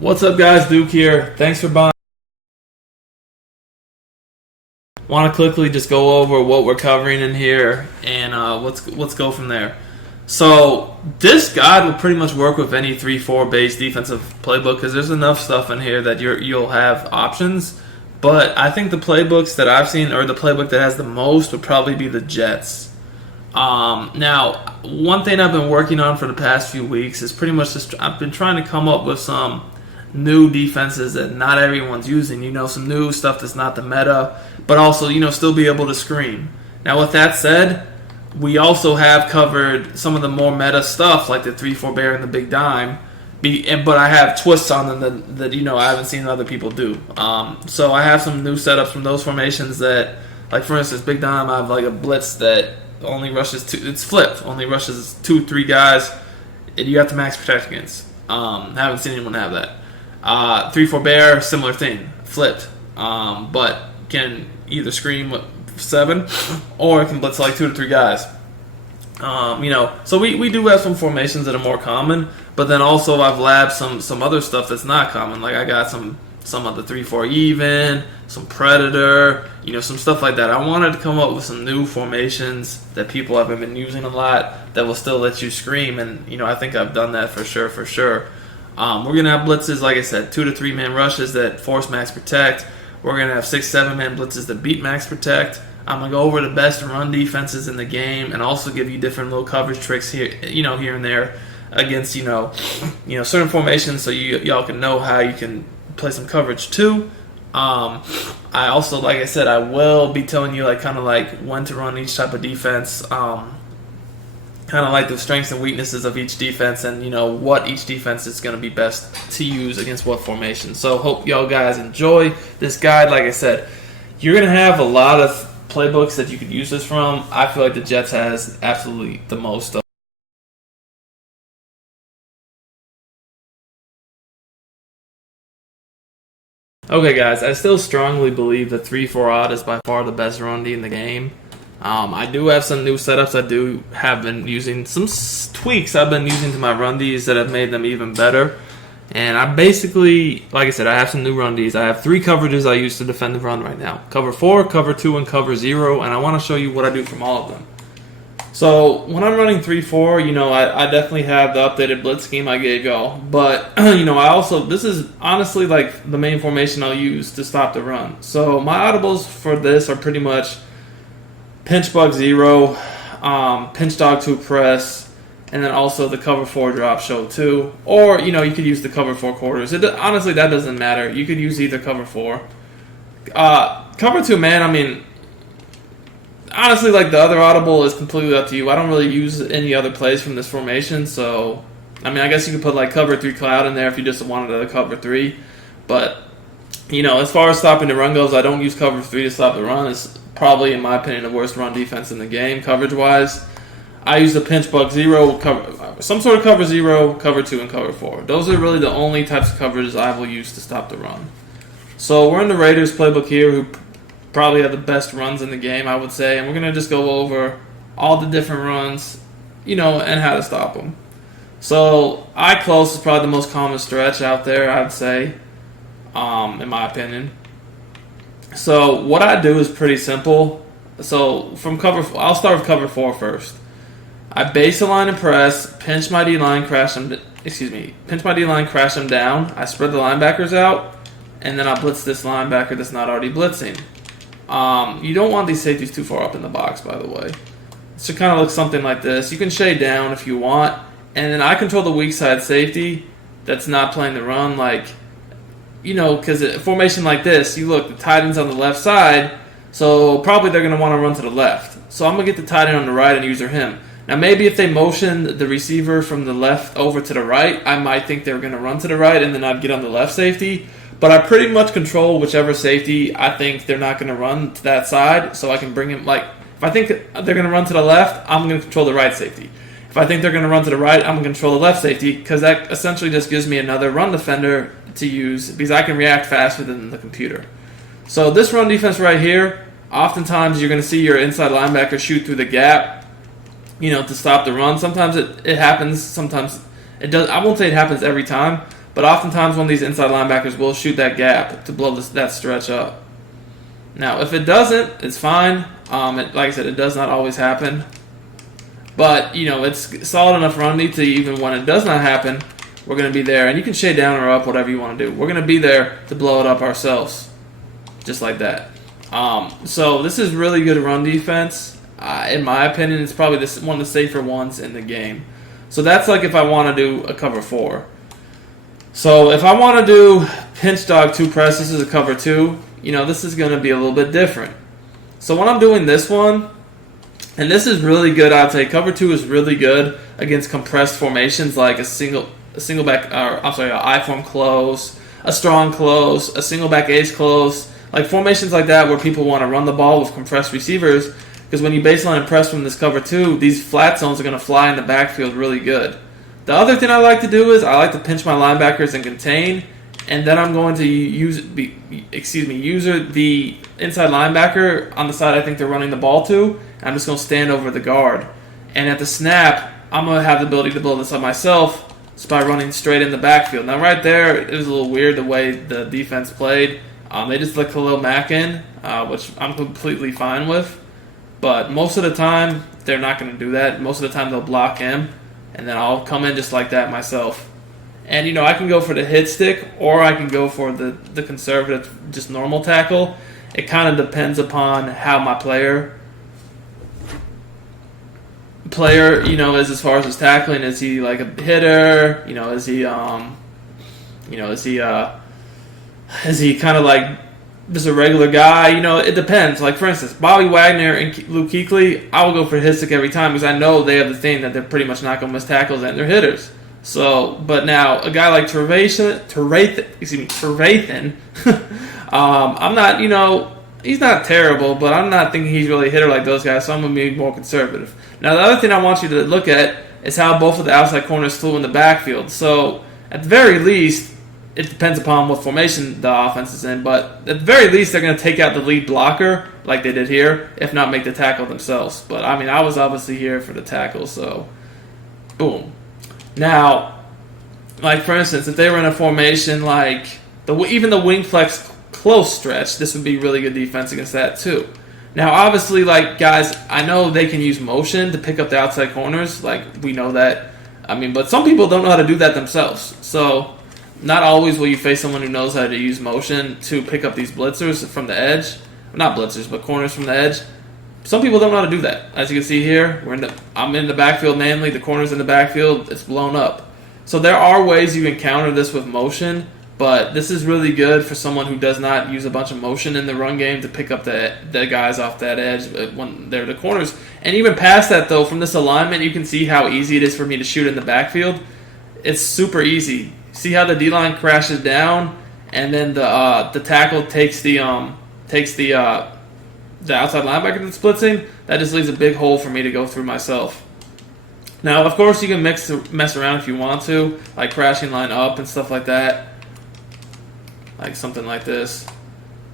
What's up, guys? Duke here. Thanks for buying. Want to quickly just go over what we're covering in here and let's go from there. So this guide will pretty much work with any 3-4 base defensive playbook because there's enough stuff in here that you'll have options. But I think the playbooks that I've seen, or the playbook that has the most, would probably be the Jets. Now, one thing I've been working on for the past few weeks is pretty much just I've been trying to come up with some new defenses that not everyone's using, some new stuff that's not the meta, but also, still be able to screen. Now, with that said, we also have covered some of the more meta stuff, like the 3-4 bear and the big dime, but I have twists on them that I haven't seen other people do. So I have some new setups from those formations that, like for instance, big dime, I have like a blitz that only rushes two, it's flipped, only rushes 2-3 guys, and you have to max protect against. I haven't seen anyone have that. 3-4 bear, similar thing, flipped, but can either screen with 7 or it can blitz like 2 to 3 guys. So we do have some formations that are more common, but then also I've labbed some other stuff that's not common. Like I got some of the 3-4 even, some predator, some stuff like that. I wanted to come up with some new formations that people haven't been using a lot that will still let you scream, and I think I've done that for sure. We're going to have blitzes, like I said, 2 to 3 man rushes that force max protect. We're going to have 6-7 man blitzes that beat max protect. I'm going to go over the best run defenses in the game and also give you different little coverage tricks here and there against, certain formations so y'all can know how you can play some coverage too. I also, like I said, I will be telling you when to run each type of defense, kind of like the strengths and weaknesses of each defense and, what each defense is going to be best to use against what formation. So hope y'all guys enjoy this guide. Like I said, you're going to have a lot of playbooks that you could use this from. I feel like the Jets has absolutely the most of. Okay, guys, I still strongly believe the 3-4 odd is by far the best run D in the game. I do have some new setups. I do have been using some tweaks I've been using to my run Ds that have made them even better. And I basically, like I said, I have some new run Ds. I have 3 coverages I use to defend the run right now. Cover 4, cover 2, and cover 0. And I want to show you what I do from all of them. So when I'm running 3-4, I definitely have the updated blitz scheme I gave y'all. But, this is honestly like the main formation I'll use to stop the run. So my audibles for this are pretty much pinch bug 0, pinch dog 2 press, and then also the cover 4 drop show 2. Or, you could use the cover 4 quarters. Honestly, that doesn't matter. You could use either cover 4. Cover 2 man, honestly, like the other audible is completely up to you. I don't really use any other plays from this formation, so I guess you could put like cover 3 cloud in there if you just wanted a cover 3. But, as far as stopping the run goes, I don't use cover 3 to stop the run. It's probably, in my opinion, the worst run defense in the game, coverage-wise. I use the pinch bug 0, some sort of cover 0, cover 2, and cover 4. Those are really the only types of coverages I will use to stop the run. So we're in the Raiders playbook here, who probably have the best runs in the game, I would say. And we're going to just go over all the different runs, and how to stop them. So eye close is probably the most common stretch out there, I'd say, in my opinion. So what I do is pretty simple. So I'll start with cover 4 first. I base a line and press, pinch my D-line, crash them down. I spread the linebackers out, and then I blitz this linebacker that's not already blitzing. You don't want these safeties too far up in the box, by the way. It should kind of look something like this. You can shade down if you want, and then I control the weak side safety that's not playing the run, because a formation like this, you look, the tight end's on the left side, so probably they're going to want to run to the left. So I'm going to get the tight end on the right and use him. Now, maybe if they motion the receiver from the left over to the right, I might think they're going to run to the right, and then I'd get on the left safety. But I pretty much control whichever safety I think they're not going to run to that side, so I can bring him, if I think they're going to run to the left, I'm going to control the right safety. If I think they're going to run to the right, I'm going to control the left safety, because that essentially just gives me another run defender to use, because I can react faster than the computer. So this run defense right here, oftentimes you're going to see your inside linebacker shoot through the gap, to stop the run. Sometimes it happens, sometimes it does. I won't say it happens every time, But oftentimes one of these inside linebackers will shoot that gap to blow that stretch up. Now, if it doesn't, it's fine. Like I said, it does not always happen. But, it's solid enough run D to even when it does not happen, we're going to be there. And you can shade down or up, whatever you want to do. We're going to be there to blow it up ourselves. Just like that. So this is really good run defense. In my opinion, it's probably one of the safer ones in the game. So that's like if I want to do a cover 4. So if I want to do pinch dog 2 press, this is a cover 2. This is going to be a little bit different. So when I'm doing this one, and this is really good, I'd say cover 2 is really good against compressed formations like a single back, an I form close, a strong close, a single back ace close, like formations like that where people want to run the ball with compressed receivers. Because when you baseline and press from this cover 2, these flat zones are going to fly in the backfield really good. The other thing I like to do is I like to pinch my linebackers and contain, and then I'm going to use the inside linebacker on the side I think they're running the ball to. I'm just going to stand over the guard. And at the snap, I'm going to have the ability to blow this up myself just by running straight in the backfield. Now right there, it was a little weird the way the defense played. They just let Khalil Mack in, which I'm completely fine with. But most of the time, they're not going to do that. Most of the time, they'll block him, and then I'll come in just like that myself. And, I can go for the hit stick, or I can go for the conservative, just normal tackle. It kind of depends upon how my player, is as far as his tackling. Is he like a hitter? Is he kind of like just a regular guy? It depends. Like, for instance, Bobby Wagner and Luke Kuechly, I will go for hit stick every time because I know they have the thing that they're pretty much not going to miss tackles and they're hitters. So, but now, a guy like Trevathan, I'm not, he's not terrible, but I'm not thinking he's really a hitter like those guys, so I'm going to be more conservative. Now, the other thing I want you to look at is how both of the outside corners flew in the backfield. So, at the very least, it depends upon what formation the offense is in, but at the very least, they're going to take out the lead blocker like they did here, if not make the tackle themselves. But, I was obviously here for the tackle, so boom. Now, like for instance, if they were in a formation like even the wing flex close stretch, this would be really good defense against that too. Now, obviously, like guys, I know they can use motion to pick up the outside corners, like we know that. But some people don't know how to do that themselves. So, not always will you face someone who knows how to use motion to pick up these blitzers from the edge. Not blitzers, but corners from the edge. Some people don't know how to do that. As you can see here, I'm in the backfield mainly. The corner's in the backfield. It's blown up. So there are ways you can counter this with motion, but this is really good for someone who does not use a bunch of motion in the run game to pick up the guys off that edge when they're the corners. And even past that, though, from this alignment, you can see how easy it is for me to shoot in the backfield. It's super easy. See how the D-line crashes down, and then the tackle takes the outside linebacker that's blitzing. That just leaves a big hole for me to go through myself. Now, of course, you can mess around if you want to, like crashing line up and stuff like that, like something like this.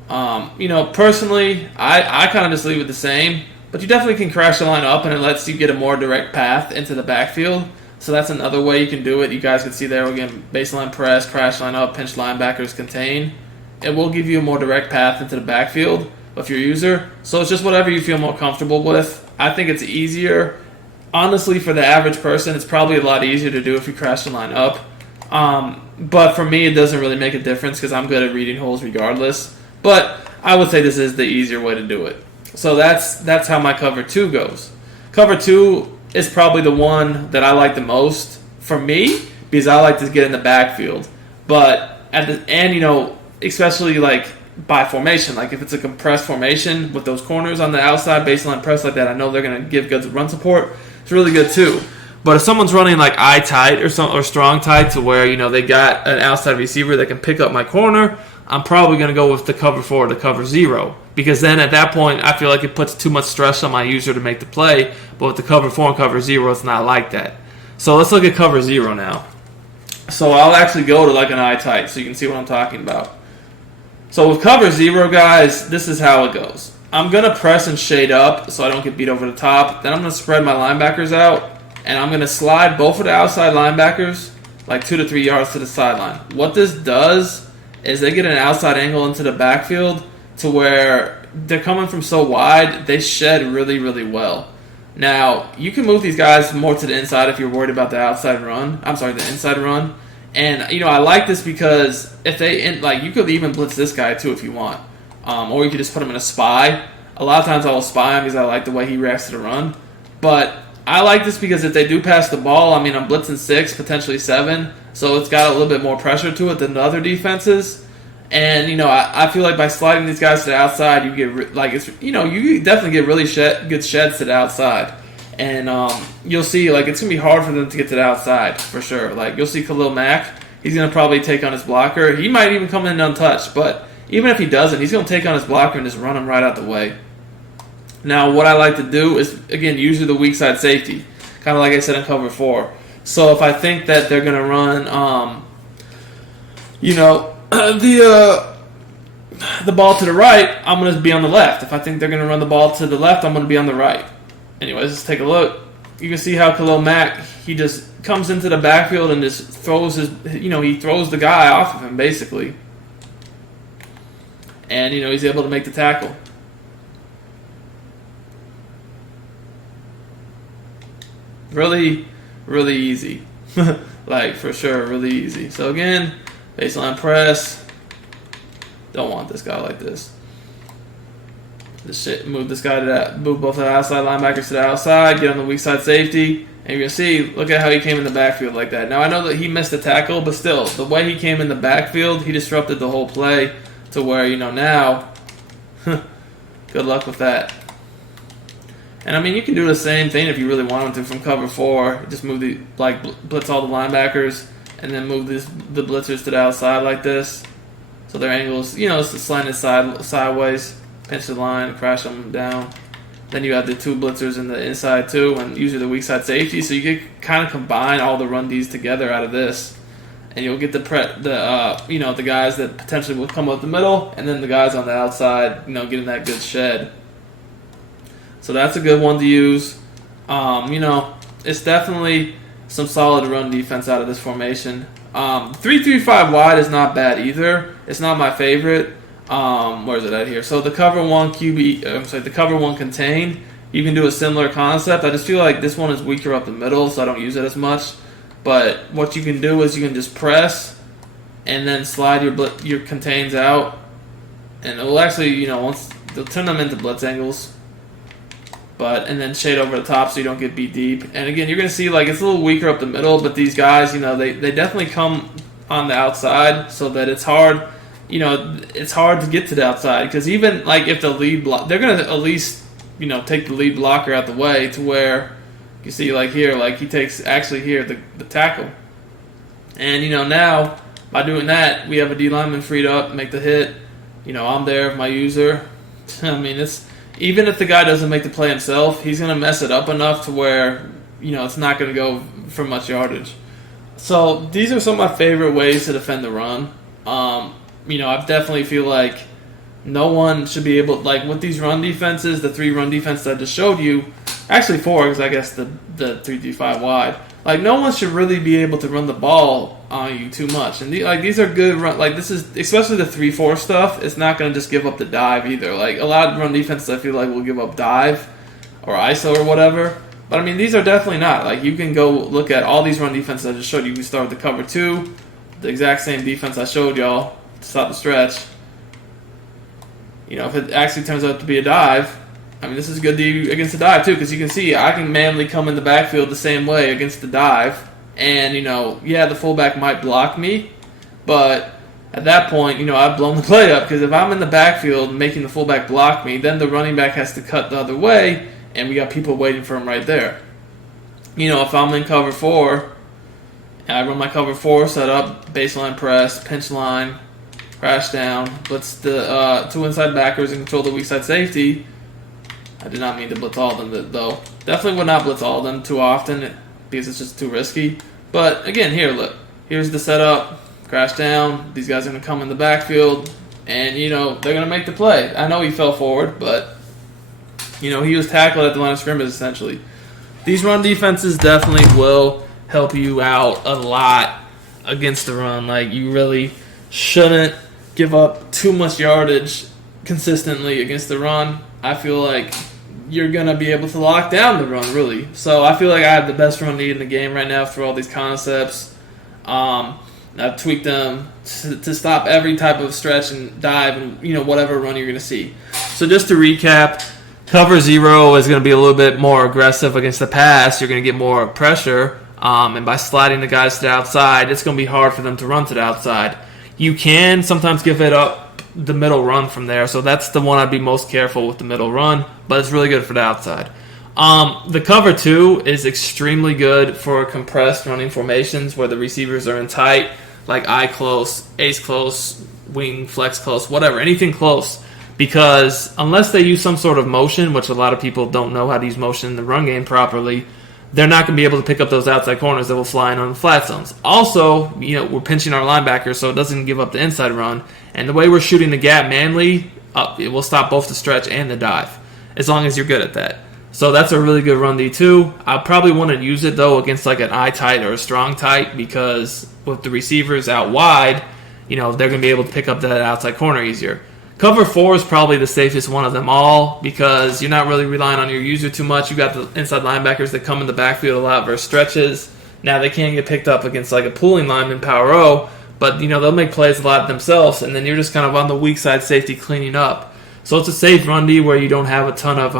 Personally, I kind of just leave it the same, but you definitely can crash the line up, and it lets you get a more direct path into the backfield. So that's another way you can do it. You guys can see there again, baseline press, crash line up, pinch linebackers, contain. It will give you a more direct path into the backfield of your user. So it's just whatever you feel more comfortable with. I think it's easier. Honestly, for the average person, it's probably a lot easier to do if you crash the line up. But for me, it doesn't really make a difference because I'm good at reading holes regardless. But I would say this is the easier way to do it. So that's how my cover 2 goes. Cover 2 is probably the one that I like the most for me because I like to get in the backfield. But at the end, especially like by formation, like if it's a compressed formation with those corners on the outside, baseline press like that, I know they're going to give good run support. It's really good too. But if someone's running like eye tight or strong tight to where they got an outside receiver that can pick up my corner, I'm probably going to go with the cover 4 or the cover 0 because then at that point I feel like it puts too much stress on my user to make the play. But with the cover 4 and cover 0, it's not like that. So let's look at cover 0 now. So I'll actually go to like an eye tight so you can see what I'm talking about. So with cover 0, guys, this is how it goes. I'm going to press and shade up so I don't get beat over the top. Then I'm going to spread my linebackers out, and I'm going to slide both of the outside linebackers like 2 to 3 yards to the sideline. What this does is they get an outside angle into the backfield to where they're coming from so wide, they shed really, really well. Now, you can move these guys more to the inside if you're worried about the inside run. And, I like this because if they, you could even blitz this guy too if you want. Or you could just put him in a spy. A lot of times I will spy him because I like the way he reacts to the run. But I like this because if they do pass the ball, I'm blitzing 6, potentially 7. So it's got a little bit more pressure to it than the other defenses. And, I feel like by sliding these guys to the outside, you get, you definitely get really good sheds to the outside. And you'll see, it's going to be hard for them to get to the outside, for sure. You'll see Khalil Mack, he's going to probably take on his blocker. He might even come in untouched, but even if he doesn't, he's going to take on his blocker and just run him right out the way. Now, what I like to do is, again, usually the weak side safety, kind of like I said in cover 4. So if I think that they're going to run, the ball to the right, I'm going to be on the left. If I think they're going to run the ball to the left, I'm going to be on the right. Anyways, let's take a look. You can see how Khalil Mack, he just comes into the backfield and just throws he throws the guy off of him, basically. And, he's able to make the tackle. Really, really easy. For sure, really easy. So again, baseline press. Don't want this guy like this. Move this guy to that. Move both of the outside linebackers to the outside. Get on the weak side safety. And you're going to see, look at how he came in the backfield like that. Now, I know that he missed the tackle, but still, the way he came in the backfield, he disrupted the whole play to where, now, good luck with that. And, you can do the same thing if you really wanted to from cover 4. Just move blitz all the linebackers and then move the blitzers to the outside like this. So their angles, it's slanted sideways. Pinch the line, crash them down. Then you have the 2 blitzers in the inside too, and usually the weak side safety. So you can kind of combine all the run Ds together out of this, and you'll get the guys that potentially will come up the middle, and then the guys on the outside, getting that good shed. So that's a good one to use. It's definitely some solid run defense out of this formation. 3-3-5 wide is not bad either. It's not my favorite. Where is it at here? So the cover 1 the cover 1 contain, you can do a similar concept. I just feel like this one is weaker up the middle, so I don't use it as much. But what you can do is you can just press and then slide your contains out, and it will actually, once they'll turn them into blitz angles. And then shade over the top so you don't get beat deep. And again, you're going to see it's a little weaker up the middle, but these guys, they definitely come on the outside so that it's hard. It's hard to get to the outside because even if the lead block, they're going to at least take the lead blocker out the way to where you see here, he takes actually here the tackle. And now by doing that, we have a D lineman freed up, make the hit. I'm there, my user. It's even if the guy doesn't make the play himself, he's going to mess it up enough to where it's not going to go for much yardage. So these are some of my favorite ways to defend the run. I definitely feel like no one should be able, with these run defenses, the 3 run defenses I just showed you, actually 4, because I guess the 3-3-5 wide, no one should really be able to run the ball on you too much. And these are good run, this is, especially the 3-4 stuff, it's not going to just give up the dive either. A lot of run defenses I feel like will give up dive or ISO or whatever. But these are definitely not. You can go look at all these run defenses I just showed you. You can start with the cover 2, the exact same defense I showed y'all. Stop the stretch. If it actually turns out to be a dive, this is good against the dive too, because you can see I can manually come in the backfield the same way against the dive, and the fullback might block me, but at that point, I've blown the play up, because if I'm in the backfield making the fullback block me, then the running back has to cut the other way, and we got people waiting for him right there. If I'm in cover 4, and I run my cover 4 setup, baseline press, pinch line, crash down, blitz the 2 inside backers and control the weak side safety. I did not mean to blitz all of them, though. Definitely would not blitz all of them too often because it's just too risky. But again, here, look. Here's the setup. Crash down. These guys are going to come in the backfield. And, they're going to make the play. I know he fell forward, but, he was tackled at the line of scrimmage, essentially. These run defenses definitely will help you out a lot against the run. Like, you really shouldn't give up too much yardage consistently against the run. I feel like you're going to be able to lock down the run, really. So I feel like I have the best run lead in the game right now through all these concepts. I've tweaked them to stop every type of stretch and dive and, whatever run you're going to see. So just to recap, cover 0 is going to be a little bit more aggressive against the pass. You're going to get more pressure. And by sliding the guys to the outside, it's going to be hard for them to run to the outside. You can sometimes give it up the middle run from there. So that's the one I'd be most careful with, the middle run. But it's really good for the outside. The cover 2 is extremely good for compressed running formations where the receivers are in tight, like eye close, ace close, wing flex close, whatever, anything close. Because unless they use some sort of motion, which a lot of people don't know how to use motion in the run game properly, they're not going to be able to pick up those outside corners that will fly in on the flat zones. Also, we're pinching our linebackers so it doesn't give up the inside run. And the way we're shooting the gap manly, it will stop both the stretch and the dive, as long as you're good at that. So that's a really good run D2. I probably want to use it, though, against like an eye tight or a strong tight, because with the receivers out wide, they're going to be able to pick up that outside corner easier. Cover 4 is probably the safest one of them all because you're not really relying on your user too much. You got the inside linebackers that come in the backfield a lot versus stretches. Now, they can get picked up against like a pooling lineman, power O, but they'll make plays a lot themselves, and then you're just kind of on the weak side safety cleaning up. So it's a safe run D where you don't have a ton of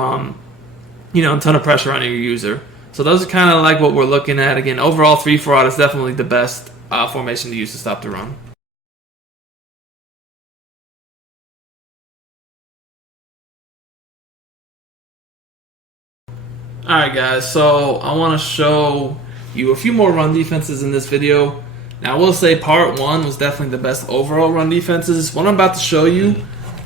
pressure on your user. So those are kind of like what we're looking at. Again, overall 3-4 out is definitely the best formation to use to stop the run. Alright guys, so I want to show you a few more run defenses in this video. Now I will say part 1 was definitely the best overall run defenses. What I'm about to show you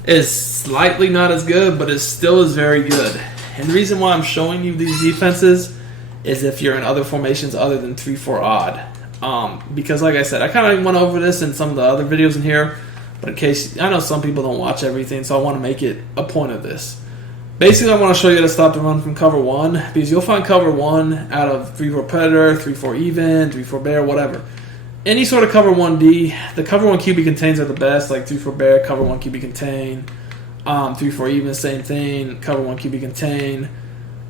is slightly not as good, but it still is very good. And the reason why I'm showing you these defenses is if you're in other formations other than 3-4 odd. Because like I said, I kind of went over this in some of the other videos in here, but in case, I know some people don't watch everything, so I want to make it a point of this. Basically, I want to show you how to stop the run from cover 1, because you'll find cover 1 out of 3-4 predator, 3-4 even, 3-4 bear, whatever. Any sort of cover 1D, the cover 1 QB contains are the best, like 3-4 bear, cover 1 QB contain, 3-4 even, same thing, cover 1 QB contain,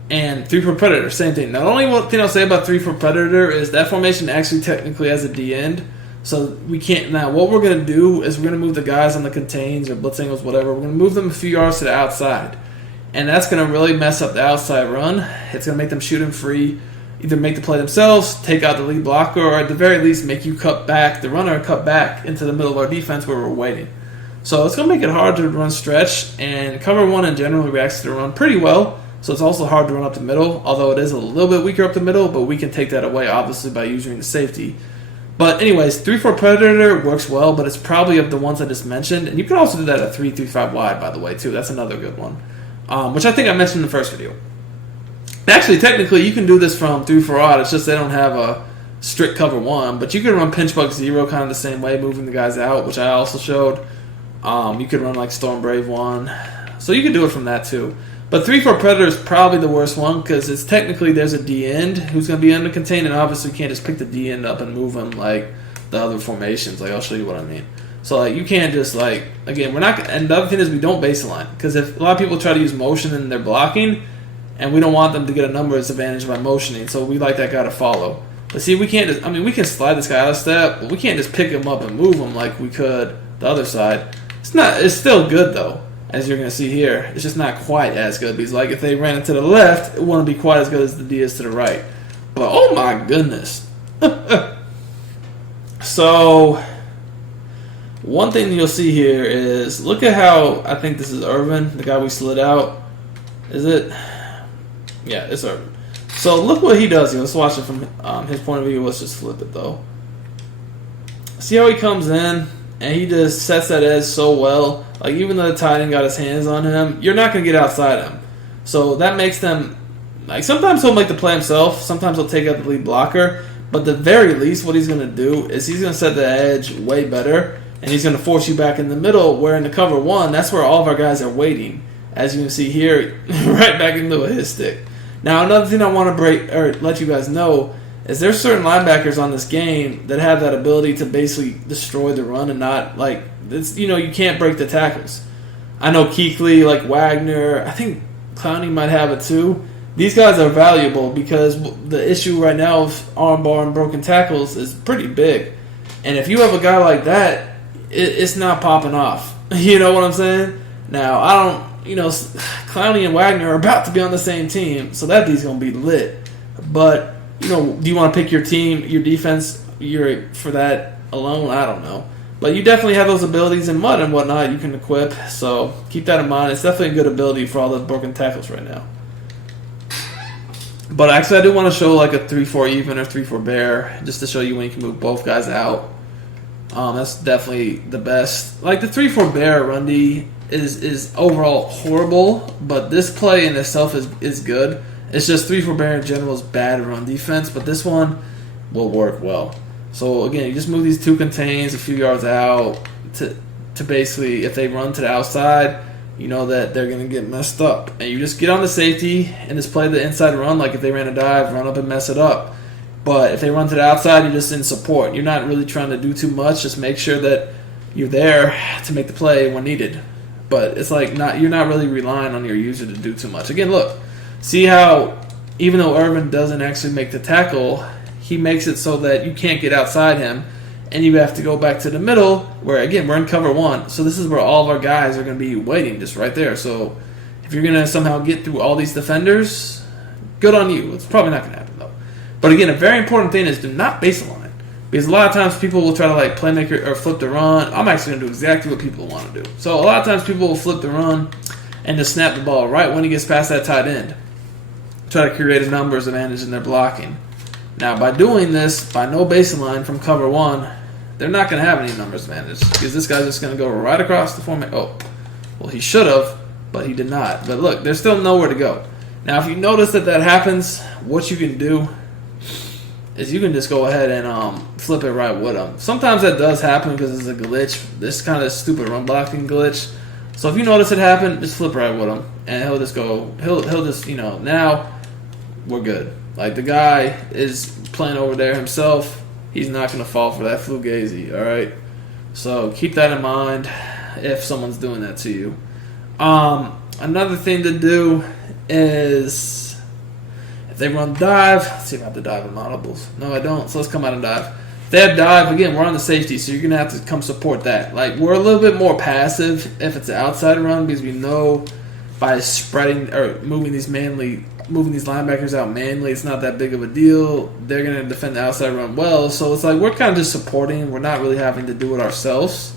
and 3-4 predator, same thing. Now, the only one thing I'll say about 3-4 predator is that formation actually technically has a D end, so we can't. Now, what we're going to do is we're going to move the guys on the contains or blitz angles, whatever, we're going to move them a few yards to the outside. And that's going to really mess up the outside run. It's going to make them shoot him free, either make the play themselves, take out the lead blocker, or at the very least make you cut back, the runner cut back into the middle of our defense where we're waiting. So it's going to make it hard to run stretch, and cover 1 in general reacts to the run pretty well, so it's also hard to run up the middle, although it is a little bit weaker up the middle, but we can take that away, obviously, by using the safety. But anyways, 3-4 predator works well, but it's probably of the ones I just mentioned, and you can also do that at 3-3-5 wide, by the way, too. That's another good one. Which I think I mentioned in the first video. Actually, technically, you can do this from 3-4 odd. It's just they don't have a strict cover 1. But you can run pinch bug 0 kind of the same way, moving the guys out, which I also showed. You could run like Storm Brave 1. So you could do it from that too. But 3-4 Predator is probably the worst one because it's technically there's a D end who's going to be under contain, and obviously you can't just pick the D end up and move him like the other formations. Like, I'll show you what I mean. So, like, you can't just, like, again, we're not, and the other thing is we don't baseline. Because if a lot of people try to use motion in their blocking, and we don't want them to get a numbers advantage by motioning, so we like that guy to follow. But see, we can't just, we can slide this guy out of step, but we can't just pick him up and move him like we could the other side. It's still good, though, as you're going to see here. It's just not quite as good, because, like, if they ran it to the left, it wouldn't be quite as good as the D is to the right. But, oh my goodness. So, one thing you'll see here is, look at how, I think this is Irvin, the guy we slid out. Is it? Yeah, it's Irvin. So look what he does here. Let's watch it from his point of view. Let's just flip it, though. See how he comes in, and he just sets that edge so well. Like, even though the tight end got his hands on him, you're not going to get outside him. So that makes them, like, sometimes he'll make the play himself. Sometimes he'll take out the lead blocker. But at the very least, what he's going to do is he's going to set the edge way better. And he's going to force you back in the middle, where in the cover 1, that's where all of our guys are waiting. As you can see here, right back into his stick. Now, another thing I want to let you guys know is there's certain linebackers on this game that have that ability to basically destroy the run and not, like, it's, you can't break the tackles. I know Kuechly, like Wagner, I think Clowney might have it too. These guys are valuable because the issue right now of armbar and broken tackles is pretty big. And if you have a guy like that, it's not popping off. You know what I'm saying? Now, I don't, Clowney and Wagner are about to be on the same team, so that D's going to be lit. But, do you want to pick your team, your defense, for that alone? I don't know. But you definitely have those abilities in mud and whatnot you can equip, so keep that in mind. It's definitely a good ability for all the broken tackles right now. But actually, I do want to show like a 3-4 even or 3-4 bear, just to show you when you can move both guys out. That's definitely the best. Like the 3-4 bear run D is overall horrible, but this play in itself is good. It's just 3-4 bear in general is bad run defense, but this one will work well. So again, you just move these two contains a few yards out to basically, if they run to the outside, you know that they're going to get messed up. And you just get on the safety and just play the inside run. Like if they ran a dive, run up and mess it up. But if they run to the outside, you're just in support. You're not really trying to do too much. Just make sure that you're there to make the play when needed. But it's like you're not really relying on your user to do too much. Again, look. See how even though Irvin doesn't actually make the tackle, he makes it so that you can't get outside him. And you have to go back to the middle where, again, we're in cover one. So this is where all of our guys are going to be waiting just right there. So if you're going to somehow get through all these defenders, good on you. It's probably not going to happen, though. But, again, a very important thing is do not baseline. Because a lot of times people will try to, like, playmaker or flip the run. I'm actually going to do exactly what people want to do. So a lot of times people will flip the run and just snap the ball right when he gets past that tight end. Try to create a numbers advantage in their blocking. Now, by doing this, by no baseline from cover one, they're not going to have any numbers advantage because this guy's just going to go right across the formation. Oh, well, he should have, but he did not. But look, there's still nowhere to go. Now, if you notice that happens, what you can do is you can just go ahead and flip it right with him. Sometimes that does happen because it's a glitch. This kind of stupid run blocking glitch. So if you notice it happen, just flip right with him, and he'll just go. He'll just now we're good. Like the guy is playing over there himself. He's not going to fall for that fugazi, all right? So keep that in mind if someone's doing that to you. Another thing to do is if they run dive. Let's see if I have to dive in audibles. No, I don't. So let's come out and dive. If they have dive, again, we're on the safety, so you're going to have to come support that. Like we're a little bit more passive if it's an outside run because we know by spreading or moving these linebackers out manually, it's not that big of a deal. They're going to defend the outside run well. So it's like we're kind of just supporting. We're not really having to do it ourselves.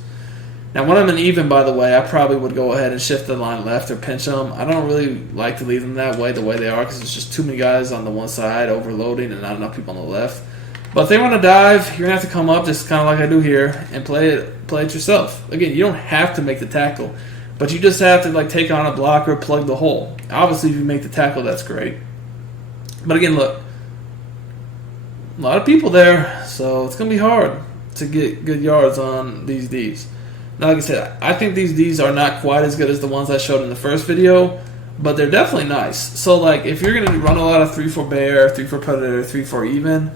Now, when I'm an even, by the way, I probably would go ahead and shift the line left or pinch them. I don't really like to leave them that way, the way they are, because there's just too many guys on the one side overloading and not enough people on the left. But if they want to dive, you're going to have to come up just kind of like I do here and play it yourself. Again, you don't have to make the tackle. But you just have to take on a blocker, plug the hole. Obviously, if you make the tackle, that's great. But again, look, a lot of people there, so it's going to be hard to get good yards on these Ds. Now, like I said, I think these Ds are not quite as good as the ones I showed in the first video, but they're definitely nice. So, if you're going to run a lot of 3-4 bear, 3-4 predator, 3-4 even,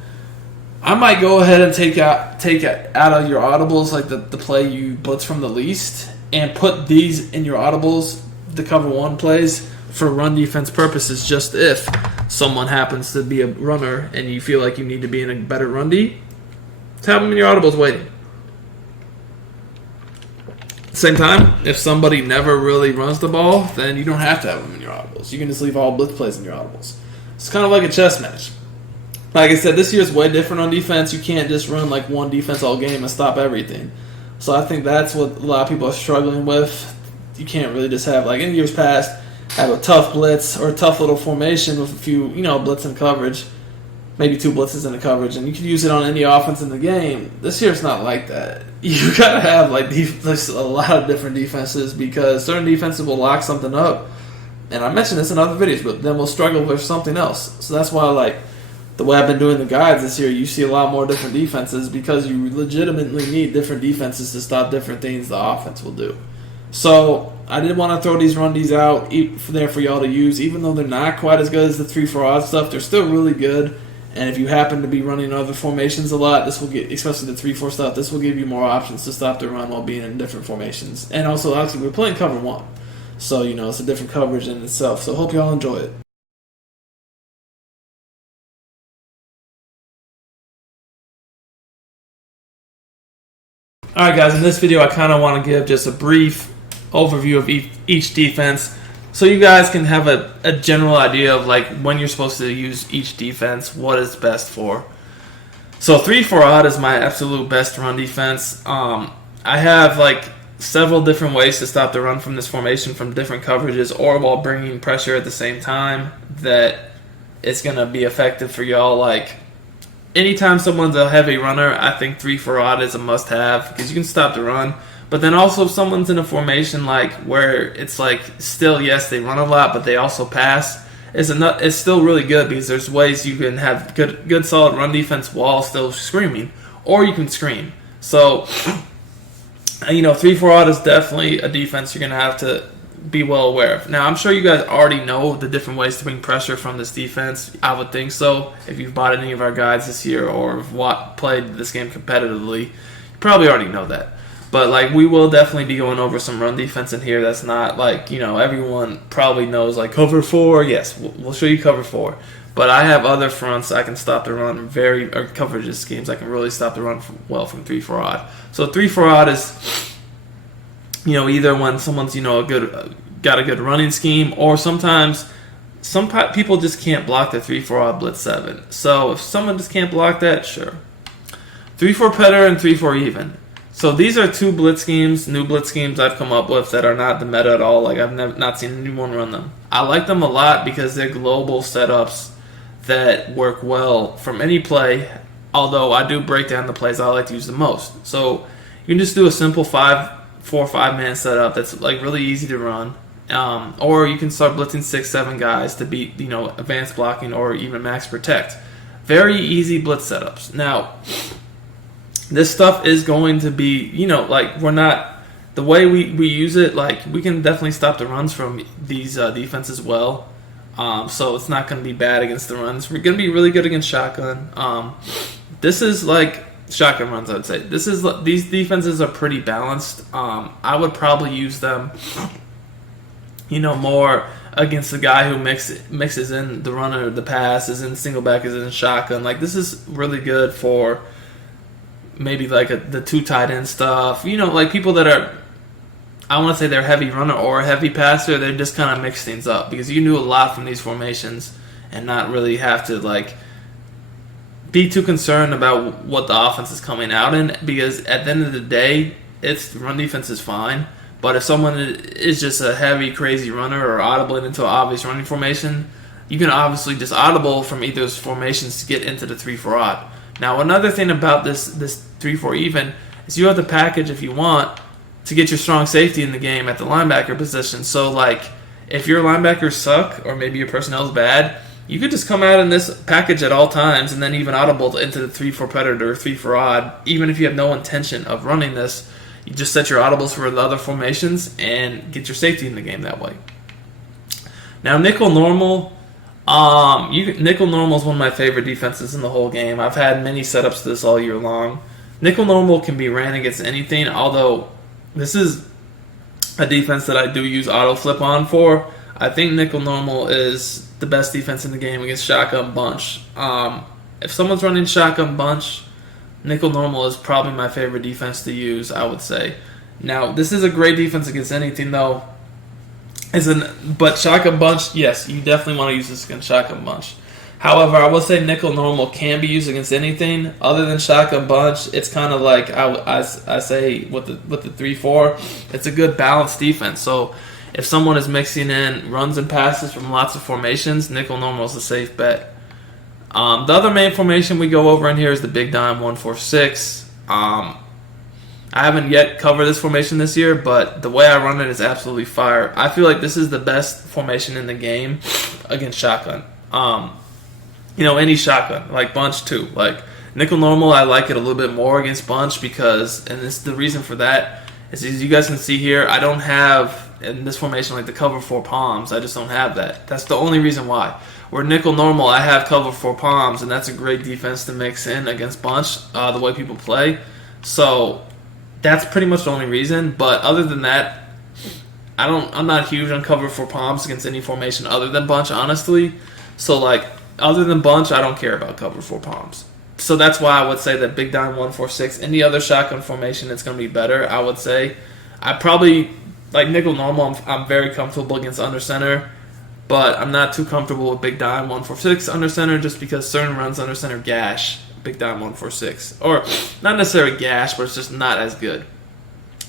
I might go ahead and take out of your audibles, the play you blitz from the least, and put these in your audibles, the cover one plays, for run defense purposes, just if someone happens to be a runner and you feel like you need to be in a better run D, have them in your audibles waiting. At the same time, if somebody never really runs the ball, then you don't have to have them in your audibles. You can just leave all blitz plays in your audibles. It's kind of like a chess match. Like I said, this year is way different on defense. You can't just run one defense all game and stop everything. So I think that's what a lot of people are struggling with. You can't really just have, in years past, have a tough blitz or a tough little formation with a few, blitz and coverage, maybe 2 blitzes in the coverage, and you can use it on any offense in the game. This year it's not like that. You gotta have a lot of different defenses because certain defenses will lock something up, and I mentioned this in other videos, but then we'll struggle with something else. So that's why the way I've been doing the guides this year, you see a lot more different defenses because you legitimately need different defenses to stop different things the offense will do. So I did want to throw these run Ds out there for y'all to use. Even though they're not quite as good as the 3-4 odd stuff, they're still really good. And if you happen to be running other formations a lot, this will get, especially the 3-4 stuff, this will give you more options to stop the run while being in different formations. And also, obviously, we're playing cover 1. So, it's a different coverage in itself. So, hope y'all enjoy it. Alright guys, in this video I kind of want to give just a brief overview of each defense so you guys can have a general idea of like when you're supposed to use each defense, what it's best for. So 3-4 odd is my absolute best run defense. I have like several different ways to stop the run from this formation from different coverages or while bringing pressure at the same time that it's going to be effective for y'all. Like anytime someone's a heavy runner, I think 3-4 odd is a must-have because you can stop the run. But then also if someone's in a formation like where it's like still, yes, they run a lot, but they also pass, it's still really good because there's ways you can have good solid run defense while still screaming, or you can scream. So, 3-4 odd is definitely a defense you're going to have to be well aware of. Now, I'm sure you guys already know the different ways to bring pressure from this defense. I would think so. If you've bought any of our guides this year or have played this game competitively, you probably already know that. But like we will definitely be going over some run defense in here that's not like, everyone probably knows like cover 4. Yes, we'll show you cover 4. But I have other fronts I can stop the run or coverage schemes I can really stop the run from 3-4 odd. So 3-4 odd is either when someone's got a good running scheme, or sometimes some people just can't block the 3-4 odd blitz 7. So if someone just can't block that, sure. 3-4 petter and 3-4 even. So these are two blitz schemes, new blitz schemes I've come up with that are not the meta at all. Like I've not seen anyone run them. I like them a lot because they're global setups that work well from any play. Although I do break down the plays I like to use the most. So you can just do a simple 4-5-man setup that's like really easy to run. Or you can start blitzing 6-7 guys to beat advanced blocking or even max protect. Very easy blitz setups. Now, this stuff is going to be, we're not, the way we use it, like, we can definitely stop the runs from these defenses well. So it's not going to be bad against the runs. We're going to be really good against shotgun. This is like shotgun runs, I would say. These defenses are pretty balanced. I would probably use them, more against the guy who mixes in the runner, the pass, is in single back, is in shotgun. Like, this is really good for maybe like the 2 tight end stuff. Like people that are, I want to say they're heavy runner or a heavy passer, they just kind of mix things up because you can do a lot from these formations and not really have to like be too concerned about what the offense is coming out in, because at the end of the day, run defense is fine. But if someone is just a heavy, crazy runner or audibling into an obvious running formation, you can obviously just audible from either of those formations to get into the 3-4 odd. Now, another thing about this 3-4 even is you have the package if you want to get your strong safety in the game at the linebacker position. So, like, if your linebackers suck or maybe your personnel is bad, you could just come out in this package at all times and then even audible into the 3-4 predator or 3-4 odd. Even if you have no intention of running this, you just set your audibles for the other formations and get your safety in the game that way. Now, nickel normal. Nickel normal is one of my favorite defenses in the whole game. I've had many setups to this all year long. Nickel normal can be ran against anything, although this is a defense that I do use auto flip on for. I think nickel normal is the best defense in the game against shotgun bunch. If someone's running shotgun bunch, nickel normal is probably my favorite defense to use, I would say. Now, this is a great defense against anything, though. But shotgun bunch, yes, you definitely want to use this against shotgun bunch. However, I will say nickel normal can be used against anything other than shotgun bunch. It's kind of like I say with the 3-4, it's a good balanced defense. So if someone is mixing in runs and passes from lots of formations, nickel normal is a safe bet. The other main formation we go over in here is the big dime 1-4-6. I haven't yet covered this formation this year, but the way I run it is absolutely fire. I feel like this is the best formation in the game against shotgun. Any shotgun, like bunch too. Like nickel normal, I like it a little bit more against bunch because, and the reason for that is, as you guys can see here, I don't have in this formation like the cover 4 palms. I just don't have that. That's the only reason why. Where nickel normal, I have cover for palms, and that's a great defense to mix in against bunch, the way people play. So that's pretty much the only reason. But other than that, I'm not huge on cover for palms against any formation other than bunch, honestly. So like other than bunch, I don't care about cover for palms. So that's why I would say that big dime 146. Any other shotgun formation, it's going to be better. I would say I probably like nickel normal. I'm very comfortable against under center, but I'm not too comfortable with big dime 146 under center just because certain runs under center gash big dime 146, or not necessarily gash, but it's just not as good.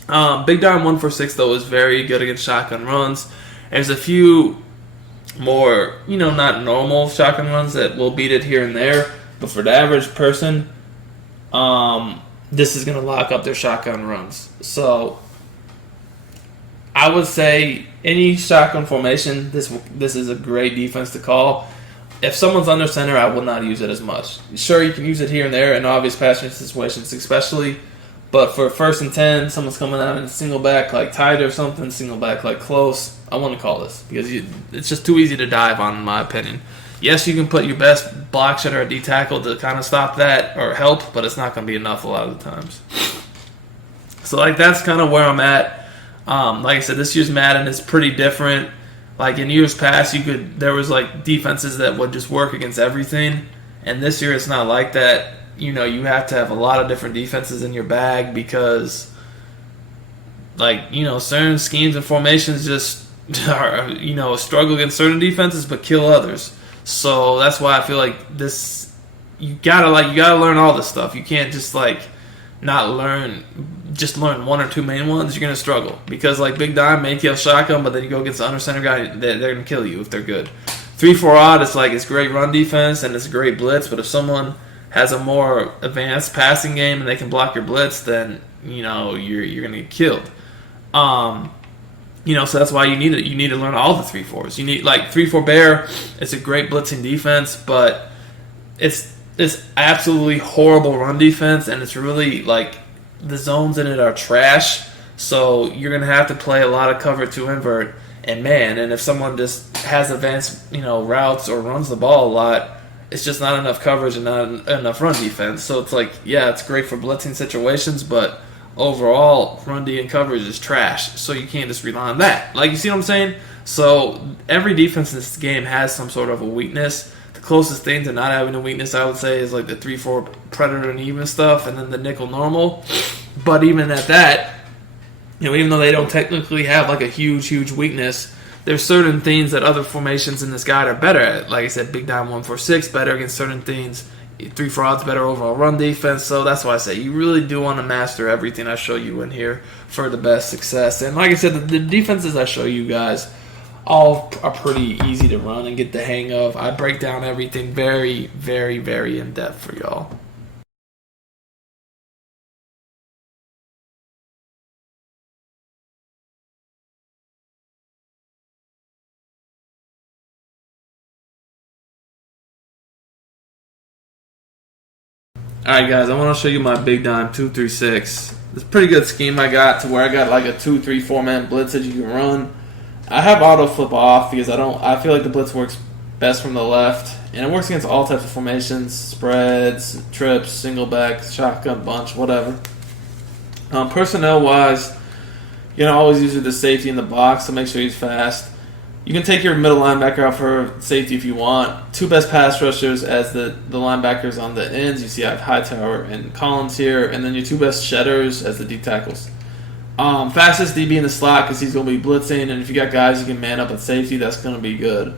Big dime 146 though is very good against shotgun runs. There's a few more, not normal shotgun runs that will beat it here and there, but for the average person, this is going to lock up their shotgun runs. So I would say any shotgun formation, this is a great defense to call. If someone's under center, I will not use it as much. Sure, you can use it here and there in obvious passing situations, especially. But for 1st and 10, someone's coming out in a single back like tight or something, single back like close, I want to call this because it's just too easy to dive on, in my opinion. Yes, you can put your best block shot or a D tackle to kind of stop that or help, but it's not going to be enough a lot of the times. So like that's kind of where I'm at. Like I said, this year's Madden is pretty different. Like in years past, there was like defenses that would just work against everything, and this year it's not like that. You have to have a lot of different defenses in your bag because, certain schemes and formations just are, struggle against certain defenses but kill others. So that's why I feel like this, you gotta learn all this stuff. You can't just not learn, just learn one or two main ones. You're gonna struggle because big dime may kill shotgun, but then you go against the under center guy, they're gonna kill you if they're good. 3-4 odd, it's great run defense and it's a great blitz, but if someone has a more advanced passing game and they can block your blitz, then you're gonna get killed. So that's why you need to learn all the 3-4s. You need 3-4 bear. It's a great blitzing defense, but it's absolutely horrible run defense, and it's really the zones in it are trash. So you're gonna have to play a lot of cover to invert and man. And if someone just has advanced routes or runs the ball a lot, it's just not enough coverage and not enough run defense. So it's it's great for blitzing situations, but overall, run D and coverage is trash. So you can't just rely on that. You see what I'm saying? So every defense in this game has some sort of a weakness. The closest thing to not having a weakness, I would say, is the 3-4 predator and even stuff, and then the nickel normal. But even at that, even though they don't technically have a huge weakness, there's certain things that other formations in this guide are better at. Like I said, big dime 146 better against certain things. 3-4 odds better overall run defense. So that's why I say you really do want to master everything I show you in here for the best success. And like I said, the defenses I show you guys all are pretty easy to run and get the hang of. I break down everything very, very, very in depth for y'all. Alright guys, I want to show you my big dime 236. It's a pretty good scheme I got to where I got a 2-3-4 man blitz that you can run. I have auto flip off because I feel like the blitz works best from the left, and it works against all types of formations, spreads, trips, single back, shotgun, bunch, whatever. Personnel wise, always use the safety in the box to make sure he's fast. You can take your middle linebacker out for safety if you want. Two best pass rushers as the linebackers on the ends. You see I have Hightower and Collins here. And then your two best shedders as the D tackles. Fastest DB in the slot because he's going to be blitzing. And if you got guys who can man up at safety, that's going to be good.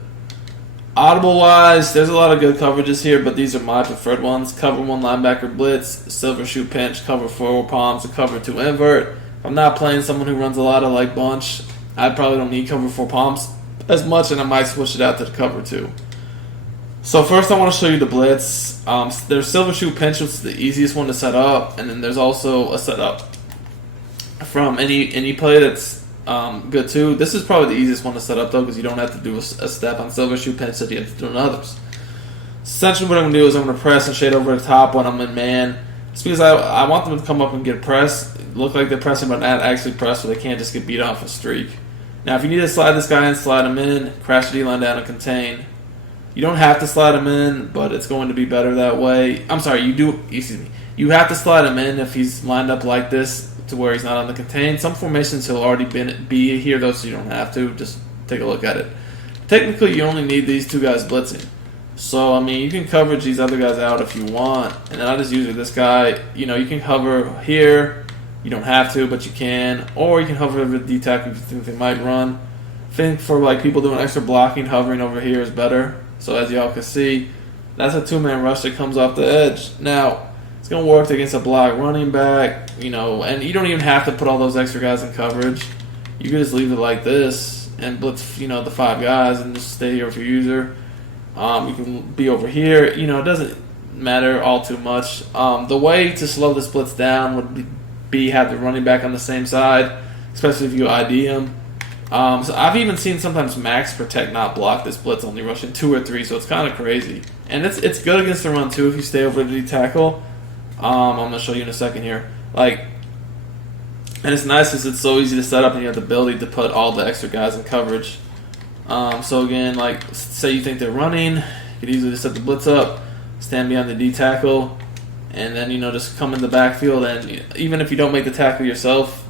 Audible-wise, there's a lot of good coverages here, but these are my preferred ones. Cover 1 linebacker blitz, silver shoe pinch, cover 4 palms, and cover 2 invert. If I'm not playing someone who runs a lot of bunch, I probably don't need cover 4 palms as much, and I might switch it out to the cover 2. So first I want to show you the blitz. There's silver shoe pinch, which is the easiest one to set up, and then there's also a setup from any play that's good too. This is probably the easiest one to set up though, because you don't have to do a step on silver shoe pinch that you have to do in others. Essentially what I'm going to do is I'm going to press and shade over the top when I'm in man. It's because I want them to come up and get pressed, look like they're pressing but not actually pressed, so they can't just get beat off a streak. Now, if you need to slide this guy in, slide him in, crash the D-line down and contain. You don't have to slide him in, but it's going to be better that way. I'm sorry, you do. Excuse me. You have to slide him in if he's lined up like this to where he's not on the contain. Some formations he'll already be here though, so you don't have to. Just take a look at it. Technically, you only need these two guys blitzing. So, I mean, you can coverage these other guys out if you want. And then I just use with this guy. You know, you can hover here. You don't have to, but you can. Or you can hover over the D-tackle if you think they might run. I think for, like, people doing extra blocking, hovering over here is better. So, as y'all can see, that's a two-man rush that comes off the edge. Now, it's going to work against a block running back, you know, and you don't even have to put all those extra guys in coverage. You can just leave it like this and blitz, you know, the 5 guys and just stay here with your user. You can be over here. You know, it doesn't matter all too much. The way to slow this blitz down would be have the running back on the same side, especially if you ID him. So I've even seen sometimes max protect not block this blitz, only rushing 2 or 3, so it's kind of crazy. And it's good against the run too if you stay over the D-tackle. I'm going to show you in a second here. Like, and it's nice because it's so easy to set up and you have the ability to put all the extra guys in coverage. So again, like, say you think they're running, you could easily just set the blitz up, stand behind the D-tackle, and then, you know, just come in the backfield. And even if you don't make the tackle yourself,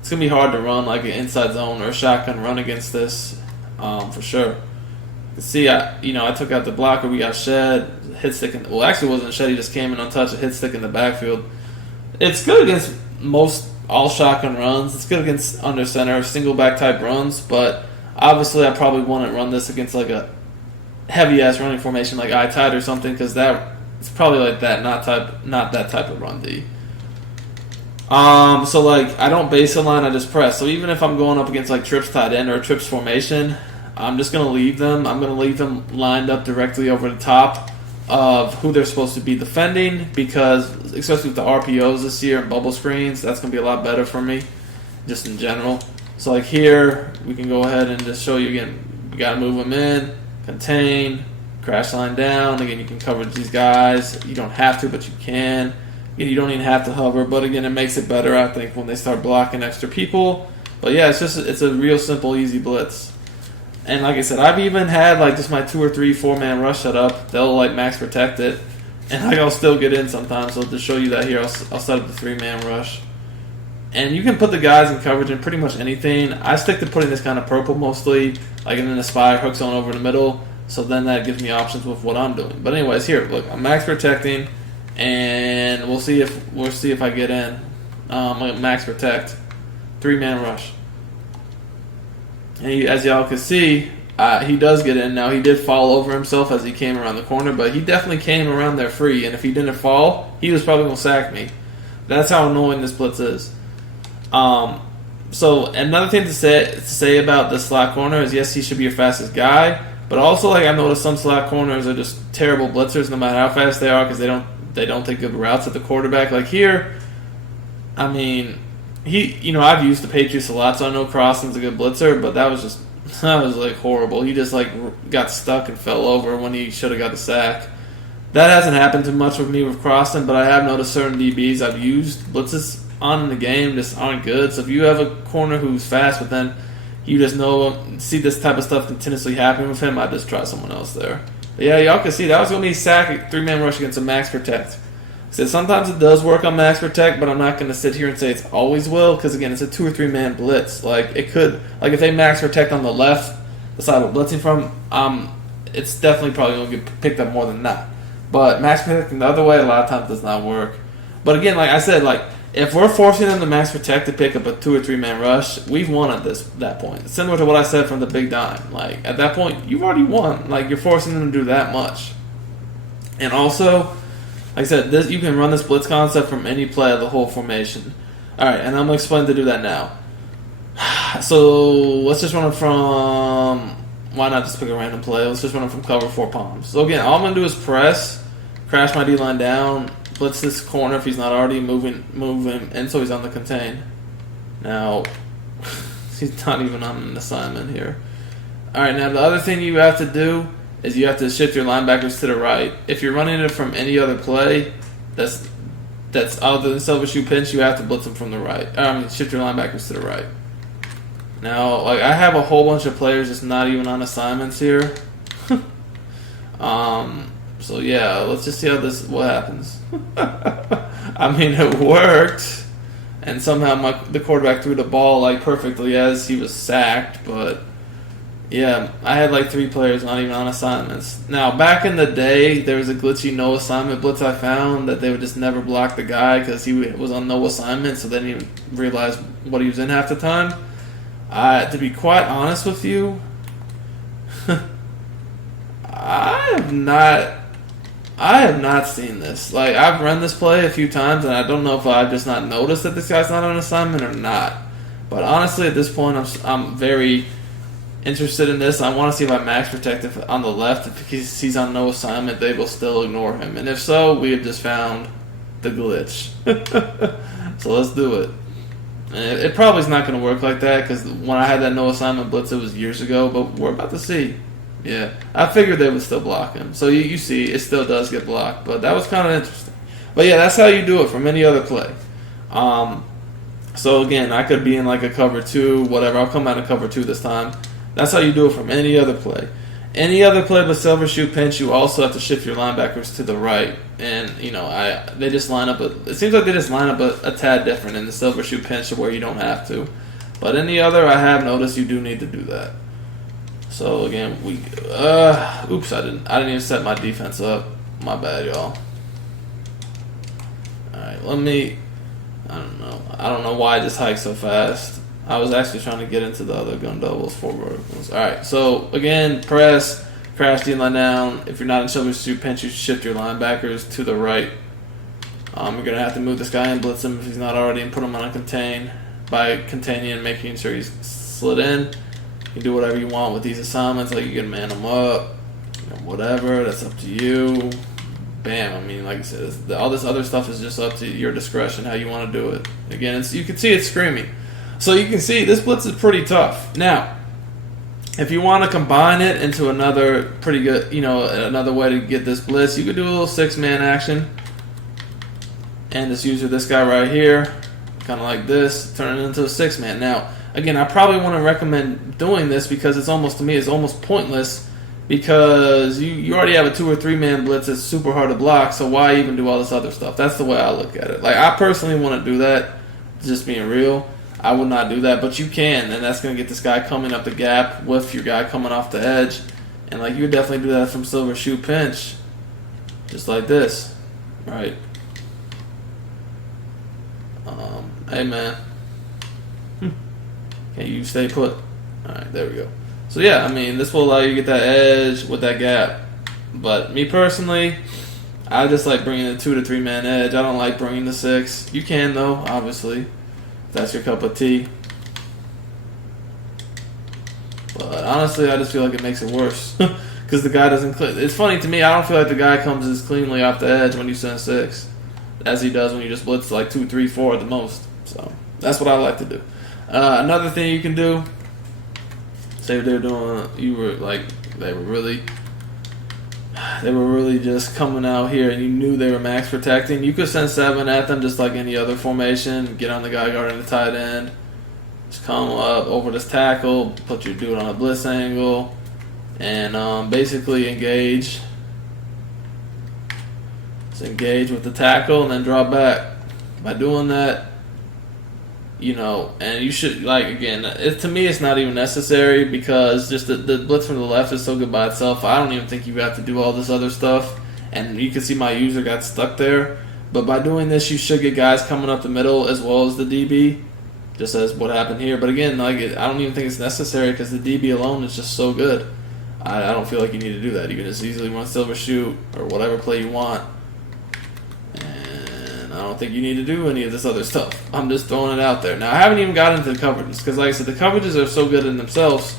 it's going to be hard to run like an inside zone or a shotgun run against this, for sure. You can see, I took out the blocker. We got Shed, hit stick. Well, actually, it wasn't Shed. He just came in untouched, a hit stick in the backfield. It's good against all shotgun runs. It's good against under center, single back type runs, but obviously, I probably wouldn't run this against like a heavy-ass running formation like I-tight or something, because it's probably like that, not that type of run D. So like I don't base a line, I just press. So even if I'm going up against like trips tight end or a trips formation, I'm just gonna leave them. I'm gonna leave them lined up directly over the top of who they're supposed to be defending, because especially with the RPOs this year and bubble screens, that's gonna be a lot better for me, just in general. So like here, we can go ahead and just show you again. You got to move them in, contain, crash line down. Again, you can cover these guys. You don't have to, but you can. Again, you don't even have to hover, but again, it makes it better, I think, when they start blocking extra people. But yeah, it's a real simple, easy blitz. And like I said, I've even had like just my 2 or 3 4-man rush set up. They'll like max protect it, and like I'll still get in sometimes. So to show you that here, I'll set up the 3-man rush. And you can put the guys in coverage in pretty much anything. I stick to putting this kind of purple mostly, like in the spy hook zone over the middle. So then that gives me options with what I'm doing. But anyways, here, look, I'm max protecting, and we'll see if I get in. Max protect, 3-man rush. And as y'all can see, he does get in. Now he did fall over himself as he came around the corner, but he definitely came around there free. And if he didn't fall, he was probably gonna sack me. That's how annoying this blitz is. So another thing to say about the slot corner is, yes, he should be your fastest guy, but also like I've noticed some slot corners are just terrible blitzers no matter how fast they are, because they don't take good routes at the quarterback. Like here, I mean, I've used the Patriots a lot, so I know Crosland's a good blitzer, but that was like horrible. He just like got stuck and fell over when he should have got the sack. That hasn't happened too much with me with Crosland, but I have noticed certain DBs I've used blitzes on in the game just aren't good. So if you have a corner who's fast, but then you just see this type of stuff continuously happen with him, I just try someone else there. But yeah, y'all can see that was going to be a sack, 3-man rush against a max protect. So sometimes it does work on max protect, but I'm not going to sit here and say it's always will, because again, it's a 2 or 3-man blitz. Like it could, like if they max protect on the left, the side we're blitzing from, it's definitely probably going to get picked up more than that. But max protecting the other way, a lot of times does not work. But again, like I said, like if we're forcing them to max protect to pick up a 2 or 3-man rush, we've won at that point. Similar to what I said from the big dime. Like at that point, you've already won. Like you're forcing them to do that much. And also, like I said, you can run this blitz concept from any play of the whole formation. All right, and I'm gonna explain to do that now. So let's just run it from. Why not just pick a random play? Let's just run it from cover 4 palms. So again, all I'm gonna do is press, crash my D line down, blitz this corner if he's not already moving, and so he's on the contain. Now, he's not even on an assignment here. All right, now the other thing you have to do is you have to shift your linebackers to the right. If you're running it from any other play that's other than silver shoe pinch, you have to blitz them from the right. Shift your linebackers to the right. Now, like I have a whole bunch of players just not even on assignments here. So yeah, let's just see what happens. I mean, it worked, and somehow the quarterback threw the ball like perfectly as he was sacked. But yeah, I had like 3 players not even on assignments. Now, back in the day, there was a glitchy no assignment blitz I found that they would just never block the guy because he was on no assignment, so they didn't even realize what he was in half the time. To be quite honest with you, I have not seen this. Like, I've run this play a few times, and I don't know if I've just not noticed that this guy's not on assignment or not. But honestly, at this point, I'm very interested in this. I want to see if I max protect on the left. If he's on no assignment, they will still ignore him. And if so, we have just found the glitch. So let's do it. And it probably is not going to work like that because when I had that no assignment blitz, it was years ago. But we're about to see. Yeah, I figured they would still block him. So you see, it still does get blocked. But that was kind of interesting. But yeah, that's how you do it from any other play. So again, I could be in like a cover 2, whatever. I'll come out of cover 2 this time. That's how you do it from any other play. Any other play but silver shoe pinch, you also have to shift your linebackers to the right. And, they just line up. It seems like they just line up a tad different in the silver shoe pinch where you don't have to. But any other, I have noticed you do need to do that. So again, oops, I didn't even set my defense up. My bad, y'all. Alright, I don't know why I just hiked so fast. I was actually trying to get into the other gun doubles, 4 verticals. Alright, so again, press, crash the line down. If you're not in silver shoe pinch, you shift your linebackers to the right. You're going to have to move this guy and blitz him if he's not already and put him on a contain by containing and making sure he's slid in. You do whatever you want with these assignments, like you can man them up, whatever, that's up to you. Bam, I mean, like I said, all this other stuff is just up to your discretion, how you want to do it. Again, you can see it's screaming. So you can see this blitz is pretty tough. Now, if you want to combine it into another pretty good, another way to get this blitz, you could do a little 6-man action. And just use this guy right here, kind of like this, turn it into a 6-man. Now, again, I probably wouldn't recommend doing this because it's almost pointless because you already have a 2 or 3-man blitz that's super hard to block, so why even do all this other stuff? That's the way I look at it. Like, I personally want to do that, just being real. I would not do that, but you can, and that's going to get this guy coming up the gap with your guy coming off the edge. And, like, you would definitely do that from silver shoe pinch, just like this, right? Hey, man. Can you stay put? Alright, there we go. So yeah, I mean, this will allow you to get that edge with that gap. But me personally, I just like bringing the 2 to 3-man edge. I don't like bringing the 6. You can though, obviously, if that's your cup of tea. But honestly, I just feel like it makes it worse because the guy doesn't. It's funny to me. I don't feel like the guy comes as cleanly off the edge when you send 6 as he does when you just blitz like 2, 3, 4 at the most. So that's what I like to do. Another thing you can do, say they're doing, they were really just coming out here and you knew they were max protecting, you could send 7 at them just like any other formation, get on the guy guarding the tight end, just come up over this tackle, put your dude on a blitz angle, and basically engage with the tackle and then drop back. By doing that, and you should, to me, it's not even necessary because just the blitz from the left is so good by itself. I don't even think you have to do all this other stuff. And you can see my user got stuck there. But by doing this, you should get guys coming up the middle as well as the DB, just as what happened here. But again, I don't even think it's necessary because the DB alone is just so good. I don't feel like you need to do that. You can just easily run silver shoot or whatever play you want. I don't think you need to do any of this other stuff. I'm just throwing it out there. Now, I haven't even gotten into the coverages because, like I said, the coverages are so good in themselves.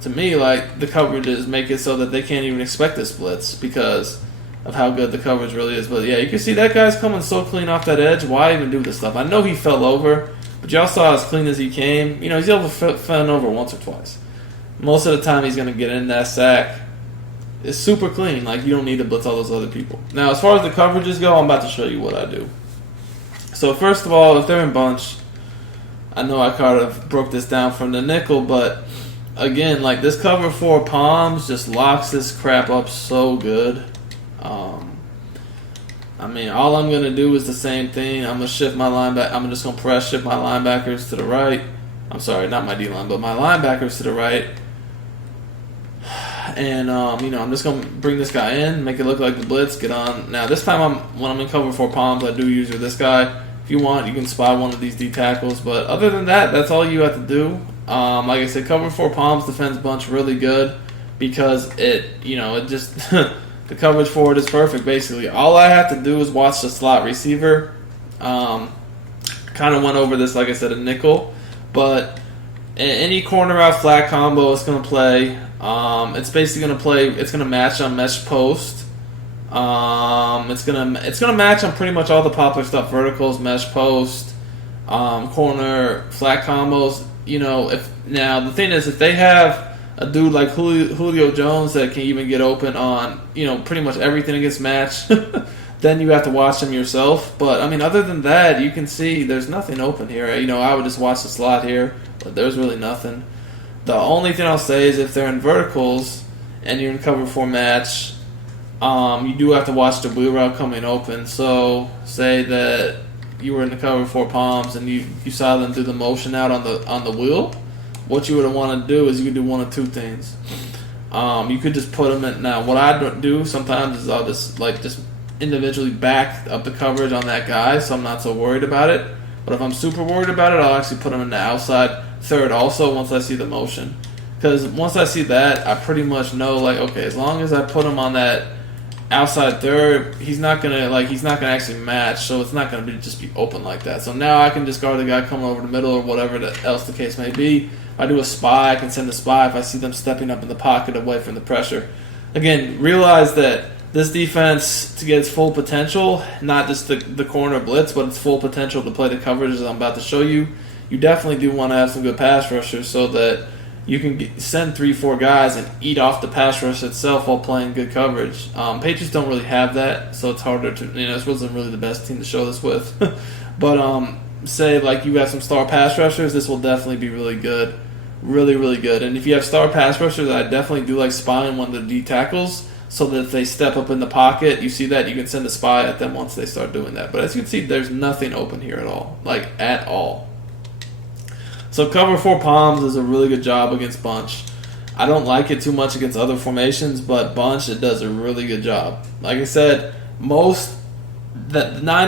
To me, the coverages make it so that they can't even expect this blitz because of how good the coverage really is. But, yeah, you can see that guy's coming so clean off that edge. Why even do this stuff? I know he fell over, but y'all saw as clean as he came. He's fell over once or twice. Most of the time, he's going to get in that sack. It's super clean. You don't need to blitz all those other people. Now, as far as the coverages go, I'm about to show you what I do. So first of all, if they're in bunch, I know I kind of broke this down from the nickel, but again, like this cover 4 palms just locks this crap up so good. I mean, all I'm gonna do is the same thing. I'm gonna shift my linebacker. I'm just gonna press shift my linebackers to the right. I'm sorry, not my D line, but my linebackers to the right. And I'm just gonna bring this guy in, make it look like the blitz. Get on. Now this time, when I'm in cover 4 palms, I do use this guy. If you want, you can spy one of these D tackles. But other than that, that's all you have to do. Like I said, cover 4 palms defends bunch really good because it just the coverage for it is perfect. Basically, all I have to do is watch the slot receiver. Kind of went over this, like I said, a nickel, but any corner out flat combo is going to play. It's basically going to play. It's going to match on mesh post. It's gonna match on pretty much all the popular stuff: verticals, mesh post, corner, flat combos. Now the thing is, if they have a dude like Julio Jones that can even get open on pretty much everything against match, then you have to watch him yourself. But I mean, other than that, you can see there's nothing open here. I would just watch the slot here, but there's really nothing. The only thing I'll say is if they're in verticals and you're in cover 4 match, you do have to watch the wheel route coming open. So say that you were in the cover 4 palms and you saw them do the motion out on the wheel. What you would want to do is you could do one of two things. You could just put them in. Now, what I do sometimes is I'll just individually back up the coverage on that guy, so I'm not so worried about it. But if I'm super worried about it, I'll actually put him in the outside third also once I see the motion. Because once I see that, I pretty much know, like, okay, as long as I put him on that outside third, he's not gonna actually match, so it's not gonna just be open like that. So now I can just guard the guy coming over the middle or whatever else the case may be. If I do a spy, I can send a spy if I see them stepping up in the pocket away from the pressure. Again, realize that this defense, to get its full potential, not just the corner blitz, but its full potential to play the coverage that I'm about to show you, you definitely do want to have some good pass rushers so that you can send 3-4 guys and eat off the pass rush itself while playing good coverage. Patriots don't really have that, so it's harder to, this wasn't really the best team to show this with. But say like you have some star pass rushers, this will definitely be really good. Really, really good. And if you have star pass rushers, I definitely do like spying one of the D tackles so that if they step up in the pocket, you see that, you can send a spy at them once they start doing that. But as you can see, there's nothing open here at all. Like, at all. So cover 4 palms does a really good job against bunch. I don't like it too much against other formations, but bunch, it does a really good job. Like I said, nine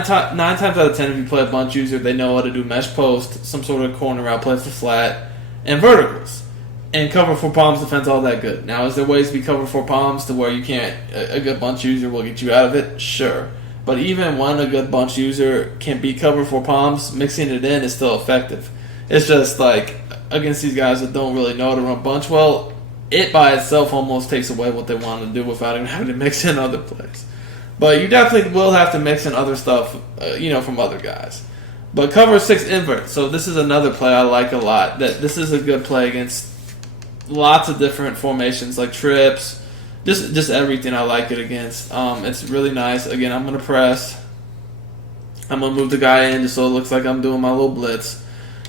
times out of 10, if you play a bunch user, they know how to do mesh post, some sort of corner route, play for flat, and verticals. And cover 4 palms defense all that good. Now, is there ways to be cover 4 palms to where you can't, a good bunch user will get you out of it? Sure. But even when a good bunch user can beat cover 4 palms, mixing it in is still effective. It's just like, against these guys that don't really know how to run bunch well, it by itself almost takes away what they want to do without even having to mix in other plays. But you definitely will have to mix in other stuff, from other guys. But cover 6 invert. So this is another play I like a lot. This is a good play against lots of different formations like trips, just everything I like it against. It's really nice. Again, I'm going to press. I'm going to move the guy in just so it looks like I'm doing my little blitz.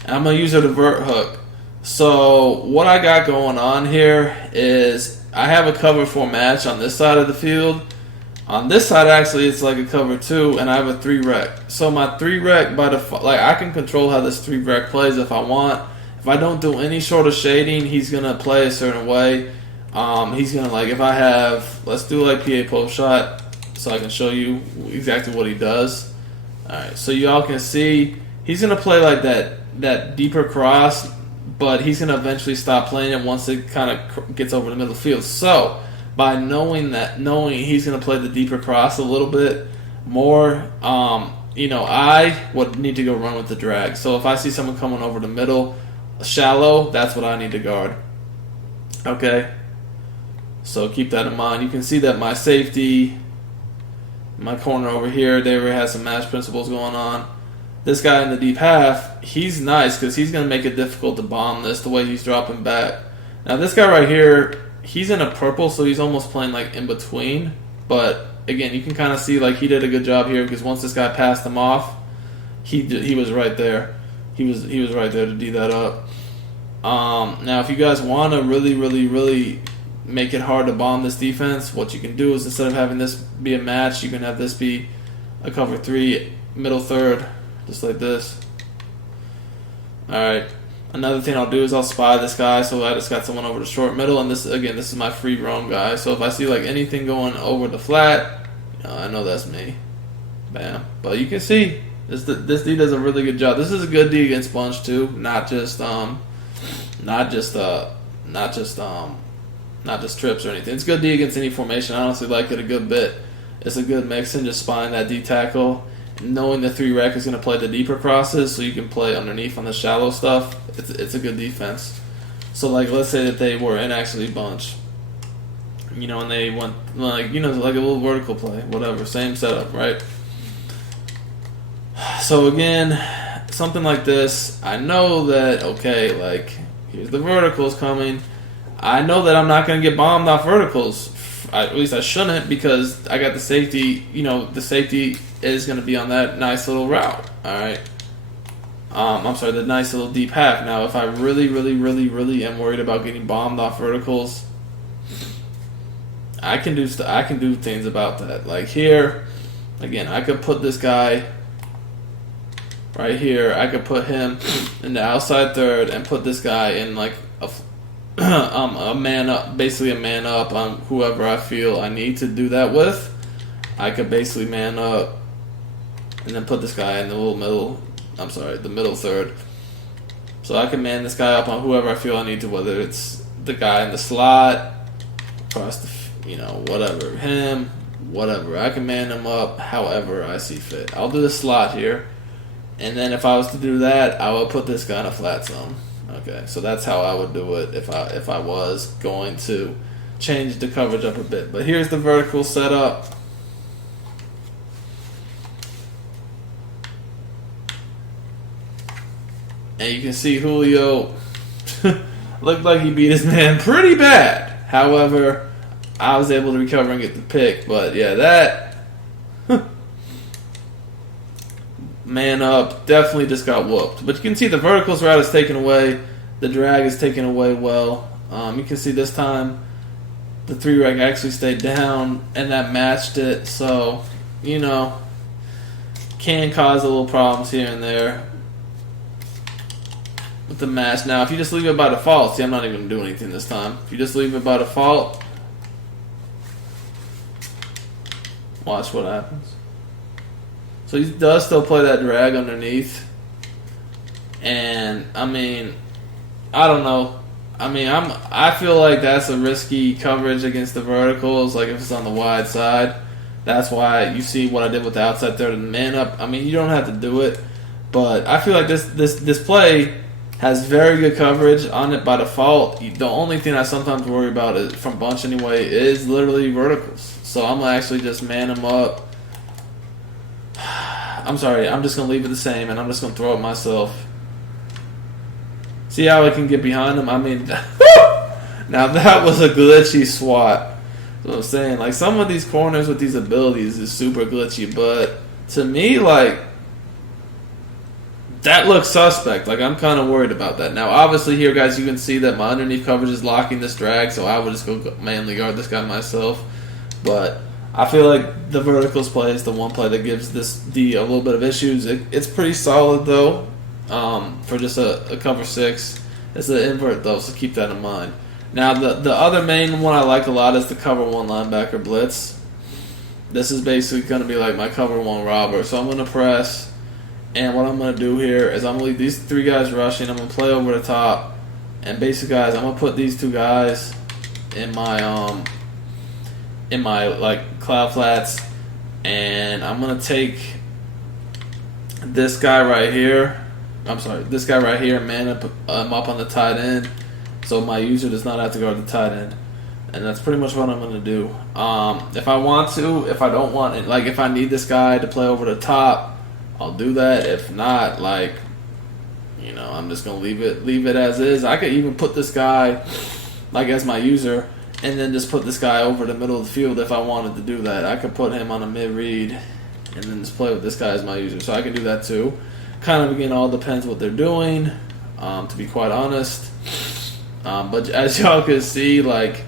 And I'm going to use a divert hook. So what I got going on here is I have a cover 4 match on this side of the field. On this side, actually, it's like a cover 2, and I have a 3 rec. So my 3 rec, by default, like I can control how this 3 rec plays if I want. If I don't do any sort of shading, he's going to play a certain way. He's going to, like, if I have, let's do like PA post shot so I can show you exactly what he does. Alright, so y'all can see he's going to play like that deeper cross, but he's going to eventually stop playing it once it kind of gets over the middle of the field. So by knowing he's going to play the deeper cross a little bit more, I would need to go run with the drag. So if I see someone coming over the middle, shallow, that's what I need to guard. Okay? So keep that in mind. You can see that my safety, my corner over here, David has some match principles going on. This guy in the deep half, he's nice because he's going to make it difficult to bomb this the way he's dropping back. Now this guy right here, he's in a purple, so he's almost playing like in between. But again, you can kind of see like he did a good job here because once this guy passed him off, he was right there. He was right there to D that up. Now, if you guys want to really make it hard to bomb this defense, what you can do is instead of having this be a match, you can have this be a cover 3 middle third, just like this. Alright, another thing I'll do is I'll spy this guy, so I just got someone over the short middle, and this is my free roam guy, so if I see like anything going over the flat, I know that's me. Bam. But you can see this D does a really good job. This is a good D against bunch too, not just trips or anything. It's good D against any formation. I honestly like it a good bit. It's a good mix in just spying that D tackle, knowing the 3 rec is going to play the deeper crosses, so you can play underneath on the shallow stuff. It's a good defense. So like, let's say that they were in actually bunch, and they went like a little vertical play, whatever, same setup, right? So again, something like this, I know that, okay, like, here's the verticals coming. I know that I'm not going to get bombed off verticals. At least I shouldn't, because I got the safety, the safety is going to be on that nice little route, alright? I'm sorry, the nice little deep half. Now, if I really am worried about getting bombed off verticals, I can do things about that. Like here, again, I could put this guy right here. I could put him in the outside third and put this guy in like a man up, basically a man up on whoever I feel I need to do that with. I could basically man up and then put this guy in the the middle third. So I can man this guy up on whoever I feel I need to, whether it's the guy in the slot, across the, whatever, him, whatever. I can man him up however I see fit. I'll do the slot here. And then if I was to do that, I would put this guy in a flat zone. Okay, so that's how I would do it if I was going to change the coverage up a bit. But here's the vertical setup. And you can see Julio looked like he beat his man pretty bad. However, I was able to recover and get the pick. But yeah, that man up definitely just got whooped. But you can see the verticals route is taken away. The drag is taken away well. You can see this time the 3 rec actually stayed down and that matched it. So, can cause a little problems here and there with the match. Now, if you just leave it by default, see, I'm not even going to do anything this time. If you just leave it by default, watch what happens. So he does still play that drag underneath. And, I don't know. I feel like that's a risky coverage against the verticals, like if it's on the wide side. That's why you see what I did with the outside third and the man up. You don't have to do it. But I feel like this play has very good coverage on it by default. The only thing I sometimes worry about is, from bunch anyway, is literally verticals. So I'm going to actually just man him up. I'm sorry, I'm just going to leave it the same, and I'm just going to throw it myself. See how I can get behind him? Now that was a glitchy swat. That's what I'm saying. Like, some of these corners with these abilities is super glitchy, but to me, like, that looks suspect. Like, I'm kind of worried about that. Now, obviously here, guys, you can see that my underneath coverage is locking this drag, so I would just go mainly guard this guy myself. But I feel like the verticals play is the one play that gives this D a little bit of issues. It's pretty solid, though, for just a cover 6. It's an invert, though, so keep that in mind. Now, the other main one I like a lot is the cover 1 linebacker blitz. This is basically going to be like my cover 1 robber. So I'm going to press, and what I'm going to do here is I'm going to leave these 3 guys rushing. I'm going to play over the top, and basically, guys, I'm going to put these 2 guys in my like cloud flats, and I'm going to take this guy right here. This guy right here, man up on the tight end, so my user does not have to guard the tight end. And that's pretty much what I'm going to do. If I want to, if I don't want it, like if I need this guy to play over the top, I'll do that. If not, like, I'm just going to leave it as is. I could even put this guy like as my user, and then just put this guy over the middle of the field if I wanted to do that. I could put him on a mid-read and then just play with this guy as my user. So I can do that too. Kind of, again, all depends what they're doing. to be quite honest. But as y'all can see, like,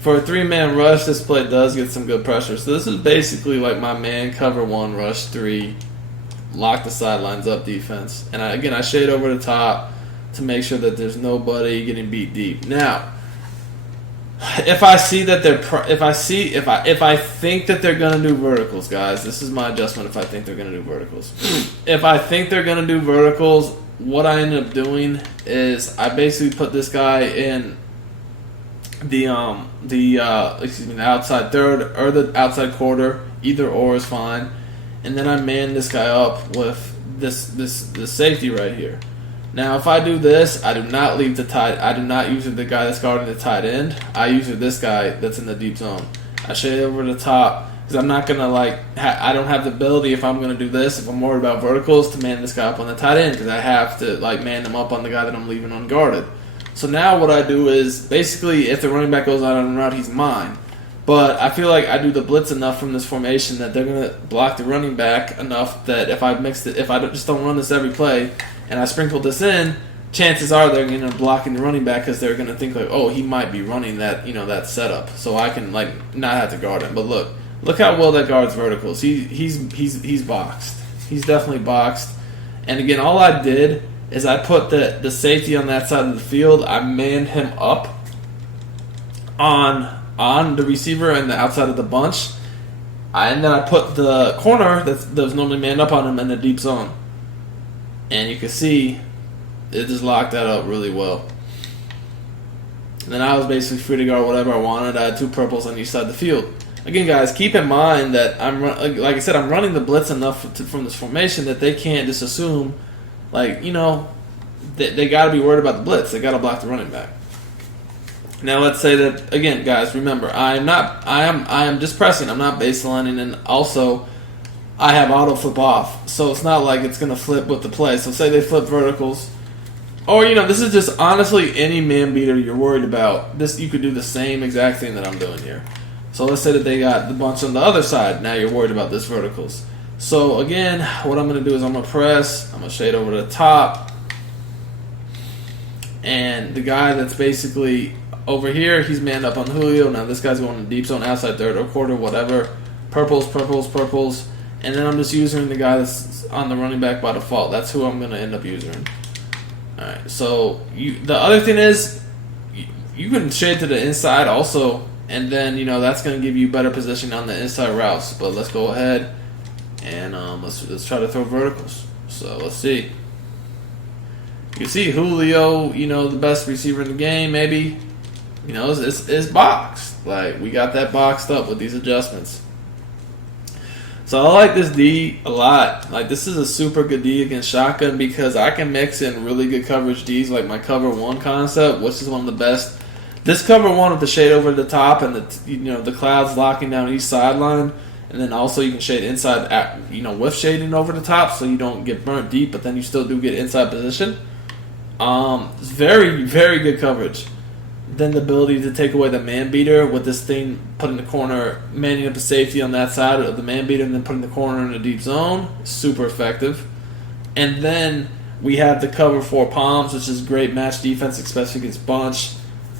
for a 3-man rush, this play does get some good pressure. So this is basically like my man cover 1, rush 3, lock the sidelines up defense. And I shade over the top to make sure that there's nobody getting beat deep. Now, if I see that if I think that they're gonna do verticals, guys, this is my adjustment. If I think they're gonna do verticals, if I think they're gonna do verticals, what I end up doing is I basically put this guy in the outside third or the outside quarter. Either or is fine, and then I man this guy up with this safety right here. Now, if I do this, I do not leave the tight. I do not use the guy that's guarding the tight end. I use this guy that's in the deep zone. I shade over the top because I'm not gonna I don't have the ability if I'm gonna do this. If I'm worried about verticals, to man this guy up on the tight end because I have to man them up on the guy that I'm leaving unguarded. So now what I do is basically if the running back goes out on a route, he's mine. But I feel like I do the blitz enough from this formation that they're gonna block the running back enough that if I just don't run this every play. And I sprinkled this in, chances are they're going to blocking the running back because they're going to think like, oh, he might be running that that setup, so I can not have to guard him. But look how well that guards verticals. He's boxed. He's definitely boxed. And again, all I did is I put the safety on that side of the field. I manned him up on the receiver and the outside of the bunch, and then I put the corner that was normally manned up on him in the deep zone. And you can see it just locked that up really well. And then I was basically free to guard whatever I wanted. I had 2 purples on each side of the field. Again, guys, keep in mind that like I said, I'm running the blitz enough from this formation that they can't just assume, they got to be worried about the blitz. They got to block the running back. Now let's say that again, guys. Remember, I am just pressing. I'm not baselining, and also I have auto flip off, so it's not like it's going to flip with the play. So say they flip verticals, or this is just honestly any man beater you're worried about. This you could do the same exact thing that I'm doing here. So let's say that they got the bunch on the other side. Now you're worried about this verticals. So again, what I'm going to do is I'm going to press. I'm going to shade over the top, and the guy that's basically over here, he's manned up on Julio. Now this guy's going in deep zone, outside third or quarter, whatever. Purples. And then I'm just using the guy that's on the running back by default. That's who I'm going to end up using. Alright, so the other thing is, you can shade to the inside also, and then, that's going to give you better position on the inside routes. But let's go ahead and let's try to throw verticals. So let's see. You can see Julio, the best receiver in the game, maybe. It's boxed. We got that boxed up with these adjustments. So I like this D a lot. This is a super good D against shotgun because I can mix in really good coverage Ds like my cover 1 concept, which is one of the best. This cover 1 with the shade over the top and the clouds locking down each sideline, and then also you can shade inside with shading over the top so you don't get burnt deep, but then you still do get inside position. It's very, very good coverage. Then the ability to take away the man beater with this thing, putting the corner, manning up the safety on that side of the man beater, and then putting the corner in the deep zone, super effective. And then we have the cover 4 palms, which is great match defense, especially against bunch.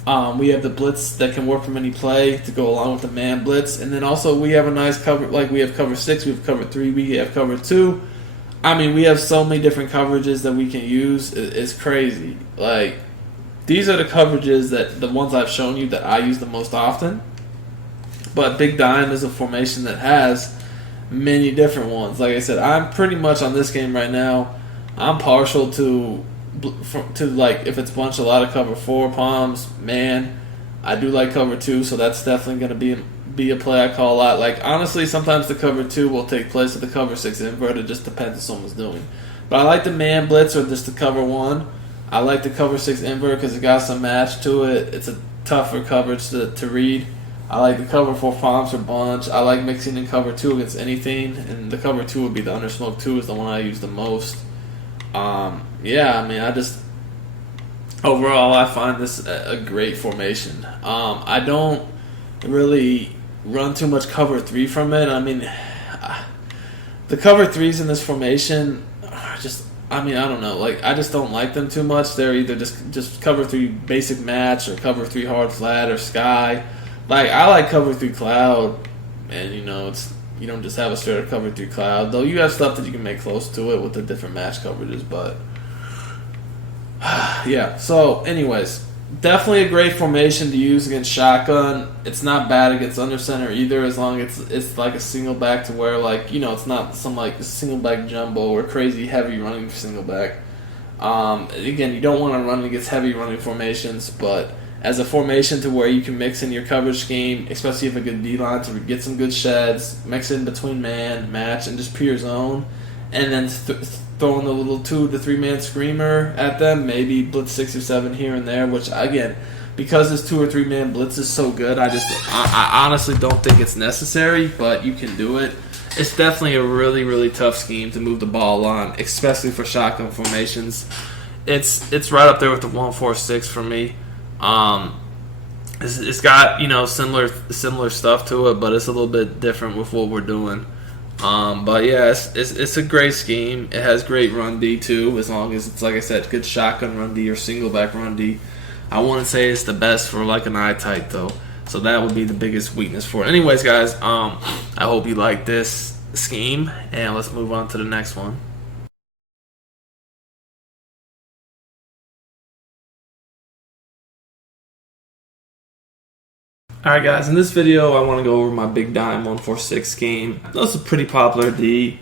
We have the blitz that can work from any play to go along with the man blitz, and then also we have a nice cover. We have cover 6, we have cover 3, we have cover 2. We have so many different coverages that we can use. It's crazy. These are the coverages the ones I've shown you that I use the most often. But Big Dime is a formation that has many different ones. Like I said, I'm pretty much on this game right now. I'm partial to if it's bunch a lot of cover 4 palms, man. I do like cover 2, so that's definitely going to be a play I call a lot. Honestly, sometimes the cover 2 will take place of the cover 6 invert. It just depends what someone's doing. But I like the man blitz or just the cover 1. I like the cover 6 invert because it got some match to it. It's a tougher coverage to read. I like the cover 4 palms for bunch. I like mixing in cover 2 against anything, and the cover 2 would be the undersmoke 2 is the one I use the most. Overall, I find this a great formation. I don't really run too much cover 3 from it. The cover 3s in this formation are just I mean, I don't know. Like, I just don't like them too much. They're either just cover 3 basic match or cover 3 hard flat or sky. Like, I like cover 3 cloud, and it's you don't just have a straight cover 3 cloud. Though you have stuff that you can make close to it with the different match coverages, but yeah. So, anyways, definitely a great formation to use against shotgun. It's not bad against under center either, as long as it's like a single back to where it's not some like a single back jumbo or crazy heavy running single back. Again, you don't want to run against heavy running formations, but as a formation to where you can mix in your coverage scheme, especially if a good D line to get some good sheds, mix it in between man, match, and just pure zone, and then throwing a little 2 to 3 man screamer at them, maybe blitz 6 or 7 here and there. Which again, because this 2 or 3 man blitz is so good, I honestly don't think it's necessary, but you can do it. It's definitely a really, really tough scheme to move the ball on, especially for shotgun formations. It's right up there with the 1-4-6 for me. It's got similar stuff to it, but it's a little bit different with what we're doing. But yeah, it's a great scheme. It has great run D too, as long as it's, like I said, good shotgun run D or single back run D. I wouldn't say it's the best for like an eye tight though, so that would be the biggest weakness for it. Anyways, guys, I hope you like this scheme, and let's move on to the next one. Alright guys, in this video I want to go over my big dime 1-4-6 scheme. That's a pretty popular D,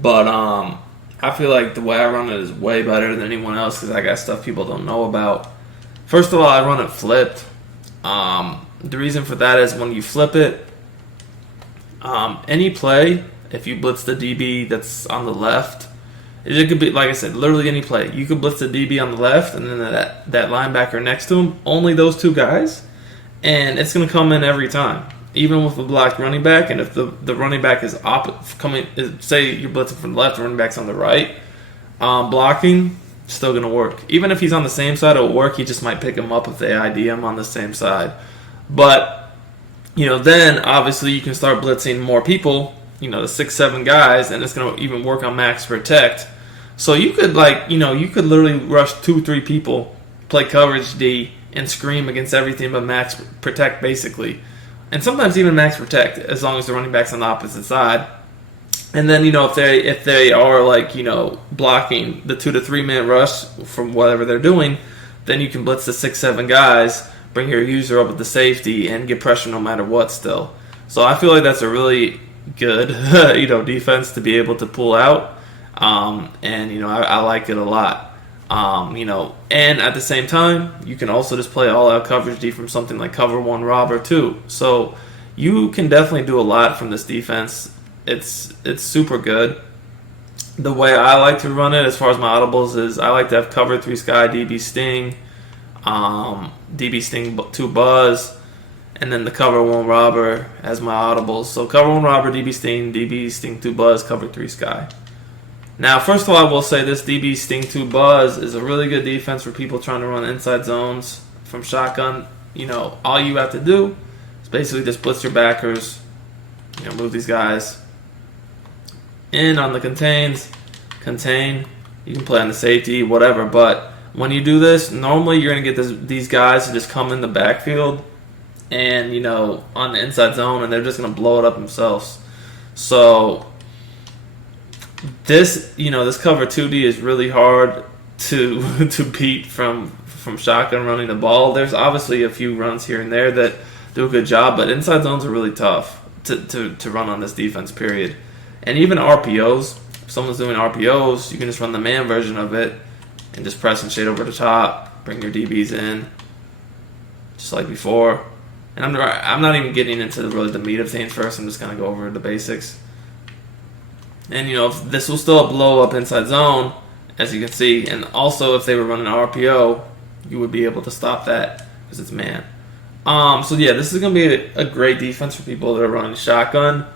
but I feel like the way I run it is way better than anyone else because I got stuff people don't know about. First of all, I run it flipped. The reason for that is when you flip it, any play, if you blitz the DB that's on the left, it could be, like I said, literally any play. You could blitz the DB on the left and then that linebacker next to him, only those 2 guys. And it's going to come in every time, even with a blocked running back. And if the running back is say you're blitzing from the left, the running back's on the right, blocking, still going to work. Even if he's on the same side, it'll work. He just might pick him up if they ID him on the same side. But, then obviously you can start blitzing more people, the 6-7 guys, and it's going to even work on max protect. So you could you could literally rush 2-3 people, play coverage D, and scream against everything but max protect, basically. And sometimes even max protect, as long as the running back's on the opposite side. And then, if they are, blocking the 2 to 3 man rush from whatever they're doing, then you can blitz the 6-7 guys, bring your user up with the safety, and get pressure no matter what still. So I feel like that's a really good, defense to be able to pull out. And, I like it a lot. And at the same time, you can also just play all-out coverage D from something like cover 1 robber too. So you can definitely do a lot from this defense. It's super good. The way I like to run it, as far as my audibles, is I like to have cover 3 sky, DB sting, DB sting 2 buzz, and then the cover 1 robber as my audibles. So cover 1 robber, DB sting 2 buzz, cover 3 sky. Now, first of all, I will say this DB Sting 2 Buzz is a really good defense for people trying to run inside zones from shotgun. All you have to do is basically just blitz your backers, move these guys in on the contain. You can play on the safety, whatever. But when you do this, normally you're going to get these guys to just come in the backfield and, on the inside zone, and they're just going to blow it up themselves. So this cover 2D is really hard to beat from shotgun running the ball. There's obviously a few runs here and there that do a good job, but inside zones are really tough to run on this defense, period. And even RPOs, if someone's doing RPOs, you can just run the man version of it and just press and shade over the top, bring your DBs in, just like before. And I'm not even getting into really the meat of things first. I'm just going to go over the basics. And, if this will still blow up inside zone, as you can see. And also, if they were running RPO, you would be able to stop that because it's man. So, yeah, this is going to be a great defense for people that are running shotgun.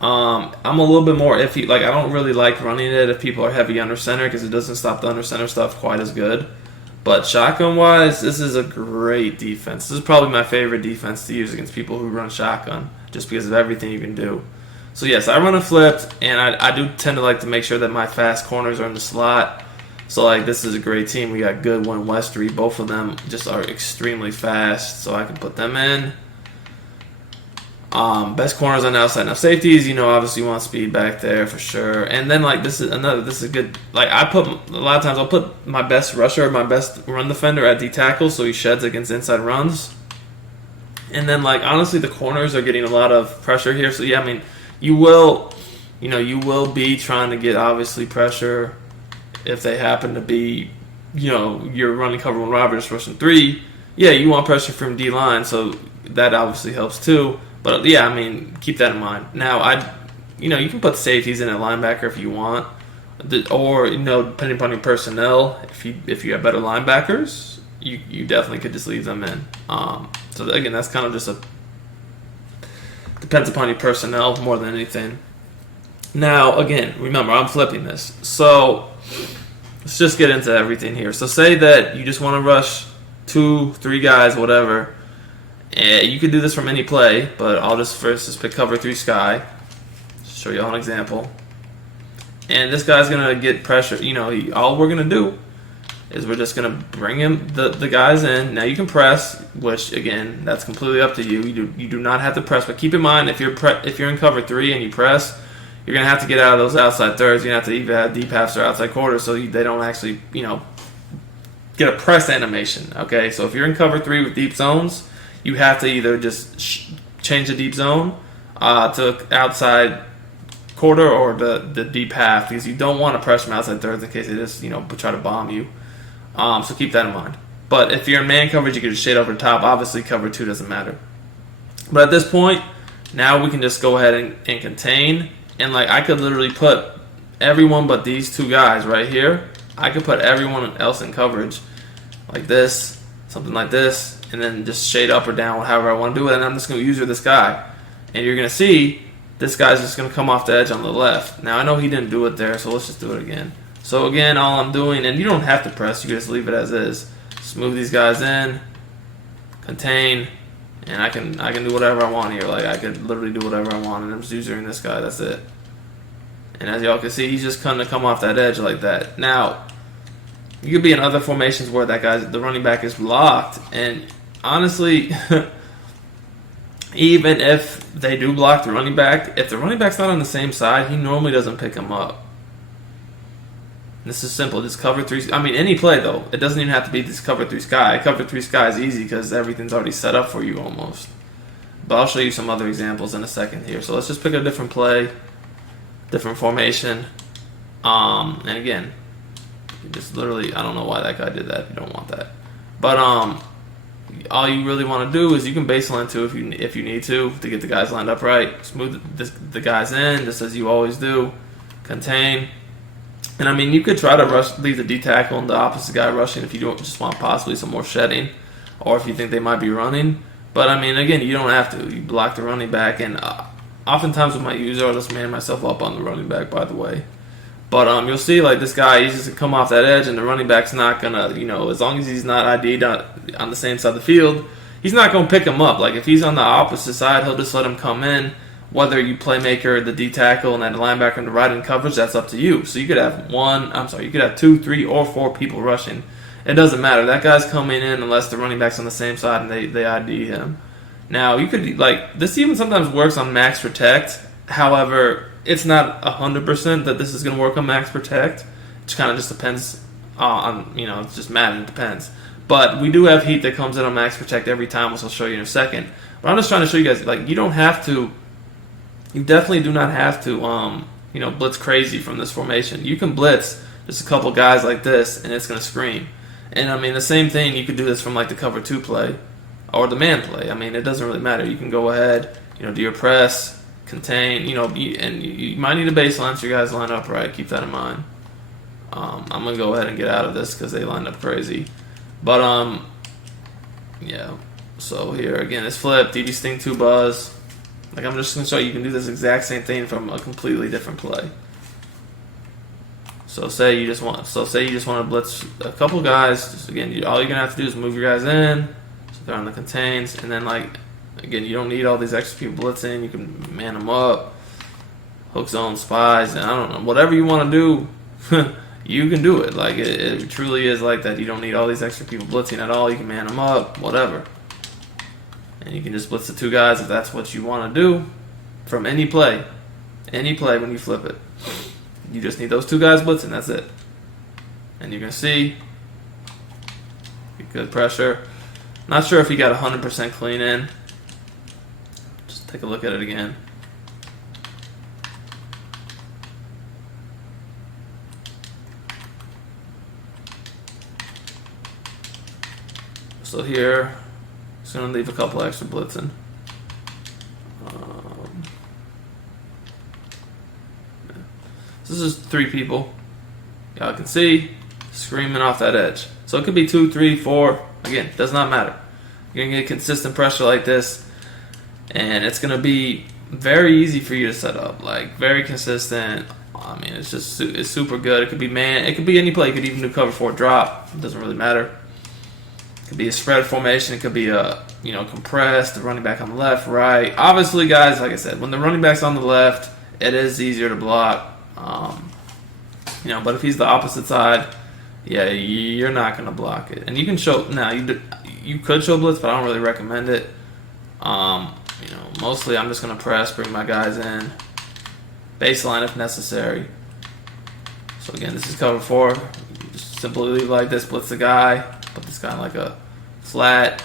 I'm a little bit more iffy. I don't really like running it if people are heavy under center because it doesn't stop the under center stuff quite as good. But shotgun-wise, this is a great defense. This is probably my favorite defense to use against people who run shotgun just because of everything you can do. So yes, I run a flipped, and I do tend to like to make sure that my fast corners are in the slot. So like this is a great team. We got Goodwin, Westry. Both of them just are extremely fast, so I can put them in. Best corners on the outside. Now safeties, obviously you want speed back there for sure. And then like this is good. Like I put a lot of times I'll put my best rusher, my best run defender at D tackle, so he sheds against inside runs. And then like honestly, the corners are getting a lot of pressure here. So yeah, I mean you will be trying to get obviously pressure if they happen to be, you're running cover one Roberts rushing 3. Yeah, you want pressure from D line, so that obviously helps too. But yeah, I mean, keep that in mind. Now, you can put safeties in at linebacker if you want, or depending upon your personnel, if you have better linebackers, you definitely could just leave them in. So again, that's kind of just depends upon your personnel more than anything. Now, again, remember I'm flipping this, so let's just get into everything here. So say that you just want to rush 2, 3 guys, whatever. You could do this from any play, but I'll just pick cover 3 sky. Just show you all an example. And this guy's going to get pressure. All we're going to do is we're just going to bring the guys in. Now you can press, which again, that's completely up to you. You do not have to press, but keep in mind if you're in cover 3 and you press, you're going to have to get out of those outside thirds. You're going to have to either have deep halves or outside quarters so they don't actually, get a press animation. Okay, so if you're in cover 3 with deep zones, you have to either just change the deep zone to outside quarter or the deep half because you don't want to press from outside thirds in case they just try to bomb you. So keep that in mind. But if you're in man coverage, you can just shade over the top. Obviously, cover 2 doesn't matter. But at this point, now we can just go ahead and contain. And like I could literally put everyone but these 2 guys right here. I could put everyone else in coverage like this, something like this, and then just shade up or down, however I want to do it. And I'm just going to use this guy. And you're going to see this guy's just going to come off the edge on the left. Now, I know he didn't do it there, so let's just do it again. So, again, all I'm doing, and you don't have to press. You can just leave it as is. Just move these guys in, contain, and I can do whatever I want here. Like, I could literally do whatever I want, and I'm just using this guy. That's it. And as y'all can see, he's just going to come off that edge like that. Now, you could be in other formations where the running back is blocked, and honestly, even if they do block the running back, if the running back's not on the same side, he normally doesn't pick him up. This is simple. Just cover 3. I mean, any play, though. It doesn't even have to be this cover 3 sky. Cover 3 sky is easy because everything's already set up for you almost. But I'll show you some other examples in a second here. So let's just pick a different play, different formation. And again, just literally, I don't know why that guy did that. You don't want that. But all you really want to do is you can baseline too if you need to get the guys lined up right. Smooth the guys in just as you always do. Contain. And I mean, you could try to leave the D tackle and the opposite guy rushing if you don't just want possibly some more shedding, or if you think they might be running. But I mean, again, you don't have to. You block the running back, and oftentimes with my user, I'll just man myself up on the running back. By the way, but you'll see like this guy, he's just gonna come off that edge, and the running back's not gonna, as long as he's not ID'd on the same side of the field, he's not gonna pick him up. Like if he's on the opposite side, he'll just let him come in. Whether you playmaker, the D tackle, and then the linebacker in the right in coverage, that's up to you. So you could have 2, 3, or 4 people rushing. It doesn't matter. That guy's coming in unless the running back's on the same side and they ID him. Now, you could, this even sometimes works on max protect. However, it's not 100% that this is going to work on max protect. It kind of just depends on, it's just Madden. It depends. But we do have heat that comes in on max protect every time, which I'll show you in a second. But I'm just trying to show you guys, you don't have to. You definitely do not have to, blitz crazy from this formation. You can blitz just a couple guys like this, and it's going to scream. And, I mean, the same thing, you could do this from, the cover 2 play or the man play. I mean, it doesn't really matter. You can go ahead, do your press, contain, and you might need a baseline so your guys line up right. Keep that in mind. I'm going to go ahead and get out of this because they lined up crazy. But, yeah. So, here, again, it's flip, DB Sting 2 buzz. I'm just going to show you can do this exact same thing from a completely different play. So say you just want to blitz a couple guys. Just again, all you're going to have to do is move your guys in, so they're on the contains, and then again, you don't need all these extra people blitzing. You can man them up, hook zone, spies, and I don't know, whatever you want to do. you can do it. Like it truly is like that. You don't need all these extra people blitzing at all. You can man them up, whatever, and you can just blitz the 2 guys if that's what you want to do from any play when you flip it. You just need those 2 guys blitzing. That's it, and you can see good pressure. Not sure if he got 100% clean in. Just take a look at it again. So here, just going to leave a couple extra blitzing. This is 3 people. Y'all can see, screaming off that edge. So it could be 2, 3, 4. Again, does not matter. You're going to get consistent pressure like this, and it's going to be very easy for you to set up. Like, very consistent. I mean, it's super good. It could be man. It could be any play. You could even do cover 4 drop. It doesn't really matter. It could be a spread formation. It could be a, compressed, the running back on the left, right. Obviously, guys, like I said, when the running back's on the left, it is easier to block. But if he's the opposite side, yeah, you're not going to block it. And you can show, now, you could show blitz, but I don't really recommend it. Mostly I'm just going to press, bring my guys in, baseline if necessary. So again, this is cover 4. You just simply leave like this, blitz the guy, put this guy in like a flat,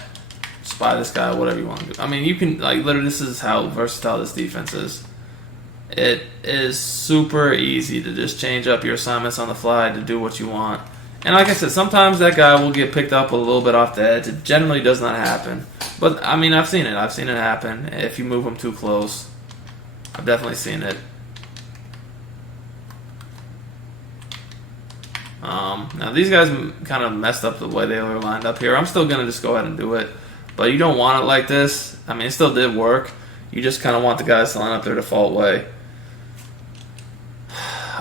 spy this guy, whatever you want to do. I mean, you can, like, literally, this is how versatile this defense is. It is super easy to just change up your assignments on the fly to do what you want. And like I said, sometimes that guy will get picked up a little bit off the edge. It generally does not happen. But, I mean, I've seen it. I've seen it happen if you move them too close. I've definitely seen it. Now, these guys kind of messed up the way they were lined up here. I'm still going to just go ahead and do it. But you don't want it like this. I mean, it still did work. You just kind of want the guys to line up their default way.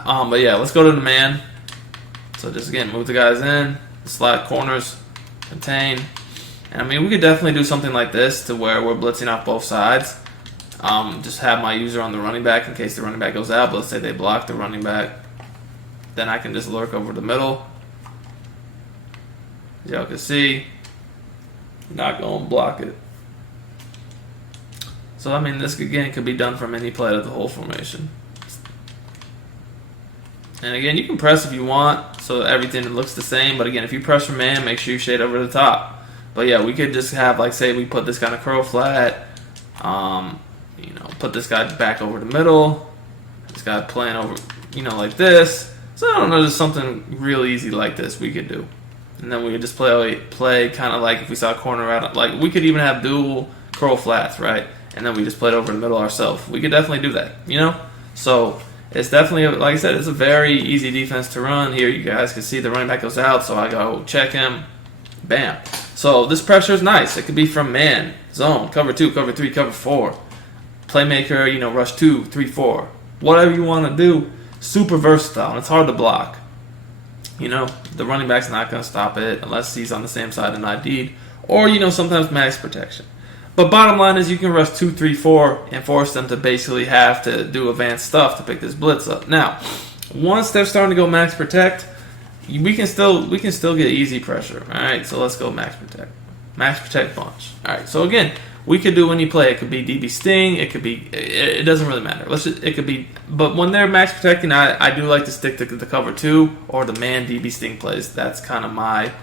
But yeah, let's go to the man. So just again, move the guys in, slide corners, contain. And I mean, we could definitely do something like this to where we're blitzing off both sides. Just have my user on the running back in case the running back goes out. But let's say they block the running back. Then I can just lurk over the middle. As y'all can see, not going to block it. So, I mean, this again could be done from any play of the whole formation. And again, you can press if you want, so everything looks the same. But again, if you press from man, make sure you shade over the top. But yeah, we could just have, like, say we put this guy in a curl flat, put this guy back over the middle, this guy playing over, like this. So I don't know, just something real easy like this we could do. And then we could just play kind of like if we saw a corner out, like we could even have dual curl flats, right? And then we just played over the middle ourselves. We could definitely do that, So it's definitely, like I said, it's a very easy defense to run. Here you guys can see the running back goes out, so I go check him, bam. So this pressure is nice. It could be from man, zone, cover 2, cover 3, cover 4. Playmaker, rush 2, 3, 4. Whatever you want to do, super versatile, and it's hard to block. The running back's not going to stop it unless he's on the same side and ID'd. Or, sometimes max protection. But bottom line is you can rush 2, 3, 4 and force them to basically have to do advanced stuff to pick this blitz up. Now, once they're starting to go max protect, we can still get easy pressure. All right, so let's go max protect bunch. All right, so again, we could do any play. It could be DB sting. It could be. It doesn't really matter. It could be. But when they're max protecting, I do like to stick to the cover 2 or the man DB sting plays. That's kind of my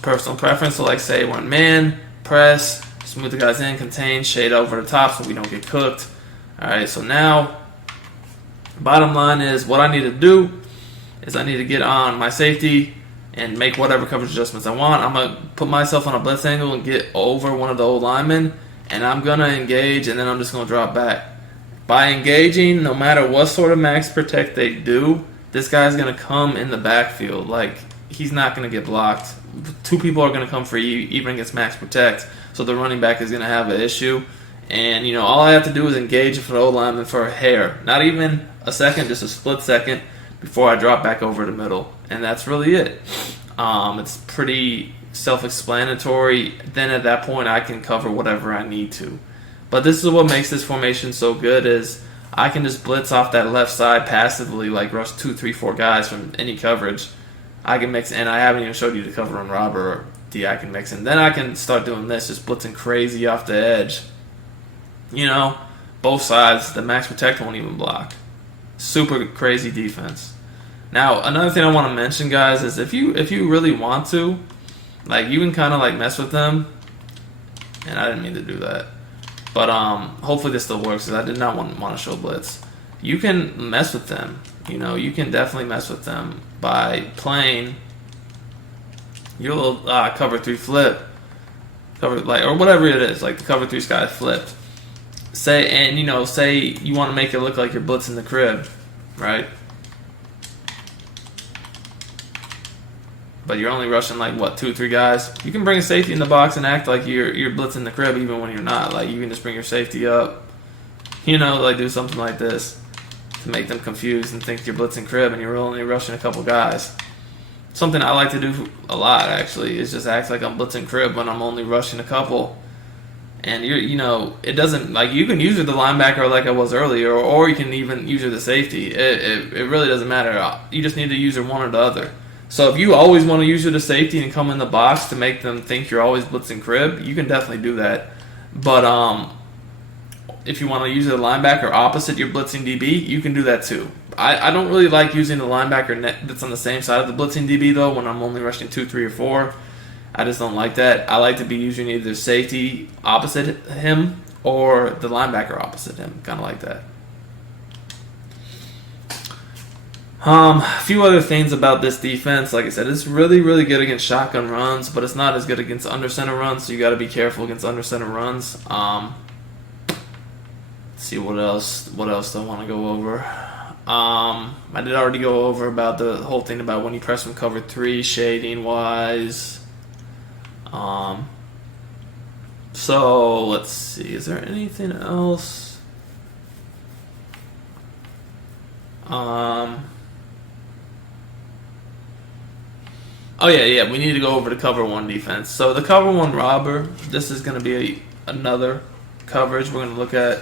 personal preference. So like say we're in man press. Smooth the guys in, contain, shade over the top so we don't get cooked. Alright, so now, bottom line is what I need to do is I need to get on my safety and make whatever coverage adjustments I want. I'm going to put myself on a blitz angle and get over one of the old linemen, and I'm going to engage, and then I'm just going to drop back. By engaging, no matter what sort of max protect they do, this guy's going to come in the backfield. Like, he's not going to get blocked. 2 people are going to come free even against max protect. So the running back is going to have an issue. And, all I have to do is engage for the old lineman for a hair. Not even a second, just a split second before I drop back over the middle. And that's really it. It's pretty self-explanatory. Then at that point, I can cover whatever I need to. But this is what makes this formation so good is I can just blitz off that left side passively, like rush 2, 3, 4 guys from any coverage. I can mix, and I haven't even showed you the cover on robber or D. I can mix in. Then I can start doing this, just blitzing crazy off the edge. You know, both sides. The max protect won't even block. Super crazy defense. Now, another thing I want to mention, guys, is if you really want to, like, you can kind of like mess with them. And I didn't mean to do that, but hopefully this still works, because I did not want to show blitz. You can mess with them. You know, you can definitely mess with them by playing your little cover 3 flip, or whatever it is, like the cover 3 sky flip. Say you want to make it look like you're blitzing the crib, right? But you're only rushing like what, 2 or 3 guys. You can bring a safety in the box and act like you're blitzing the crib even when you're not. Like, you can just bring your safety up, you know, like do something like this to make them confused and think you're blitzing crib and you're only rushing a couple guys. Something I like to do a lot, actually, is just act like I'm blitzing crib when I'm only rushing a couple. And it doesn't, like, you can use the linebacker like I was earlier, or you can even use the safety. It really doesn't matter. You just need to use one or the other. So if you always want to use the safety and come in the box to make them think you're always blitzing crib, you can definitely do that. But if you want to use the linebacker opposite your blitzing DB, you can do that too. I don't really like using the linebacker that's on the same side of the blitzing DB, though, when I'm only rushing 2, 3, or 4. I just don't like that. I like to be using either safety opposite him or the linebacker opposite him, kind of like that. A few other things about this defense. Like I said, it's really, really good against shotgun runs, but it's not as good against under center runs, so you got to be careful against under center runs. Let's see what else do I want to go over. I did already go over about the whole thing about when you press from cover 3, shading wise. So let's see, is there anything else? Oh yeah, we need to go over the cover 1 defense. So the cover 1 robber, this is going to be another coverage we're going to look at.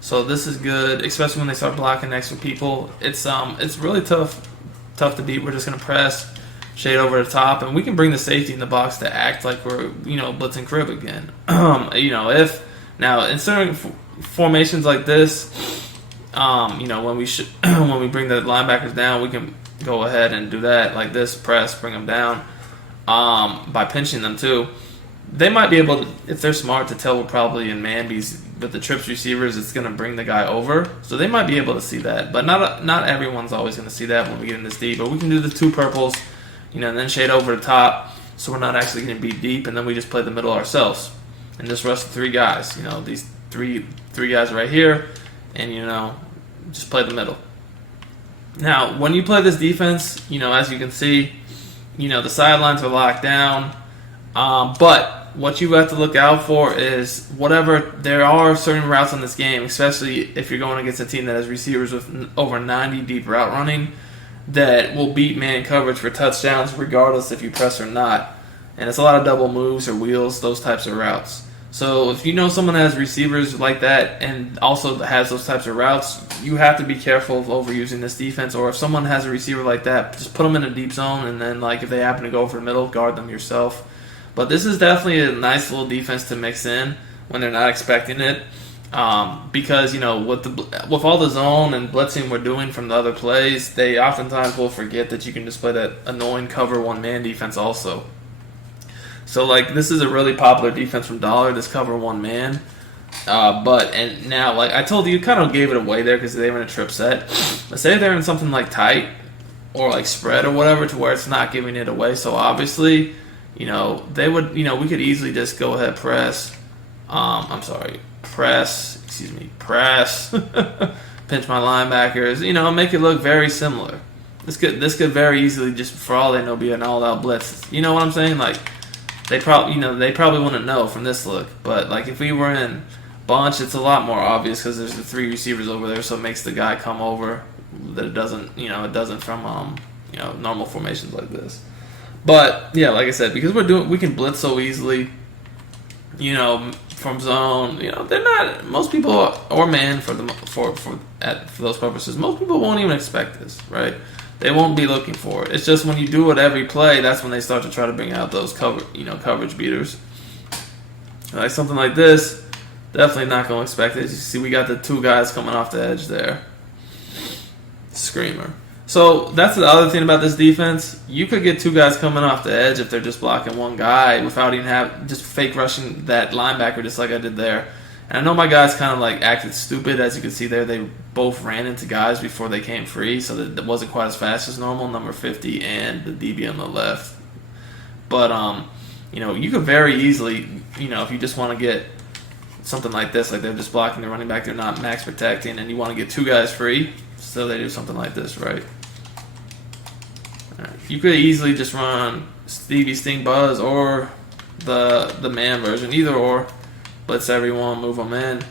So this is good, especially when they start blocking extra people. It's really tough to beat. We're just going to press, shade over the top, and we can bring the safety in the box to act like we're, blitzing crib again. If now in certain formations like this, when we when we bring the linebackers down, we can go ahead and do that like this, press, bring them down, by pinching them too. They might be able to, if they're smart, to tell we're probably in man-bees with the trips receivers. It's going to bring the guy over, so they might be able to see that. But not everyone's always going to see that when we get in this deep. But we can do the 2 purples, and then shade over the top, so we're not actually going to be deep, and then we just play the middle ourselves and just rush the 3 guys. These three guys right here, and just play the middle. Now, when you play this defense, as you can see, the sidelines are locked down, but what you have to look out for is there are certain routes in this game, especially if you're going against a team that has receivers with over 90 deep route running, that will beat man coverage for touchdowns regardless if you press or not. And it's a lot of double moves or wheels, those types of routes. So if you know someone has receivers like that and also has those types of routes, you have to be careful of overusing this defense. Or if someone has a receiver like that, just put them in a deep zone, and then if they happen to go for the middle, guard them yourself. But this is definitely a nice little defense to mix in when they're not expecting it, because with all the zone and blitzing we're doing from the other plays, they oftentimes will forget that you can just play that annoying cover 1-man defense also. So this is a really popular defense from Dollar, this cover 1-man. And now I told you, kind of gave it away there because they were in a trip set. But say they're in something like tight or spread or whatever, to where it's not giving it away. So obviously, they would, we could easily just go ahead press. Press. Pinch my linebackers. Make it look very similar. This could very easily, just for all they know, be an all-out blitz. You know what I'm saying? They probably wouldn't know from this look. But if we were in bunch, it's a lot more obvious because there's the 3 receivers over there, so it makes the guy come over. That it doesn't from normal formations like this. But yeah, like I said, because we can blitz so easily, from zone. They're not, most people, or man for those purposes, most people won't even expect this, right? They won't be looking for it. It's just when you do it every play, that's when they start to try to bring out those coverage beaters. Like something like this, definitely not going to expect it. You see, we got the two guys coming off the edge there. Screamer. So that's the other thing about this defense. You could get two guys coming off the edge if they're just blocking one guy without even just fake rushing that linebacker, just like I did there. And I know my guys kind of like acted stupid, as you can see there. They both ran into guys before they came free, so that it wasn't quite as fast as normal. Number 50 and the DB on the left. But you could very easily, if you just want to get something like this, like they're just blocking the running back, they're not max protecting, and you want to get two guys free, so they do something like this, right? You could easily just run Stevie Sting Buzz or the man version, either or. Blitz everyone, move them in,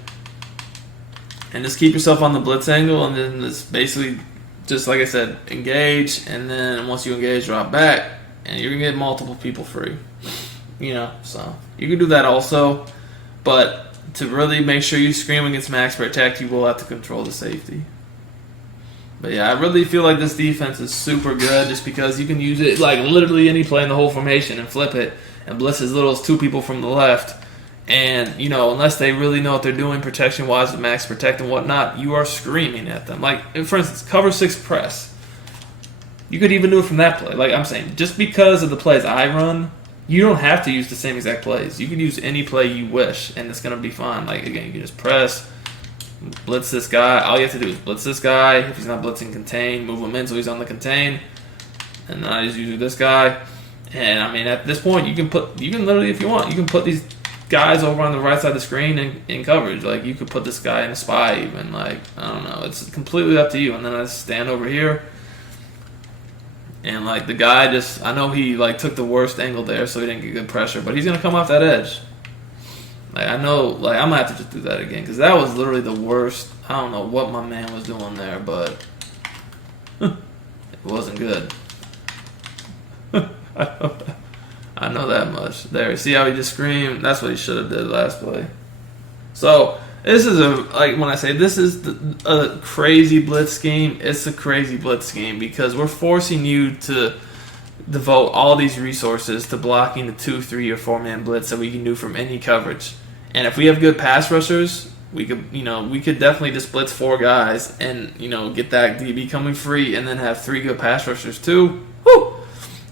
and just keep yourself on the blitz angle, and then just basically, just like I said, engage, and then once you engage, drop back, and you're gonna get multiple people free. So you can do that also, but to really make sure you scream against max protect, you will have to control the safety. But yeah, I really feel like this defense is super good just because you can use it like literally any play in the whole formation and flip it and blitz as little as two people from the left. And, unless they really know what they're doing protection-wise with max protect and whatnot, you are screaming at them. Like, for instance, cover 6 press. You could even do it from that play. Like I'm saying, just because of the plays I run, you don't have to use the same exact plays. You can use any play you wish, and it's going to be fine. Like, again, you can just press, blitz this guy. All you have to do is blitz this guy. If he's not blitzing contain, move him in so he's on the contain. And then I just use this guy. And, at this point, you can literally, if you want, you can put these guys over on the right side of the screen in coverage. Like, you could put this guy in a spy even. Like, I don't know. It's completely up to you. And then I stand over here. And, like, the guy I know he, like, took the worst angle there, so he didn't get good pressure. But he's going to come off that edge. Like, I know, like, I'm going to have to just do that again. Because that was literally the worst. I don't know what my man was doing there, but it wasn't good. I know that much. There, see how he just screamed? That's what he should have did last play. So, this is when I say this is a crazy blitz scheme, it's a crazy blitz scheme because we're forcing you to devote all these resources to blocking the 2, 3, or 4-man blitz that we can do from any coverage. And if we have good pass rushers, we could definitely just blitz 4 guys and, get that DB coming free and then have 3 good pass rushers too. Whew!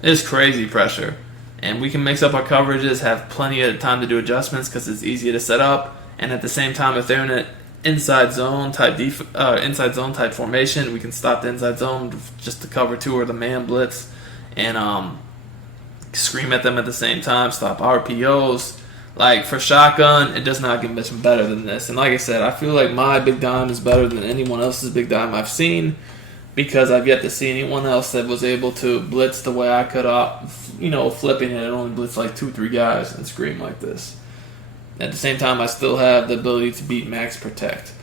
It's crazy pressure. And we can mix up our coverages, have plenty of time to do adjustments because it's easy to set up. And at the same time, if they're in an inside zone type formation, we can stop the inside zone just to cover 2 or the man blitz, and scream at them at the same time. Stop RPOs. Like for shotgun, it does not get much better than this. And like I said, I feel like my big dime is better than anyone else's big dime I've seen. Because I've yet to see anyone else that was able to blitz the way I could, flipping it and only blitz like 2, 3 guys and scream like this. At the same time, I still have the ability to beat max protect.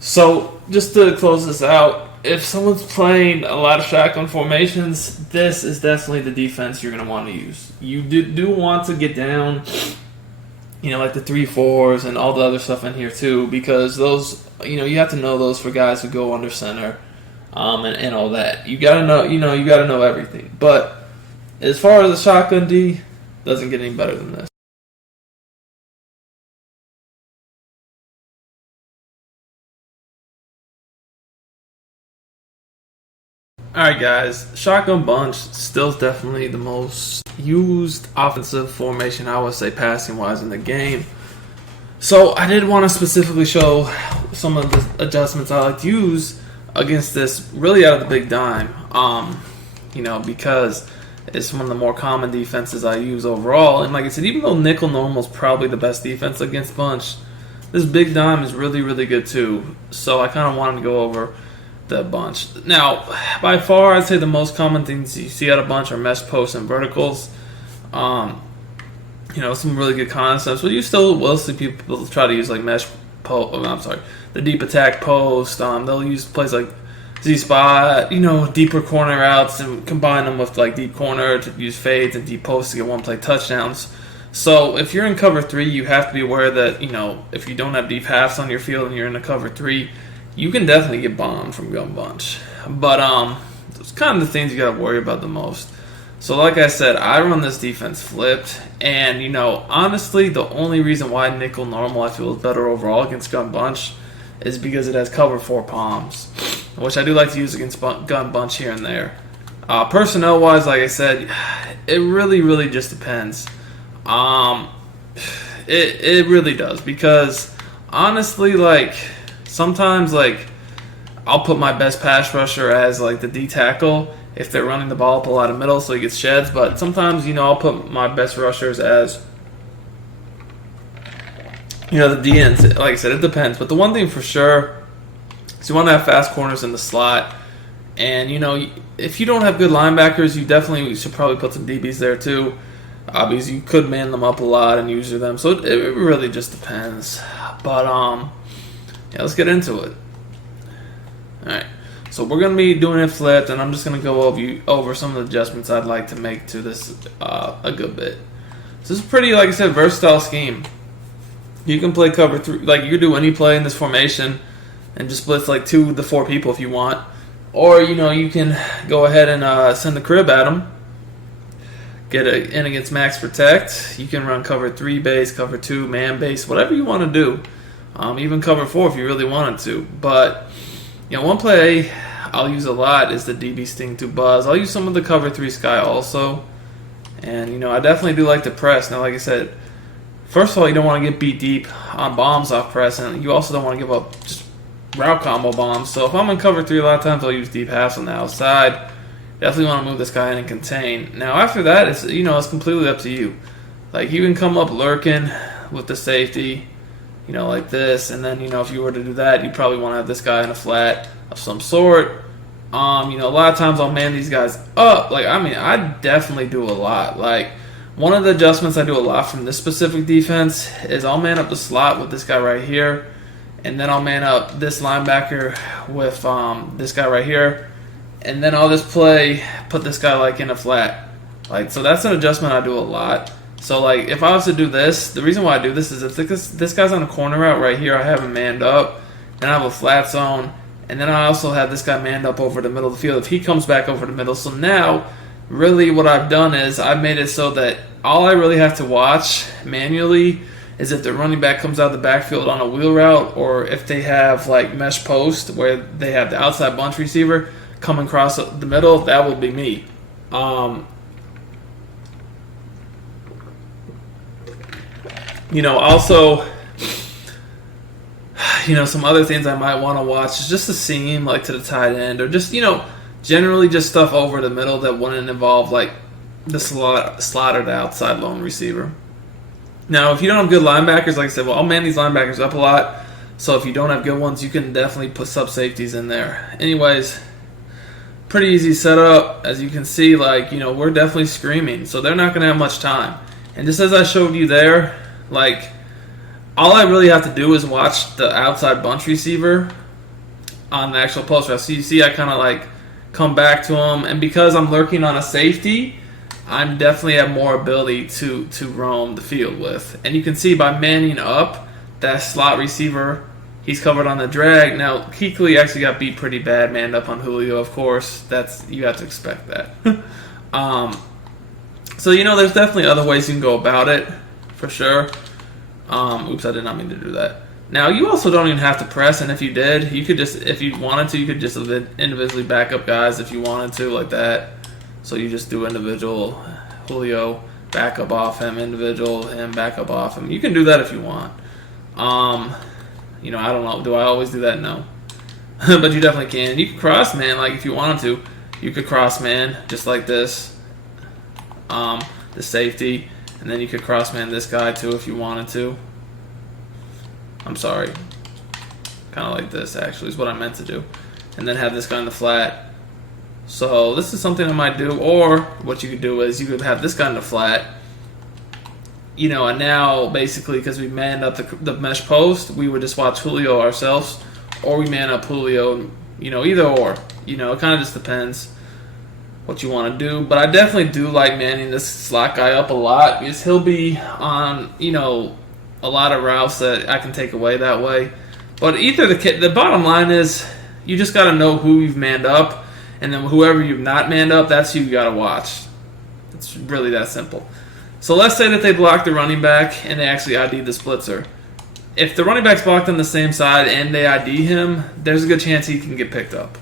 So, just to close this out, if someone's playing a lot of shotgun formations, this is definitely the defense you're going to want to use. You do want to get down, like the 3-4s and all the other stuff in here too, because those, you have to know those for guys who go under center. And all that. You gotta know everything. But as far as the shotgun D, doesn't get any better than this. Alright guys, shotgun bunch still definitely the most used offensive formation, I would say, passing wise in the game. So I did want to specifically show some of the adjustments I like to use against this really out of the big dime, because it's one of the more common defenses I use overall. And like I said, even though nickel normal is probably the best defense against bunch, this big dime is really, really good too. So I kind of wanted to go over the bunch. Now, by far, I'd say the most common things you see out of bunch are mesh posts and verticals. Some really good concepts, but you still will see people try to use like mesh post. The deep attack post. They'll use plays like Z-spot, deeper corner routes and combine them with like deep corner to use fades and deep posts to get one play touchdowns. So if you're in cover 3, you have to be aware that, if you don't have deep halves on your field and you're in a cover 3, you can definitely get bombed from gun bunch. But those kind of the things you got to worry about the most. So like I said, I run this defense flipped, and honestly, the only reason why nickel normal I feel is better overall against gun bunch is because it has cover 4 palms, which I do like to use against gun bunch here and there. Personnel wise, like I said, it really just depends. It really does, because honestly, sometimes I'll put my best pass rusher as the D tackle if they're running the ball up a lot of middle, so he gets sheds. But sometimes I'll put my best rushers as the D ends. Like I said, it depends. But the one thing for sure is you want to have fast corners in the slot, and if you don't have good linebackers, you definitely should probably put some DBs there too. Because you could man them up a lot and use them. So it really just depends. But, let's get into it. Alright. So we're going to be doing it flipped, and I'm just going to go over some of the adjustments I'd like to make to this a good bit. So this is pretty, like I said, versatile scheme. You can play cover 3. You can do any play in this formation and just blitz 2 to 4 people if you want. Or, you can go ahead and send the crib at them. Get in against max protect. You can run cover 3 base, cover 2, man base, whatever you want to do. Even cover 4 if you really wanted to. But, one play I'll use a lot is the DB Sting to Buzz. I'll use some of the cover 3 Sky also. And, I definitely do like to press. Now, like I said, first of all, you don't want to get beat deep on bombs off press. And you also don't want to give up just route combo bombs. So if I'm in cover 3, a lot of times I'll use deep halves on the outside. Definitely want to move this guy in and contain. Now after that, it's it's completely up to you. You can come up lurking with the safety, like this, and then if you were to do that, you probably want to have this guy in a flat of some sort. A lot of times I'll man these guys up. I definitely do a lot. One of the adjustments I do a lot from this specific defense is I'll man up the slot with this guy right here, and then I'll man up this linebacker with this guy right here. And then I'll just put this guy in a flat. So that's an adjustment I do a lot. So if I was to do this, the reason why I do this is if this guy's on a corner route right here, I have him manned up, and I have a flat zone, and then I also have this guy manned up over the middle of the field if he comes back over the middle. So now, really what I've done is I've made it so that all I really have to watch manually is if the running back comes out of the backfield on a wheel route, or if they have mesh post where they have the outside bunch receiver coming across the middle, that will be me. Also, some other things I might want to watch is just the seam, to the tight end, or just, generally just stuff over the middle that wouldn't involve, the slot or the outside lone receiver. Now, if you don't have good linebackers, like I said, I'll man these linebackers up a lot, so if you don't have good ones, you can definitely put sub-safeties in there. Anyways, pretty easy setup. As you can see, we're definitely screaming, so they're not going to have much time. And just as I showed you there, all I really have to do is watch the outside bunch receiver on the actual post route. So you see I kind of come back to him, and because I'm lurking on a safety, I definitely have more ability to roam the field with. And you can see by manning up that slot receiver, he's covered on the drag. Now, Kuechly actually got beat pretty bad, manned up on Julio, of course. You have to expect that. So, there's definitely other ways you can go about it, for sure. Oops, I did not mean to do that. Now, you also don't even have to press, and if you did, you could just, if you wanted to, you could just individually back up guys if you wanted to, like that. So you just do individual Julio, back up off him, individual him, back up off him. You can do that if you want. I don't know. Do I always do that? No. But you definitely can. You can cross man, if you wanted to. You could cross man, just like this. The safety. And then you could cross man this guy, too, if you wanted to. I'm sorry. Kind of like this, actually, is what I meant to do. And then have this guy in the flat. So this is something I might do. Or what you could do is you could have this guy in the flat. And now, basically, because we manned up the mesh post, we would just watch Julio ourselves. Or we man up Julio, either or. It kind of just depends. what you want to do. But I definitely do like manning this slot guy up a lot because he'll be on, a lot of routes that I can take away that way. But the bottom line is you just got to know who you've manned up, and then whoever you've not manned up, that's who you got to watch. It's really that simple. So let's say that they block the running back and they actually ID the splitzer. If the running back's blocked on the same side and they ID him, there's a good chance he can get picked up.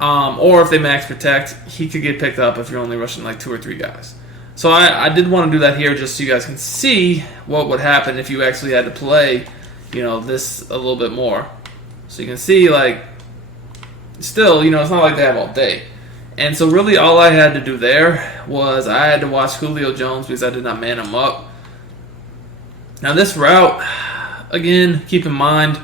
Or if they max protect, he could get picked up if you're only rushing like 2 or 3 guys. So I did want to do that here just so you guys can see what would happen if you actually had to play, this a little bit more. So you can see, still, it's not like they have all day. And so really all I had to do there was I had to watch Julio Jones because I did not man him up. Now this route, again, keep in mind,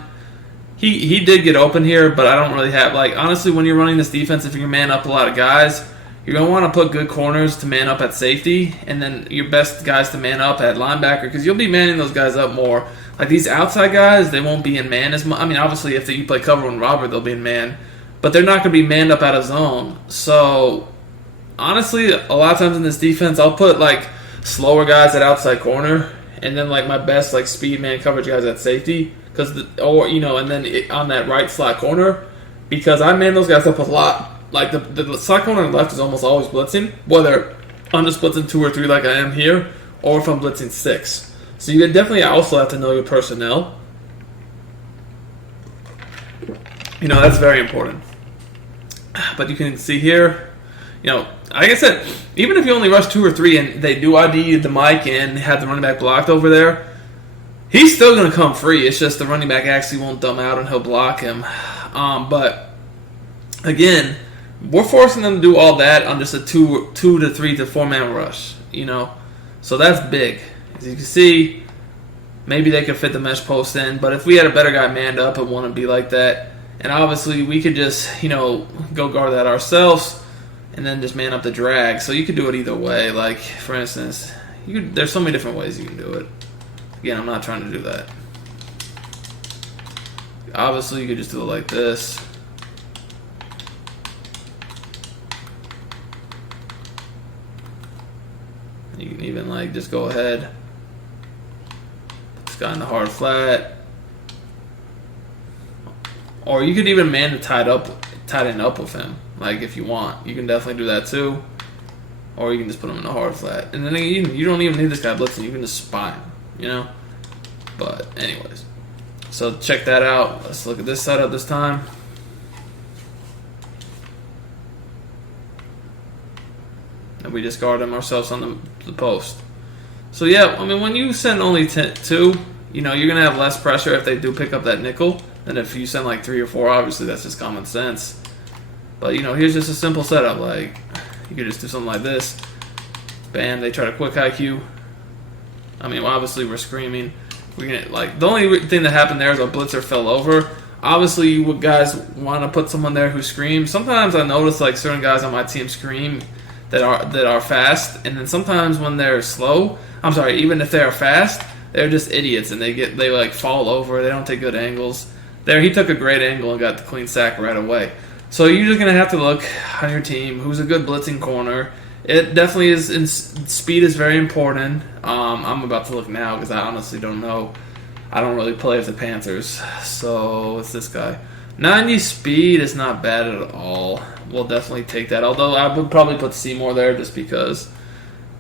he did get open here, but I don't really have, honestly, when you're running this defense, if you're man up a lot of guys, you're going to want to put good corners to man up at safety, and then your best guys to man up at linebacker, because you'll be manning those guys up more. Like these outside guys, they won't be in man as much. I mean, obviously, if you play cover and robber, they'll be in man, but they're not going to be manned up out of zone. So, honestly, a lot of times in this defense, I'll put, slower guys at outside corner, and then, my best, speed man coverage guys at safety, and then on that right slot corner, because I man those guys up a lot. The slot corner on the left is almost always blitzing, whether I'm just blitzing 2 or 3 like I am here, or if I'm blitzing 6. So you definitely also have to know your personnel. That's very important. But you can see here, like I said, even if you only rush 2 or 3 and they do ID the mic and have the running back blocked over there, he's still going to come free. It's just the running back actually won't dumb out and he'll block him. But again, we're forcing them to do all that on just a 2 to 3 to 4 man rush. So that's big. As you can see, maybe they could fit the mesh post in, but if we had a better guy manned up and want to be like that, and obviously we could just go guard that ourselves and then just man up the drag. So you could do it either way. Like for instance, there's so many different ways you can do it. Again, I'm not trying to do that. Obviously, you could just do it like this. You can even just go ahead. Put this guy in the hard flat. Or you could even man the tight end up with him. If you want. You can definitely do that too. Or you can just put him in the hard flat. And then you don't even need this guy blitzing. You can just spy him. But anyways. So check that out. Let's look at this setup this time. And we just guard them ourselves on the post. So yeah, I mean, when you send only 2, you're going to have less pressure if they do pick up that nickel than if you send 3 or 4. Obviously, that's just common sense. But, here's just a simple setup. You could just do something like this. Bam, they try to quick IQ. I mean, obviously, we're screaming. We're gonna, the only thing that happened there is a blitzer fell over. Obviously, you guys want to put someone there who screams. Sometimes I notice, certain guys on my team scream that are fast, and then sometimes when they're slow, even if they're fast, they're just idiots and they fall over. They don't take good angles. There, he took a great angle and got the clean sack right away. So you're just gonna have to look on your team who's a good blitzing corner. It definitely is. Speed is very important. I'm about to look now because I honestly don't know. I don't really play with the Panthers, so it's this guy. 90 speed is not bad at all. We'll definitely take that. Although I would probably put Seymour there just because,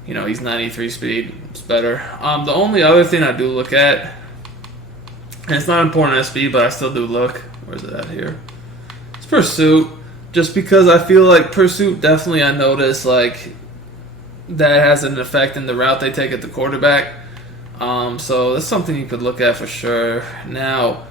he's 93 speed. It's better. The only other thing I do look at, and it's not important as speed, but I still do look. Where's it at here? It's pursuit. Just because I feel like pursuit, definitely I notice that has an effect in the route they take at the quarterback. So that's something you could look at for sure. Now,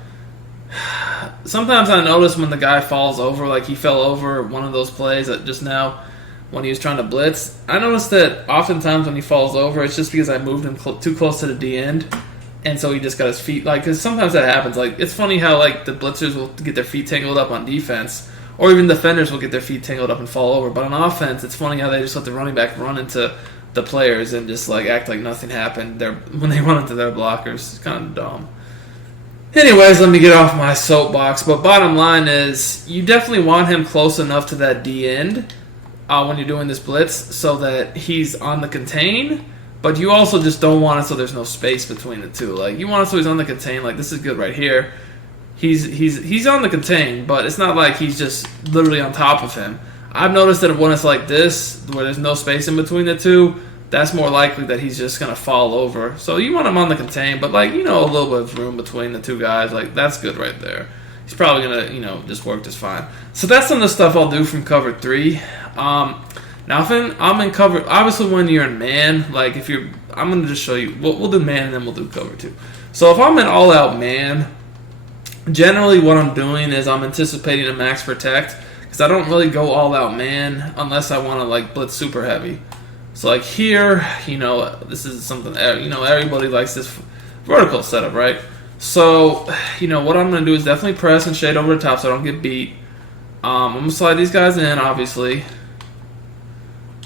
sometimes I notice when the guy falls over, he fell over one of those plays that just now when he was trying to blitz. I noticed that oftentimes when he falls over, it's just because I moved him too close to the D end, and so he just got his feet. Because sometimes that happens. It's funny how the blitzers will get their feet tangled up on defense, or even defenders will get their feet tangled up and fall over. But on offense, it's funny how they just let the running back run into the players and just act like nothing happened when they run into their blockers. It's kind of dumb. Anyways, let me get off my soapbox. But bottom line is, you definitely want him close enough to that D end when you're doing this blitz, so that he's on the contain. But you also just don't want it so there's no space between the two. Like, you want it so he's on the contain. Like, this is good right here. He's on the contain, but it's not like he's just literally on top of him. I've noticed that when it's like this, where there's no space in between the two, that's more likely that he's just going to fall over. So you want him on the contain, but, like, you know, a little bit of room between the two guys. Like, that's good right there. He's probably going to, you know, just work just fine. So that's some of the stuff I'll do from cover 3. Now, if I'm in cover, obviously when you're in man, like if you're, I'm going to just show you, we'll do man and then we'll do cover 2. So if I'm in all-out man, generally what I'm doing is I'm anticipating a max protect, because I don't really go all-out man unless I want to, like, blitz super heavy. So, like, here, you know, this is something, you know, everybody likes this vertical setup, right? So, you know, what I'm going to do is definitely press and shade over the top so I don't get beat. I'm going to slide these guys in, obviously.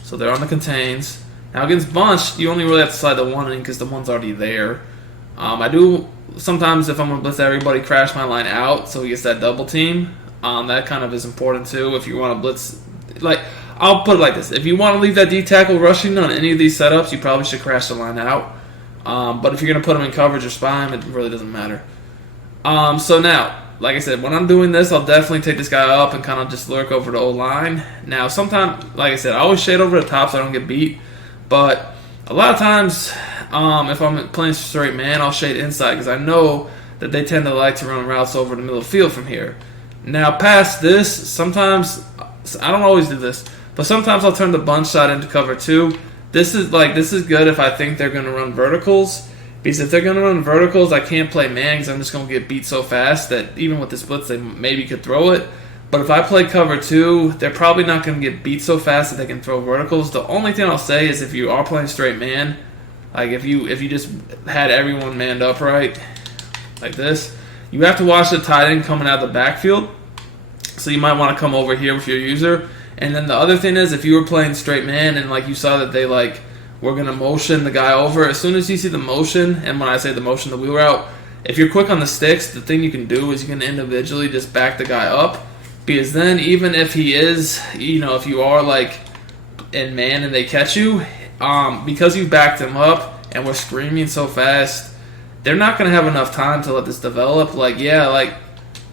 So they're on the contains. Now against bunched, you only really have to slide the one in because the one's already there. I do sometimes, if I'm going to blitz everybody, crash my line out so he gets that double team. That kind of is important too if you want to blitz. Like, I'll put it like this. If you want to leave that D tackle rushing on any of these setups, you probably should crash the line out. But if you're going to put him in coverage or spine, it really doesn't matter. So now, like I said, when I'm doing this, I'll definitely take this guy up and kind of just lurk over the O-line. Now, sometimes, like I said, I always shade over the top so I don't get beat. But a lot of times, if I'm playing straight man, I'll shade inside because I know that they tend to like to run routes over the middle of the field from here. Now, past this, sometimes, I don't always do this, but sometimes I'll turn the bunch side into cover 2. This is good if I think they're going to run verticals. Because if they're going to run verticals, I can't play man because I'm just going to get beat so fast that even with this blitz, they maybe could throw it. But if I play cover 2, they're probably not going to get beat so fast that they can throw verticals. The only thing I'll say is if you are playing straight man, like if you just had everyone manned up right, like this, you have to watch the tight end coming out of the backfield. So you might want to come over here with your user. And then the other thing is if you were playing straight man and like you saw that they like, we're going to motion the guy over. As soon as you see the motion, and when I say the motion, the wheel route, if you're quick on the sticks, the thing you can do is you can individually just back the guy up. Because then even if he is, you know, if you are like in man and they catch you, because you backed him up and we're screaming so fast, they're not going to have enough time to let this develop. Like, yeah, like,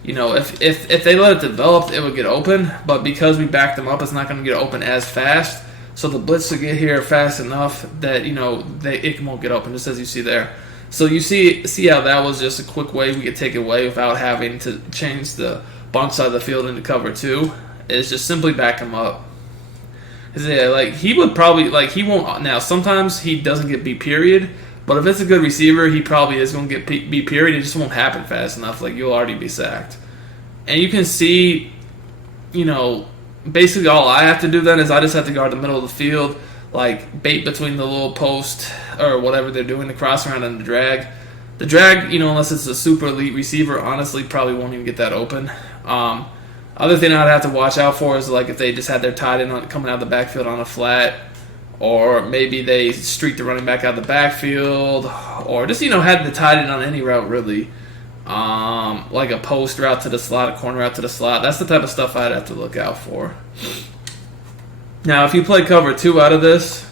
you know, if they let it develop, it would get open. But because we backed them up, it's not going to get open as fast. So the blitz will get here fast enough that, you know, it won't get open, just as you see there. So you see how that was just a quick way we could take it away without having to change the bunch side of the field into cover 2. It's just simply back him up. Yeah, like he would probably, like he won't, now sometimes he doesn't get beat period, but if it's a good receiver, he probably is going to get beat period. It just won't happen fast enough, like you'll already be sacked. And you can see, you know, basically all I have to do then is I just have to guard the middle of the field, like bait between the little post or whatever they're doing, the cross around and the drag. The drag, you know, unless it's a super elite receiver, honestly probably won't even get that open. Other thing I'd have to watch out for is like if they just had their tight end coming out of the backfield on a flat, or maybe they streak the running back out of the backfield, or just, you know, had the tight end on any route really. Like a post route to the slot, a corner route to the slot. That's the type of stuff I'd have to look out for. Now, if you play cover 2 out of this,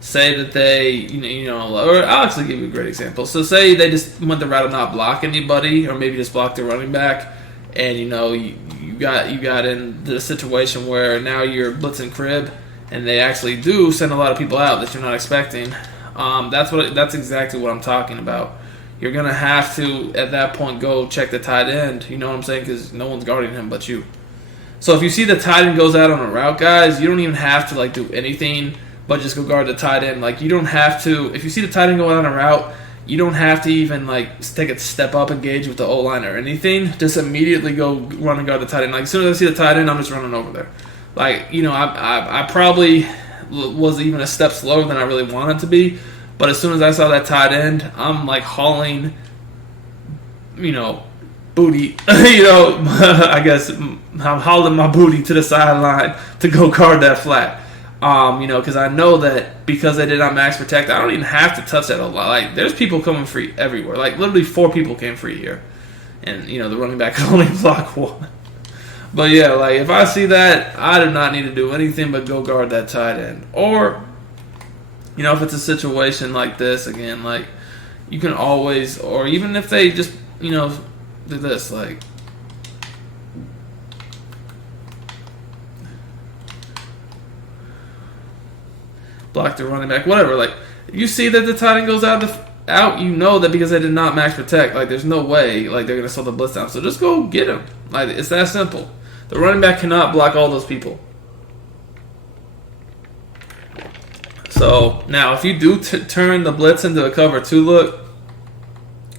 say that they, you know, or I'll actually give you a great example. So say they just went the route of not block anybody, or maybe just block their running back, and you know you got in the situation where now you're blitzing crib, and they actually do send a lot of people out that you're not expecting. That's exactly what I'm talking about. You're going to have to, at that point, go check the tight end. You know what I'm saying? Because no one's guarding him but you. So if you see the tight end goes out on a route, guys, you don't even have to, like, do anything but just go guard the tight end. Like, you don't have to, if you see the tight end go out on a route, you don't have to even, like, take a step up, engage with the O-line or anything. Just immediately go run and guard the tight end. Like, as soon as I see the tight end, I'm just running over there. Like, you know, I probably was even a step slower than I really wanted to be. But as soon as I saw that tight end, I'm like hauling, you know, booty. You know, I guess I'm hauling my booty to the sideline to go guard that flat. You know, because I know that because they did not max protect, I don't even have to touch that a lot. Like, there's people coming free everywhere. Like, literally 4 people came free here. And, you know, the running back could only block 1. But yeah, like if I see that, I do not need to do anything but go guard that tight end. Or, if it's a situation like this again, like you can always, or even if they just, do this, like block the running back, whatever. Like you see that the tight end goes out, you know that because they did not max protect. Like there's no way like they're gonna slow the blitz down. So just go get him. Like it's that simple. The running back cannot block all those people. So now if you do turn the blitz into a cover 2 look,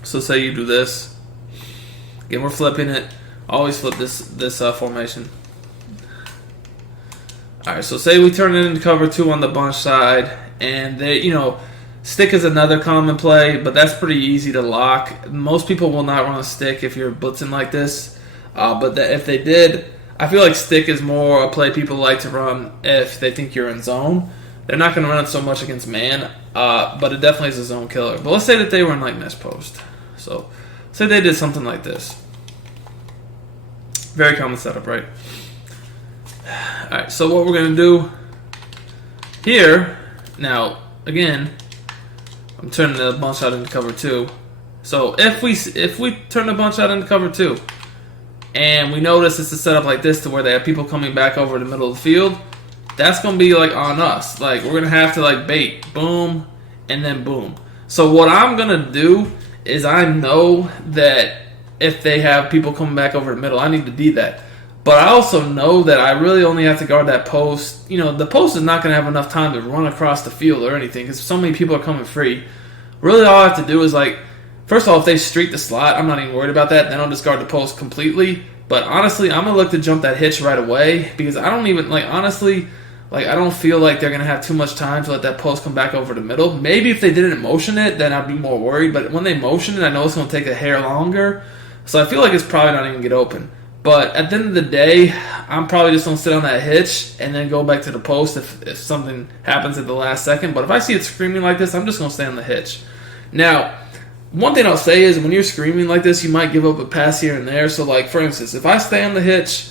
so say you do this. Again, we're flipping it. Always flip this formation. All right, so say we turn it into cover 2 on the bunch side, and they, stick is another common play, but that's pretty easy to lock. Most people will not run a stick if you're blitzing like this, but if they did, I feel like stick is more a play people like to run if they think you're in zone. They're not going to run it so much against man, but it definitely is a zone killer. But let's say that they were in like mesh post. So say they did something like this. Very common setup, right? Alright, so what we're going to do here, now, again, I'm turning the bunch out into cover 2. So if we turn the bunch out into cover 2, and we notice it's a setup like this to where they have people coming back over the middle of the field, that's going to be like on us. Like we're going to have to like bait, boom, and then boom. So what I'm going to do is I know that if they have people coming back over the middle, I need to be that. But I also know that I really only have to guard that post. The post is not going to have enough time to run across the field or anything because so many people are coming free. Really all I have to do is like, first of all, if they streak the slot, I'm not even worried about that. Then I'll just guard the post completely. But honestly, I'm going to look to jump that hitch right away because I don't even, I don't feel like they're going to have too much time to let that post come back over the middle. Maybe if they didn't motion it, then I'd be more worried. But when they motion it, I know it's going to take a hair longer. So I feel like it's probably not even going to get open. But at the end of the day, I'm probably just going to sit on that hitch and then go back to the post if something happens at the last second. But if I see it screaming like this, I'm just going to stay on the hitch. Now, one thing I'll say is when you're screaming like this, you might give up a pass here and there. So, like, for instance, if I stay on the hitch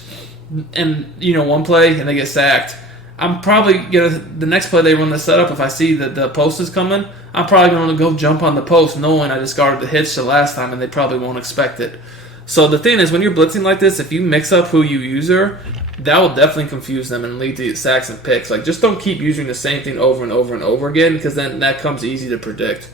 and, one play and they get sacked, I'm probably going to, the next play they run the setup, if I see that the post is coming, I'm probably going to go jump on the post knowing I just guarded the hitch the last time and they probably won't expect it. So the thing is, when you're blitzing like this, if you mix up who you user, that will definitely confuse them and lead to sacks and picks. Like, just don't keep using the same thing over and over and over again because then that comes easy to predict.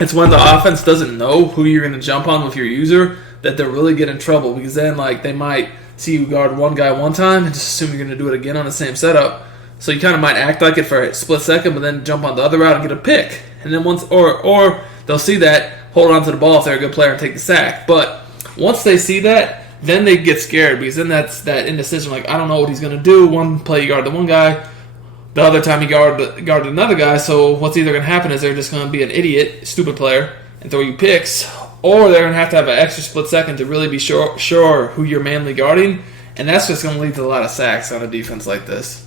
It's when the offense doesn't know who you're going to jump on with your user that they'll really get in trouble because then, they might see you guard one guy one time and just assume you're going to do it again on the same setup. So you kind of might act like it for a split second, but then jump on the other route and get a pick. And then or they'll see that, hold on to the ball if they're a good player and take the sack. But once they see that, then they get scared because then that's that indecision. Like, I don't know what he's going to do. One play you guard the one guy, the other time you guarded another guy. So what's either going to happen is they're just going to be an idiot, stupid player, and throw you picks, or they're going to have an extra split second to really be sure who you're manly guarding, and that's just going to lead to a lot of sacks on a defense like this.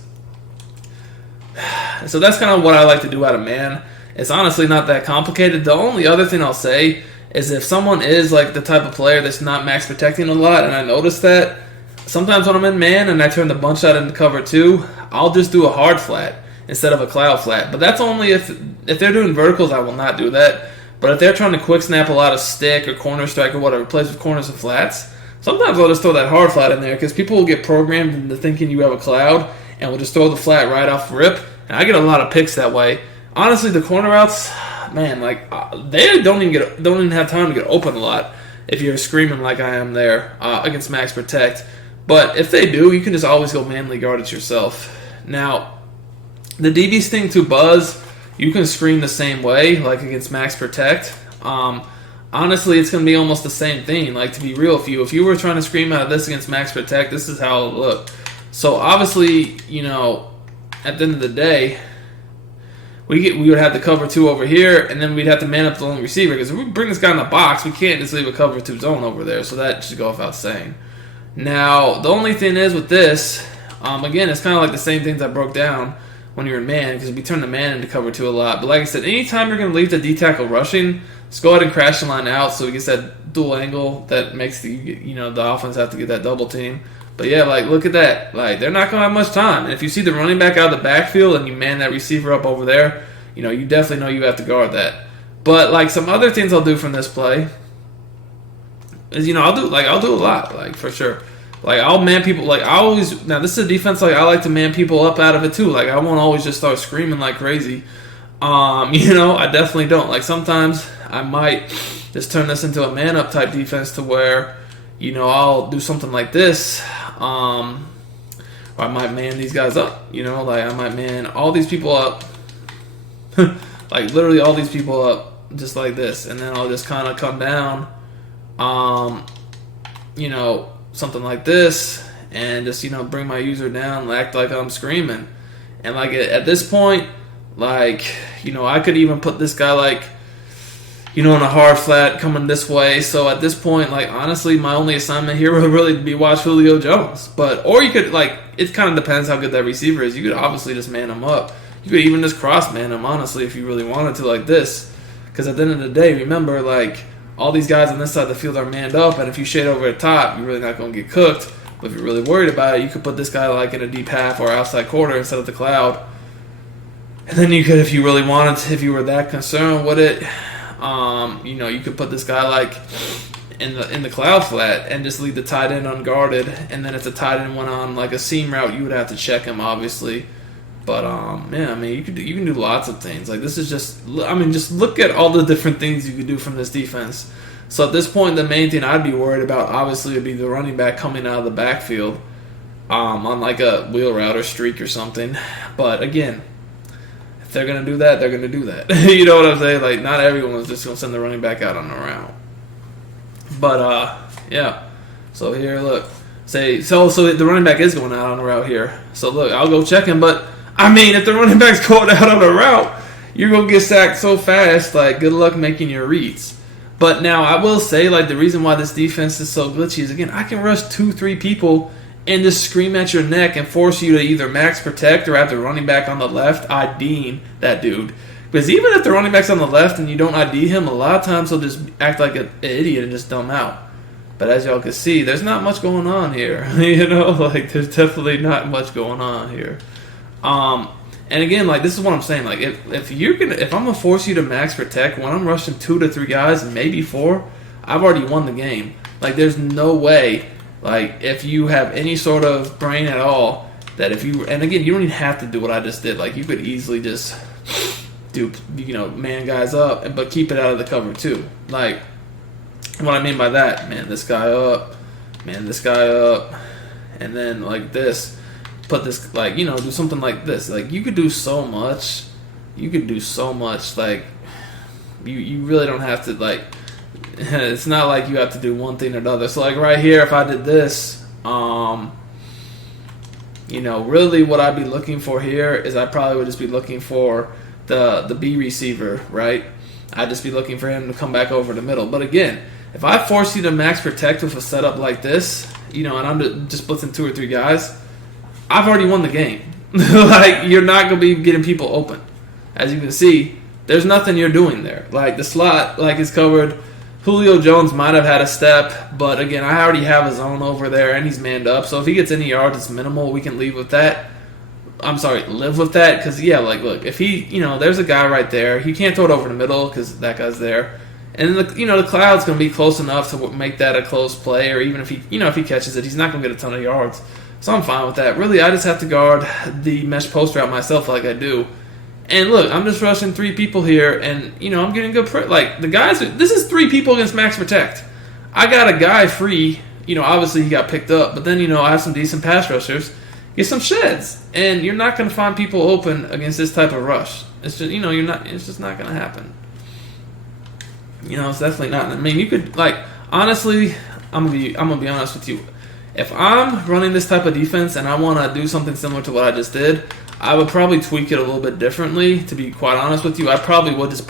So that's kind of what I like to do out of man. It's honestly not that complicated. The only other thing I'll say is if someone is like the type of player that's not max protecting a lot, and I notice that, sometimes when I'm in man and I turn the bunch out into cover 2, I'll just do a hard flat instead of a cloud flat. But that's only if they're doing verticals, I will not do that. But if they're trying to quick snap a lot of stick or corner strike or whatever, plays with corners and flats, sometimes I'll just throw that hard flat in there because people will get programmed into thinking you have a cloud and will just throw the flat right off rip. And I get a lot of picks that way. Honestly, the corner routes, man, they don't even have time to get open a lot if you're screaming like I am there against max protect. But if they do, you can just always go manly guard it yourself. Now, the DB sting to buzz, you can scream the same way, like against max protect. Honestly, it's going to be almost the same thing. Like, to be real with you, if you were trying to scream out of this against max protect, this is how it would look. So obviously, at the end of the day, we would have the cover 2 over here, and then we'd have to man up the lone receiver, because if we bring this guy in the box, we can't just leave a cover 2 zone over there, so that should go without saying. Now, the only thing is with this, again, it's kind of like the same things I broke down when you're in man, because we turn the man into cover 2 a lot. But like I said, anytime you're going to leave the D-tackle rushing, Just go ahead and crash the line out so he gets that dual angle that makes the offense have to get that double team. But yeah, like look at that. Like they're not gonna have much time. And if you see the running back out of the backfield and you man that receiver up over there, you definitely know you have to guard that. But like some other things I'll do from this play is I'll do a lot, like for sure. Like I'll man people, like I always, now this is a defense, like I like to man people up out of it too. Like I won't always just start screaming like crazy. I definitely don't. Like sometimes I might just turn this into a man up type defense to where, I'll do something like this. Or I might man these guys up, like I might man all these people up. Like literally all these people up just like this. And then I'll just kind of come down, something like this, and just bring my user down and act like I'm screaming. And like at this point, like I could even put this guy like in a hard flat coming this way. So at this point, like honestly, my only assignment here would really be watch Julio Jones. Or you could, like, it kind of depends how good that receiver is. You could obviously just man him up. You could even just cross man him, honestly, if you really wanted to, like this. Because at the end of the day, remember, like, all these guys on this side of the field are manned up, and if you shade over the top, you're really not going to get cooked. But if you're really worried about it, you could put this guy like in a deep half or outside quarter instead of the cloud. And then you could, if you really wanted to, if you were that concerned with it, you could put this guy like in the cloud flat and just leave the tight end unguarded. And then if the tight end went on like a seam route, you would have to check him, obviously. But you can do lots of things. Like this is just look at all the different things you could do from this defense. So at this point, the main thing I'd be worried about, obviously, would be the running back coming out of the backfield on like a wheel route or streak or something. But again, if they're gonna do that, they're gonna do that. You know what I'm saying? Like not everyone's just gonna send the running back out on a route. But yeah. So here, look. So the running back is going out on a route here. So look, I'll go check him. But if the running back's going out on a route, you're gonna get sacked so fast. Like good luck making your reads. But now I will say, like, the reason why this defense is so glitchy is, again, I can rush 2-3 people and just scream at your neck and force you to either max protect or have the running back on the left IDing that dude. Because even if the running back's on the left and you don't ID him, a lot of times he'll just act like an idiot and just dumb out. But as y'all can see, there's not much going on here. Like, there's definitely not much going on here. And again, like this is what I'm saying. Like if I'm gonna force you to max protect when I'm rushing 2 to 3 guys, maybe 4, I've already won the game. Like there's no way. Like if you have any sort of brain at all, that if you, and again, you don't even have to do what I just did. Like you could easily just do man guys up, but keep it out of the cover too. Like what I mean by that, man this guy up, and then like this. Put this, like, do something like this. Like, you could do so much. Like, you really don't have to, like, it's not like you have to do one thing or the other. So, like, right here, if I did this, really what I'd be looking for here is I probably would just be looking for the B receiver, right? I'd just be looking for him to come back over the middle. But again, if I force you to max protect with a setup like this, and I'm just blitzing 2 or 3 guys, I've already won the game. Like, you're not going to be getting people open. As you can see, there's nothing you're doing there. Like, the slot, like, is covered. Julio Jones might have had a step, but again, I already have a zone over there, and he's manned up. So if he gets any yards, it's minimal. We can live with that. Because, yeah, like, look, if he, there's a guy right there. He can't throw it over the middle because that guy's there. And, the cloud's going to be close enough to make that a close play, or even if he catches it, he's not going to get a ton of yards. So I'm fine with that. Really, I just have to guard the mesh post route myself like I do. And look, I'm just rushing 3 people here, and, I'm getting good like, the guys, this is 3 people against max protect. I got a guy free, obviously he got picked up, but then, I have some decent pass rushers, get some sheds. And you're not going to find people open against this type of rush. It's just, it's just not going to happen. It's definitely not. You could, like, honestly, I'm gonna be honest with you. If I'm running this type of defense and I want to do something similar to what I just did, I would probably tweak it a little bit differently, to be quite honest with you. I probably would just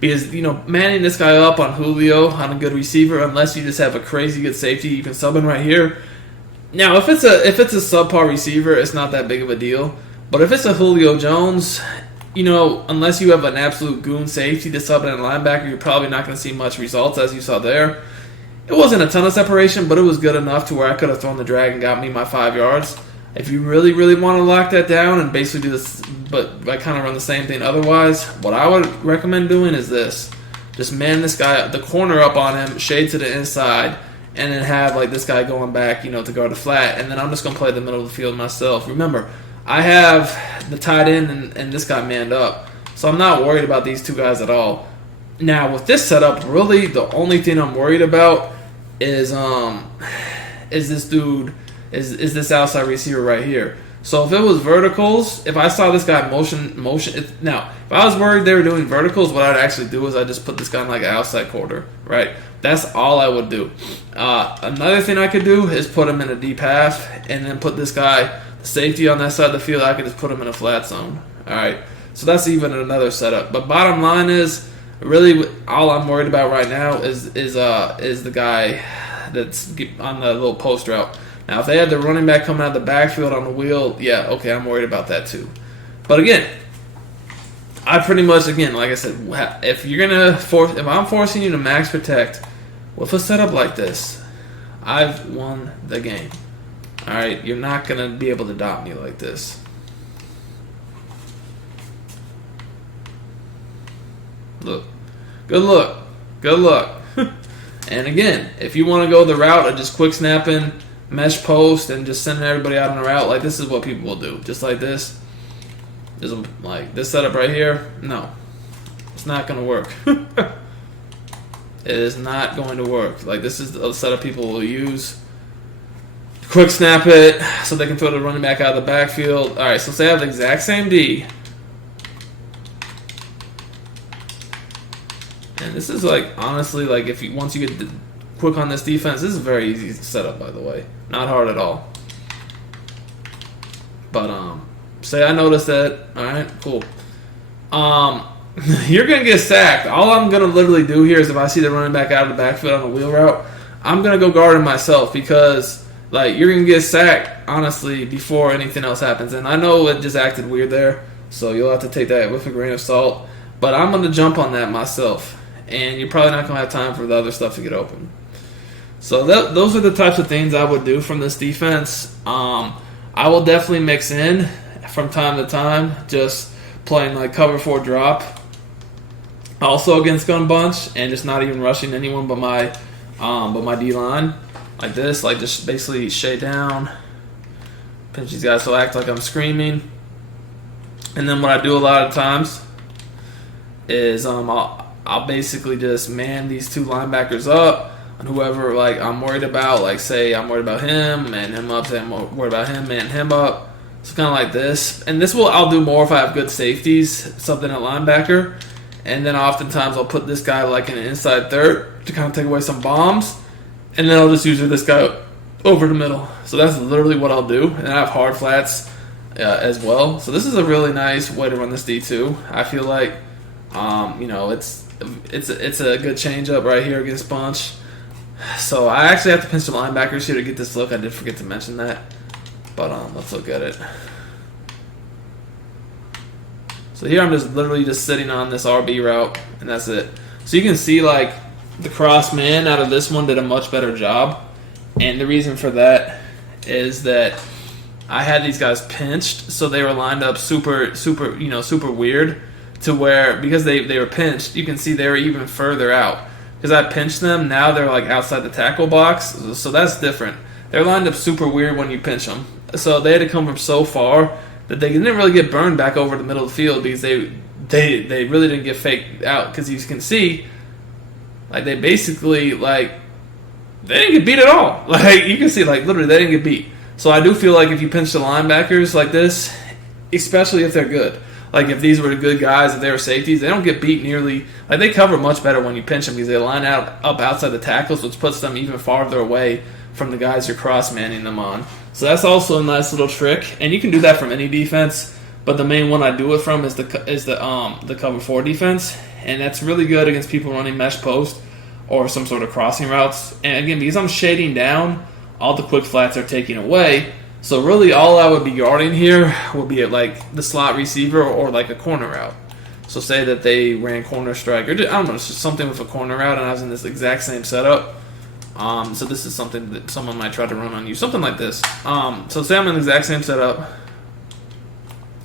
because, manning this guy up on Julio, on a good receiver, unless you just have a crazy good safety, you can sub in right here. Now, if it's a subpar receiver, it's not that big of a deal. But if it's a Julio Jones, unless you have an absolute goon safety to sub in a linebacker, you're probably not going to see much results, as you saw there. It wasn't a ton of separation, but it was good enough to where I could have thrown the drag and got me my 5 yards. If you really, really want to lock that down and basically do this, but I kind of run the same thing otherwise, what I would recommend doing is this. Just man this guy, the corner up on him, shade to the inside, and then have like this guy going back, to guard the flat, and then I'm just going to play the middle of the field myself. Remember, I have the tight end and this guy manned up, so I'm not worried about these two guys at all. Now, with this setup, really the only thing I'm worried about is this dude, is this outside receiver right here. So if it was verticals, if I saw this guy motion, now if I was worried they were doing verticals, what I'd actually do is I just put this guy in like an outside quarter, right? That's all I would do. Another thing I could do is put him in a deep half, and then put this guy, the safety on that side of the field, I could just put him in a flat zone. All right, so that's even another setup. But bottom line is, really, all I'm worried about right now is the guy that's on the little post route. Now, if they had the running back coming out of the backfield on the wheel, yeah, okay, I'm worried about that too. But again, I pretty much, again, like I said, if I'm forcing you to max protect with a setup like this, I've won the game. All right, you're not gonna be able to dot me like this. Look, good luck. And again, if you want to go the route of just quick snapping, mesh post, and just sending everybody out on the route, like this is what people will do. Just like this. Just like this setup right here. No. It's not going to work. It is not going to work. Like this is the setup people will use. Quick snap it so they can throw the running back out of the backfield. Alright, so say I have the exact same D. And this is like, honestly, like once you get quick on this defense, this is a very easy setup, by the way. Not hard at all. But say I notice that, alright, cool. You're gonna get sacked. All I'm gonna literally do here is if I see the running back out of the backfield on the wheel route, I'm gonna go guard him myself, because like you're gonna get sacked, honestly, before anything else happens. And I know it just acted weird there, so you'll have to take that with a grain of salt. But I'm gonna jump on that myself. And you're probably not going to have time for the other stuff to get open. So those are the types of things I would do from this defense. I will definitely mix in from time to time, just playing like cover 4 drop. Also against gun bunch, and just not even rushing anyone but my D-line. Like this, like just basically shade down. Pinch these guys so I act like I'm screaming. And then what I do a lot of times is I'll basically just man these two linebackers up, and whoever like I'm worried about, like say I'm worried about him, man him up, say I'm worried about him, man him up. So kind of like this. And this I'll do more if I have good safeties, something at linebacker. And then oftentimes I'll put this guy like in an inside third to kind of take away some bombs. And then I'll just use this guy over the middle. So that's literally what I'll do. And I have hard flats as well. So this is a really nice way to run this D2. I feel like, it's a good change up right here against bunch. So I actually have to pinch the linebackers here to get this look. I did forget to mention that. But let's look at it. So here I'm just literally just sitting on this RB route, and that's it. So you can see like the cross man out of this one did a much better job. And the reason for that is that I had these guys pinched, so they were lined up super weird, to where because they were pinched, you can see they were even further out. Because I pinched them, now they're like outside the tackle box, so that's different. They're lined up super weird when you pinch them. So they had to come from so far that they didn't really get burned back over the middle of the field, because they really didn't get faked out. Because you can see, like they basically they didn't get beat at all. Like you can see, like literally they didn't get beat. So I do feel like if you pinch the linebackers like this, especially if they're good, like if these were good guys, if they were safeties, they don't get beat nearly. Like they cover much better when you pinch them, because they line up outside the tackles, which puts them even farther away from the guys you're cross manning them on. So that's also a nice little trick, and you can do that from any defense. But the main one I do it from is the cover 4 defense, and that's really good against people running mesh post or some sort of crossing routes. And again, because I'm shading down, all the quick flats are taken away. So really, all I would be guarding here would be at like the slot receiver or like a corner route. So say that they ran corner strike, or I don't know, it's just something with a corner route, and I was in this exact same setup. So this is something that someone might try to run on you, something like this. So say I'm in the exact same setup.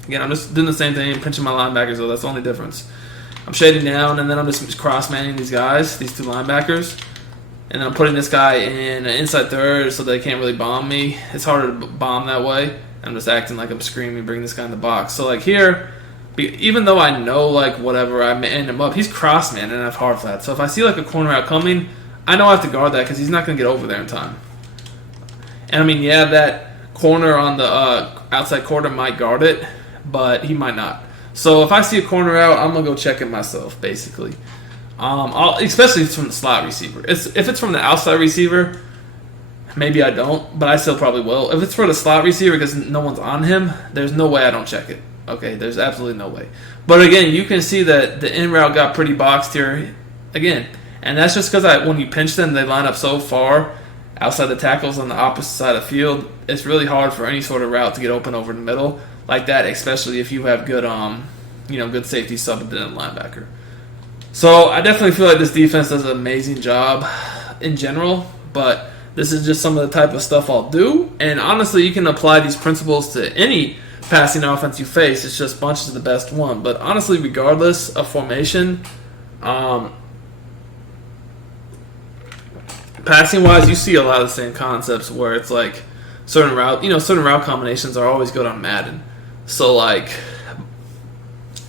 Again, I'm just doing the same thing, pinching my linebackers, though. That's the only difference. I'm shading down, and then I'm just cross-manning these guys, these two linebackers. And then I'm putting this guy in an inside third so they can't really bomb me. It's harder to bomb that way. I'm just acting like I'm screaming, bringing this guy in the box. So, like, here, even though I know, like, whatever, I end him up, he's cross-man and I have hard flat. So if I see, like, a corner out coming, I know I have to guard that because he's not going to get over there in time. And, I mean, yeah, that corner on the outside quarter might guard it, but he might not. So if I see a corner out, I'm going to go check it myself, basically. Especially if it's from the slot receiver. If it's from the outside receiver, maybe I don't, but I still probably will. If it's for the slot receiver because no one's on him, there's no way I don't check it. Okay, there's absolutely no way. But again, you can see that the in route got pretty boxed here again. And that's just because when you pinch them, they line up so far outside the tackles on the opposite side of the field. It's really hard for any sort of route to get open over the middle like that, especially if you have good, good safety sub and linebacker. So I definitely feel like this defense does an amazing job in general, but this is just some of the type of stuff I'll do. And honestly, you can apply these principles to any passing offense you face. It's just bunch is the best one. But honestly, regardless of formation, passing wise, you see a lot of the same concepts where it's like certain route combinations are always good on Madden. So like,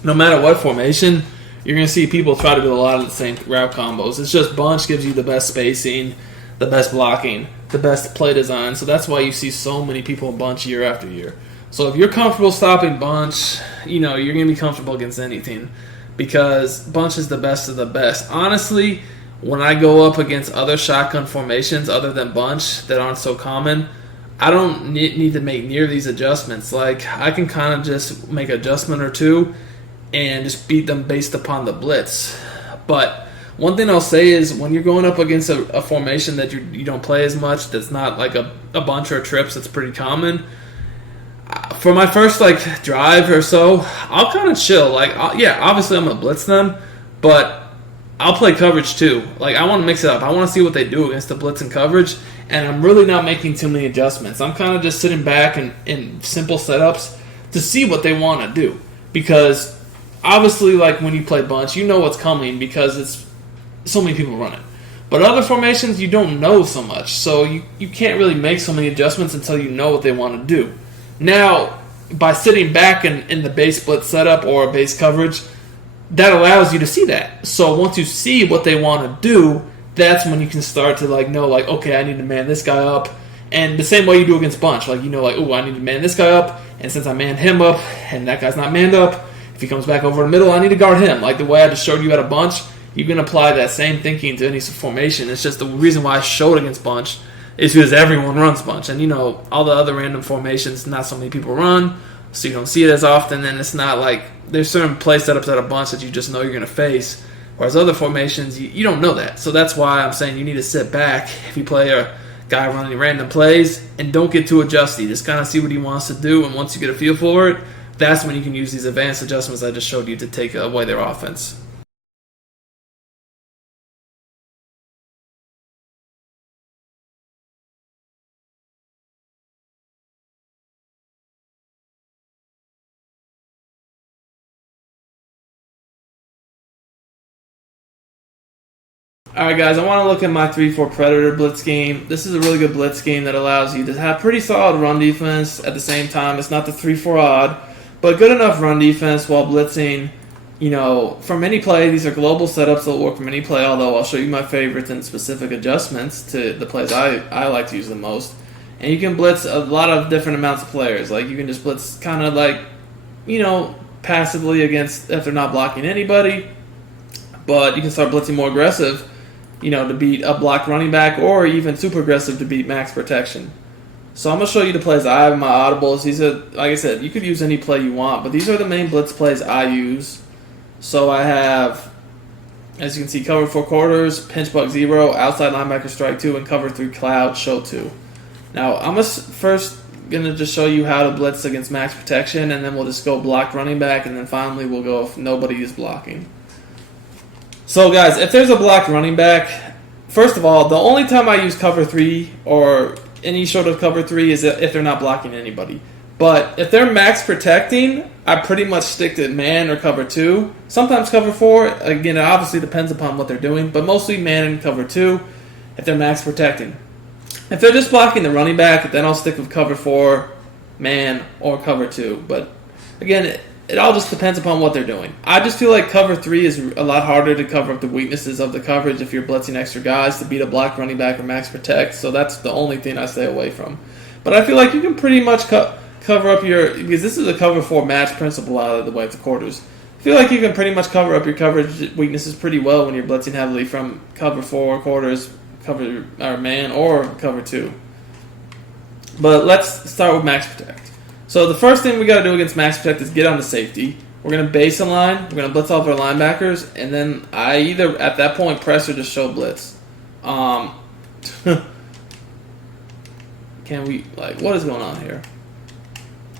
no matter what formation, you're going to see people try to do a lot of the same route combos. It's just bunch gives you the best spacing, the best blocking, the best play design. So that's why you see so many people in bunch year after year. So if you're comfortable stopping bunch, you're going to be comfortable against anything because bunch is the best of the best. Honestly, when I go up against other shotgun formations other than bunch that aren't so common, I don't need to make near these adjustments. Like, I can kind of just make an adjustment or two and just beat them based upon the blitz. But one thing I'll say is when you're going up against a formation that you don't play as much, that's not like a bunch or trips, that's pretty common. For my first drive or so, I'll kind of chill. Obviously I'm gonna blitz them, but I'll play coverage too. I want to mix it up. I want to see what they do against the blitz and coverage, and I'm really not making too many adjustments. I'm kind of just sitting back in simple setups to see what they want to do because. Obviously, when you play bunch, you know what's coming because it's so many people running. But other formations, you don't know so much. So you can't really make so many adjustments until you know what they want to do. Now, by sitting back in the base blitz setup or base coverage, that allows you to see that. So once you see what they want to do, that's when you can start to know, okay, I need to man this guy up. And the same way you do against bunch. I need to man this guy up. And since I manned him up and that guy's not manned up, if he comes back over the middle, I need to guard him. The way I just showed you at a bunch, you can apply that same thinking to any formation. It's just the reason why I showed against bunch is because everyone runs bunch. And, all the other random formations, not so many people run, so you don't see it as often. And it's not there's certain play setups at a bunch that you just know you're going to face. Whereas other formations, you don't know that. So that's why I'm saying you need to sit back if you play a guy running random plays and don't get too adjusty. Just kind of see what he wants to do. And once you get a feel for it, that's when you can use these advanced adjustments I just showed you to take away their offense. Alright guys, I want to look at my 3-4 Predator blitz game. This is a really good blitz game that allows you to have pretty solid run defense at the same time. It's not the 3-4 odd, but good enough run defense while blitzing, from any play. These are global setups that will work from any play, although I'll show you my favorites and specific adjustments to the plays I like to use the most. And you can blitz a lot of different amounts of players. You can just blitz kind of passively against if they're not blocking anybody. But you can start blitzing more aggressive, to beat a blocked running back, or even super aggressive to beat max protection. So I'm going to show you the plays I have in my audibles. These are, like I said, you could use any play you want, but these are the main blitz plays I use. So I have, as you can see, cover 4 quarters, pinch buck 0, outside linebacker strike 2, and cover 3 cloud show 2. Now I'm going to first gonna just show you how to blitz against max protection, and then we'll just go block running back, and then finally we'll go if nobody is blocking. So guys, if there's a blocked running back, first of all, the only time I use cover 3 or any sort of cover 3 is if they're not blocking anybody. But if they're max protecting, I pretty much stick to man or cover 2. Sometimes cover 4. Again, it obviously depends upon what they're doing, but mostly man and cover 2 if they're max protecting. If they're just blocking the running back, then I'll stick with cover 4, man, or cover 2. But again, it all just depends upon what they're doing. I just feel like cover 3 is a lot harder to cover up the weaknesses of the coverage if you're blitzing extra guys to beat a block running back or max protect. So that's the only thing I stay away from. But I feel like you can pretty much cover up because this is a cover 4 match principle out of the way of the quarters. I feel like you can pretty much cover up your coverage weaknesses pretty well when you're blitzing heavily from cover 4 quarters, cover or man, or cover 2. But let's start with max protect. So the first thing we got to do against max protect is get on the safety. We're going to base a line. We're going to blitz off our linebackers, and then I either at that point press or just show blitz. Can we what is going on here?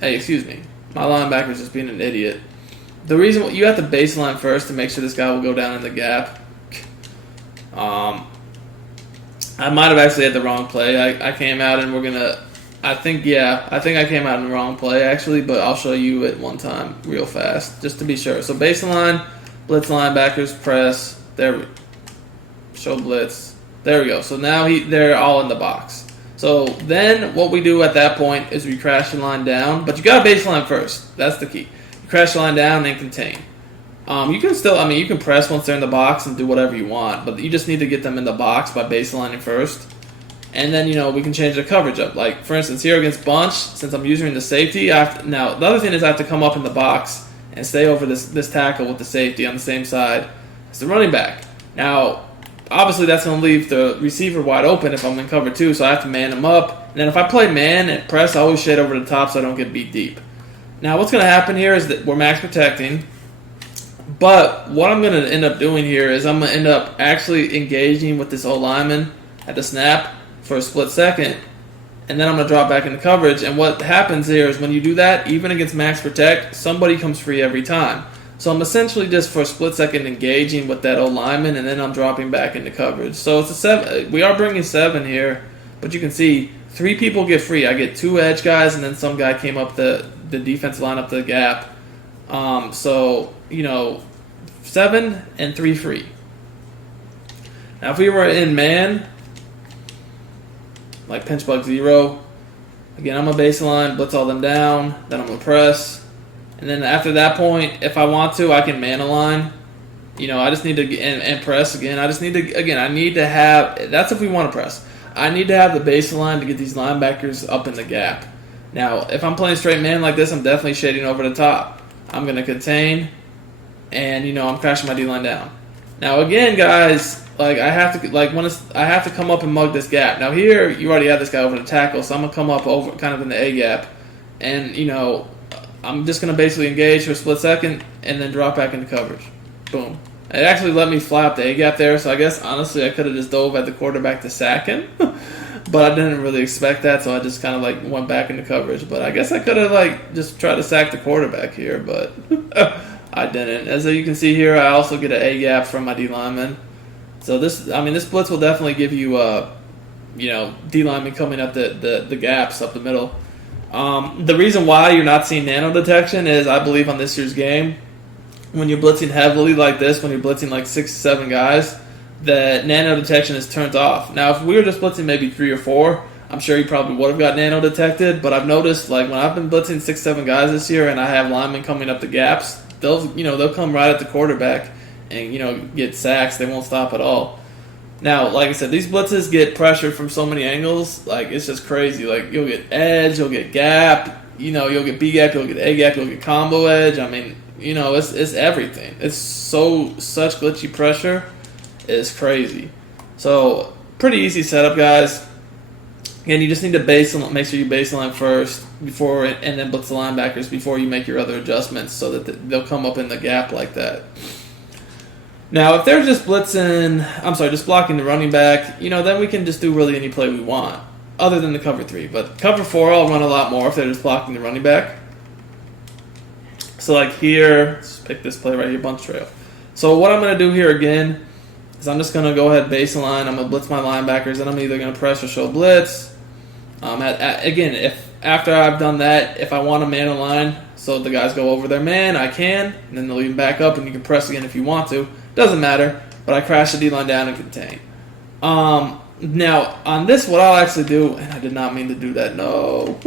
Hey, excuse me. My linebacker's just being an idiot. The reason you have to baseline first to make sure this guy will go down in the gap. I might have actually had the wrong play. I came out and we're gonna. I think I came out in the wrong play actually, but I'll show you it one time real fast just to be sure. So baseline, blitz linebackers, press. There, show blitz. There we go. So now they're all in the box. So then what we do at that point is we crash the line down, but you got to baseline first. That's the key. You crash the line down and contain. You can still, you can press once they're in the box and do whatever you want, but you just need to get them in the box by baselining first. And then, we can change the coverage up. Like, for instance, here against bunch, since I'm using the safety, now the other thing is I have to come up in the box and stay over this tackle with the safety on the same side as the running back. Now, obviously, that's going to leave the receiver wide open if I'm in cover 2, so I have to man him up. And then if I play man and press, I always shade over the top so I don't get beat deep. Now, what's going to happen here is that we're max protecting. But what I'm going to end up doing here is I'm going to end up actually engaging with this O-lineman at the snap for a split second. And then I'm going to drop back into coverage. And what happens here is when you do that, even against max protect, somebody comes free every time. So I'm essentially just for a split second engaging with that O-lineman, and then I'm dropping back into coverage. So it's a 7. We are bringing 7 here, but you can see 3 people get free. I get 2 edge guys, and then some guy came up the defense line up the gap. So 7 and 3 free. Now if we were in man, like pinch bug 0, again I'm a baseline, blitz all them down, then I'm gonna press. And then after that point, if I want to, I can man a line. I just need to and press again. I need to have. That's if we want to press. I need to have the baseline to get these linebackers up in the gap. Now, if I'm playing straight man like this, I'm definitely shading over the top. I'm going to contain, and I'm crashing my D-line down. Now, again, guys, I have to come up and mug this gap. Now here, you already have this guy over the tackle, so I'm gonna come up over kind of in the A gap, and I'm just going to basically engage for a split second and then drop back into coverage. Boom. It actually let me fly up the A-gap there, so I guess, honestly, I could have just dove at the quarterback to sack him. But I didn't really expect that, so I just kind of, went back into coverage. But I guess I could have, just tried to sack the quarterback here, but I didn't. As you can see here, I also get an A-gap from my D-lineman. So this blitz will definitely give you, D-lineman coming up the gaps up the middle. The reason why you're not seeing nano detection is, I believe, on this year's game, when you're blitzing heavily like this, when you're blitzing 6 to 7 guys, the nano detection is turned off. Now, if we were just blitzing maybe 3 or 4, I'm sure you probably would have got nano detected, but I've noticed, when I've been blitzing 6, 7 guys this year and I have linemen coming up the gaps, they'll come right at the quarterback and, get sacks. They won't stop at all. Now, like I said, these blitzes get pressured from so many angles. It's just crazy. You'll get edge, you'll get gap, you'll get B gap, you'll get A gap, you'll get combo edge. It's everything. It's such glitchy pressure. It's crazy. So, pretty easy setup, guys. Again, you just need to make sure you baseline first and then blitz the linebackers before you make your other adjustments so that they'll come up in the gap like that. Now, if they're just blocking the running back, then we can just do really any play we want. other than the cover 3. But cover 4 I'll run a lot more if they're just blocking the running back. So like here, let's pick this play right here, bunch trail. So what I'm going to do here again is I'm just going to go ahead baseline. I'm going to blitz my linebackers, and I'm either going to press or show blitz. Again, if after I've done that, if I want to man a line so the guys go over their man, I can, and then they'll even back up, and you can press again if you want to. Doesn't matter, but I crash the D-line down and contain. Now, on this, what I'll actually do, and I did not mean to do that, no.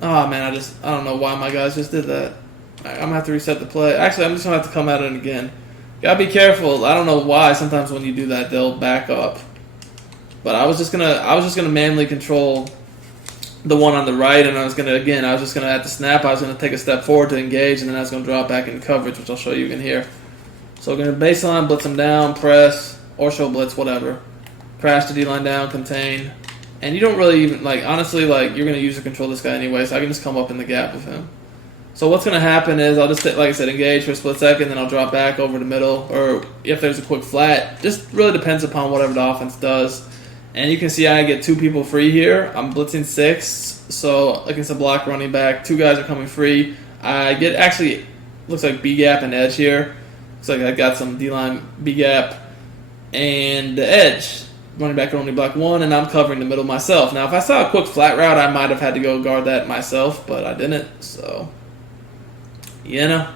Oh, man, I don't know why my guys just did that. I'm going to have to reset the play. Actually, I'm just going to have to come at it again. Gotta be careful. I don't know why. Sometimes when you do that, they'll back up. But I was just gonna manually control the one on the right, and I was just gonna at the snap, I was gonna take a step forward to engage, and then I was gonna drop back in coverage, which I'll show you again here. So we're gonna baseline, blitz them down, press, or show blitz, whatever. Crash the D-line down, contain. And you don't really even, honestly, you're going to user control this guy anyway, so I can just come up in the gap with him. So what's going to happen is I'll just, like I said, engage for a split second, then I'll drop back over the middle, or if there's a quick flat, just really depends upon whatever the offense does. And you can see I get 2 people free here. I'm blitzing 6, so against a block running back, 2 guys are coming free. I get, actually, looks like B-gap and edge here. Looks like I got some D-line B-gap and the edge. Running back can only block 1, and I'm covering the middle myself. Now, if I saw a quick flat route, I might have had to go guard that myself, but I didn't, so, And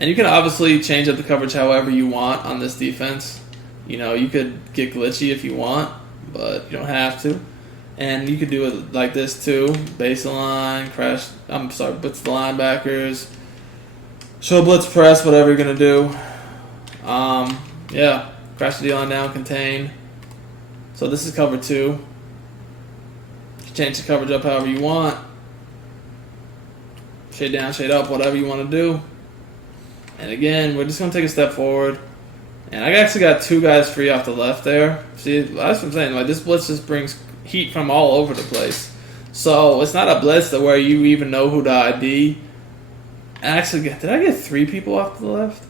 you can obviously change up the coverage however you want on this defense. You could get glitchy if you want, but you don't have to. And you could do it like this too. Baseline, blitz the linebackers, show blitz press, whatever you're going to do. Crash the D-line down, contain. So this is cover 2. You can change the coverage up however you want. Shade down, shade up, whatever you want to do. And again, we're just going to take a step forward. And I actually got 2 guys free off the left there. See, that's what I'm saying. This blitz just brings heat from all over the place. So it's not a blitz that where you even know who to ID. Actually, did I get 3 people off to the left?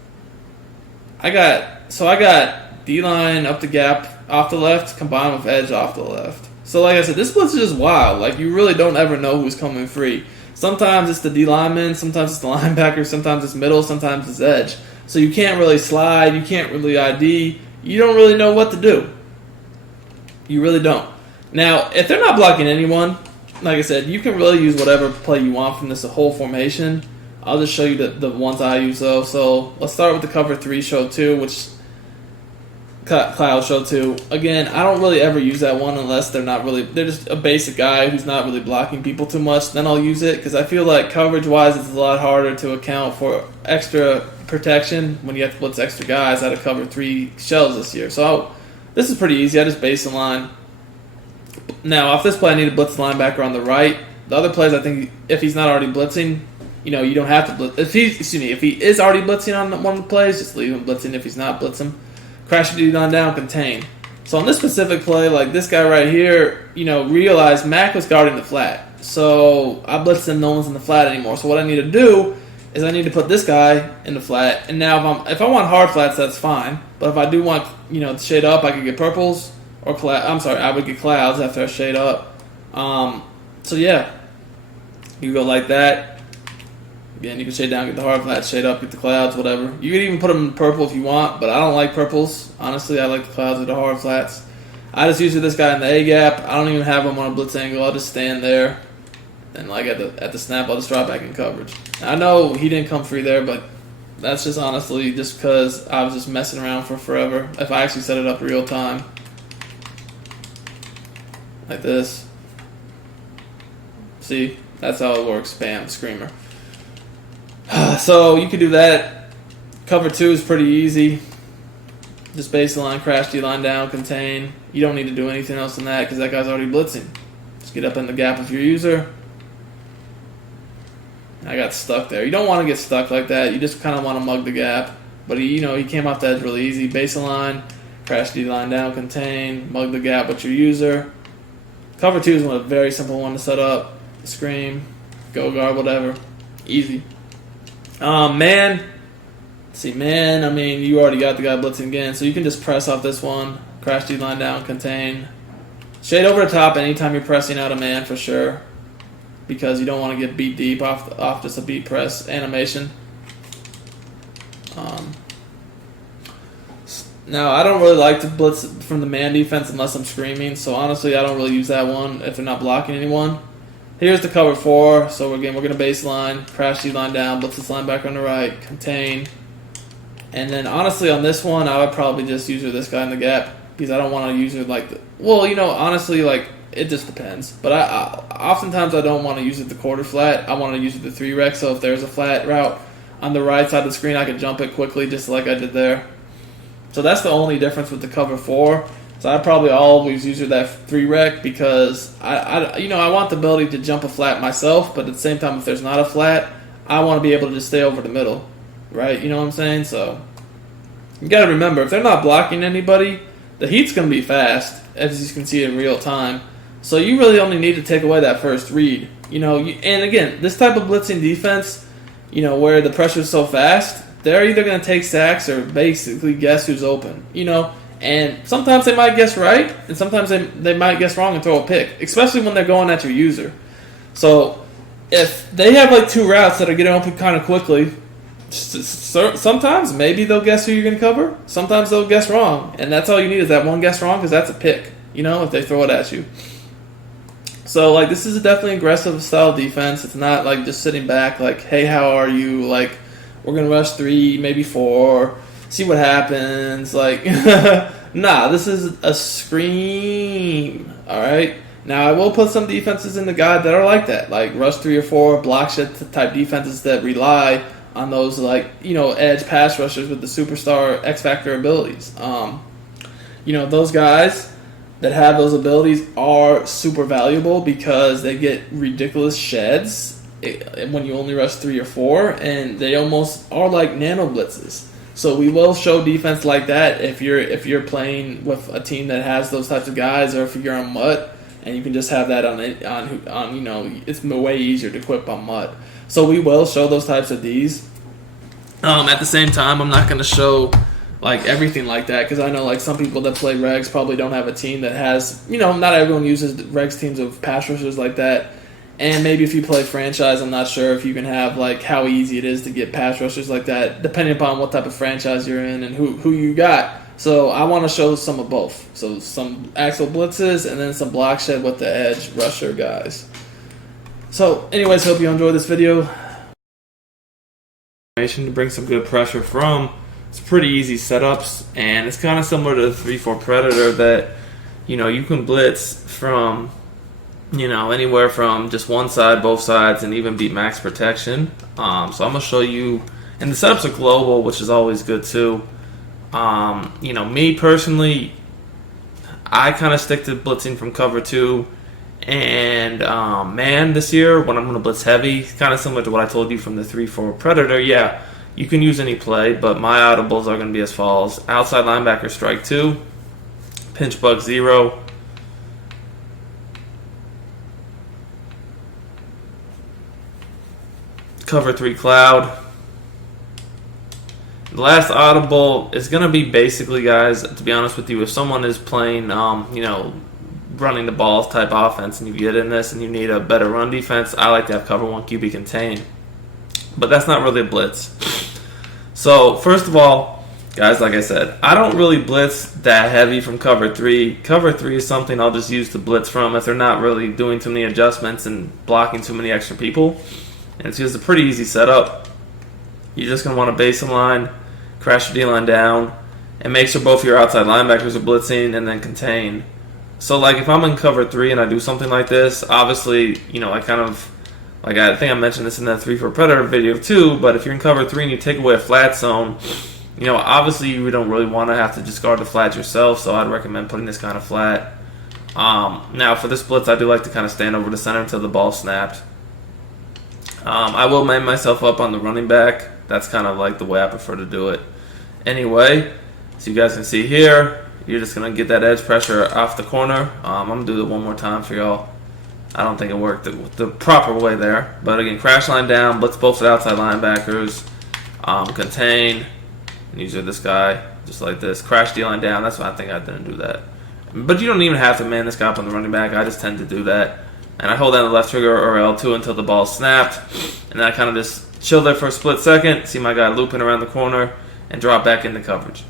I got D-line up the gap off the left, combined with edge off the left. So like I said, this blitz is just wild. You really don't ever know who's coming free. Sometimes it's the D-lineman, sometimes it's the linebacker, sometimes it's middle, sometimes it's edge. So you can't really slide, you can't really ID. You don't really know what to do. You really don't. Now, if they're not blocking anyone, like I said, you can really use whatever play you want from this whole formation. I'll just show you the ones I use though. So let's start with the cover 3 show 2, which cloud show 2. Again, I don't really ever use that one unless they're just a basic guy who's not really blocking people too much. Then I'll use it because I feel like coverage wise it's a lot harder to account for extra protection when you have to blitz extra guys out of cover 3 shells this year. So this is pretty easy. I just base the line. Now off this play I need to blitz the linebacker on the right. The other plays I think if he's not already blitzing, you don't have to blitz. If he is already blitzing on one of the plays, just leave him blitzing. If he's not blitzing, crash the D-line down, contain. So on this specific play, like this guy right here, realized Mac was guarding the flat. So I blitzed him, no one's in the flat anymore. So what I need to do is I need to put this guy in the flat. And now if I want hard flats, that's fine. But if I do want, to shade up, I could get purples or I would get clouds after I shade up. So yeah, you go like that. Again, you can shade down, get the hard flats, shade up, get the clouds, whatever. You can even put them in purple if you want, but I don't like purples. Honestly, I like the clouds with the hard flats. I just use this guy in the A gap. I don't even have him on a blitz angle. I'll just stand there, and at the snap, I'll just drop back in coverage. I know he didn't come free there, but that's just honestly just because I was just messing around for forever. If I actually set it up real time, like this. See, that's how it works. Bam, screamer. So you can do that. Cover 2 is pretty easy. Just baseline, crash D-line down, contain. You don't need to do anything else than that because that guy's already blitzing. Just get up in the gap with your user. I got stuck there. You don't want to get stuck like that. You just kind of want to mug the gap. But he came off the edge really easy. Baseline, crash D-line down, contain, mug the gap with your user. Cover 2 is a very simple one to set up. Scream, go guard, whatever. Easy. Man, you already got the guy blitzing again, so you can just press off this one, crash D-line down, contain, Shade over the top anytime you're pressing out a man for sure, because you don't want to get beat deep off just a beat press animation. Now, I don't really like to blitz from the man defense unless I'm screaming, so honestly, I don't really use that one if they're not blocking anyone. Here's the cover 4, so again, we're going to baseline, crash D-line down, blitz this linebacker on the right, contain. And then honestly, on this one, I would probably just use this guy in the gap, because I don't want to use it like well, honestly, like, it just depends. But I oftentimes I don't want to use it the quarter flat. I want to use it the 3 rec, so if there's a flat route on the right side of the screen, I can jump it quickly just like I did there. So that's the only difference with the cover 4. So I probably always use that 3 rec because I want the ability to jump a flat myself, but at the same time, if there's not a flat, I want to be able to just stay over the middle, right? You know what I'm saying? So you got to remember, if they're not blocking anybody, the heat's going to be fast, as you can see in real time. So you really only need to take away that first read. And again, this type of blitzing defense, where the pressure is so fast, they're either going to take sacks or basically guess who's open, And sometimes they might guess right, and sometimes they might guess wrong and throw a pick, especially when they're going at your user. So if they have like 2 routes that are getting open kind of quickly, sometimes maybe they'll guess who you're going to cover. Sometimes they'll guess wrong, and that's all you need is that one guess wrong because that's a pick, if they throw it at you. So, like, this is a definitely aggressive style defense. It's not like just sitting back like, hey, how are you? Like, we're going to rush 3, maybe 4, see what happens. Like, nah, this is a scream, all right? Now, I will put some defenses in the guide that are like that, like rush 3 or 4, block shit type defenses that rely on those, like, edge pass rushers with the superstar X Factor abilities. Those guys that have those abilities are super valuable because they get ridiculous sheds when you only rush 3 or 4, and they almost are like nano blitzes. So we will show defense like that if you're playing with a team that has those types of guys, or if you're on MUT and you can just have that on it's way easier to equip on MUT. So we will show those types of Ds. At the same time, I'm not going to show like everything like that because I know like some people that play regs probably don't have a team that has, not everyone uses regs teams of pass rushers like that. And maybe if you play franchise, I'm not sure if you can have like how easy it is to get pass rushers like that, depending upon what type of franchise you're in and who you got. So I want to show some of both. So some actual blitzes and then some block shed with the edge rusher guys. So anyways, hope you enjoyed this video. To bring some good pressure from. It's pretty easy setups, and it's kind of similar to the 3-4 Predator that, you can blitz from, anywhere from just one side, both sides, and even beat max protection. So I'm going to show you, and the setups are global, which is always good too. Me personally, I kind of stick to blitzing from cover 2. And man, this year when I'm going to blitz heavy, kind of similar to what I told you from the 3-4 Predator, yeah, you can use any play, but my audibles are going to be as follows. Outside linebacker strike 2, pinch bug 0, cover 3 cloud. The last audible is going to be basically, guys, to be honest with you, if someone is playing, running the balls type offense and you get in this and you need a better run defense, I like to have cover 1 QB contain. But that's not really a blitz. So, first of all, guys, like I said, I don't really blitz that heavy from cover 3. Cover 3 is something I'll just use to blitz from if they're not really doing too many adjustments and blocking too many extra people. And it's just a pretty easy setup. You're just going to want to base them line, crash your D-line down, and make sure both your outside linebackers are blitzing and then contain. So, like, if I'm in cover 3 and I do something like this, obviously, I think I mentioned this in that 3-4 Predator video too, but if you're in cover 3 and you take away a flat zone, obviously you don't really want to have to just guard the flat yourself, so I'd recommend putting this kind of flat. Now, for this blitz, I do like to kind of stand over the center until the ball snapped. I will man myself up on the running back. That's kind of like the way I prefer to do it. Anyway, so you guys can see here, you're just going to get that edge pressure off the corner. I'm going to do it one more time for y'all. I don't think it worked the proper way there. But again, crash line down, blitz both the outside linebackers, contain, and usually this guy, just like this. Crash D-line down, that's why I think I didn't do that. But you don't even have to man this guy up on the running back. I just tend to do that. And I hold down the left trigger or L2 until the ball's snapped. And then I kind of just chill there for a split second, see my guy looping around the corner, and drop back into coverage.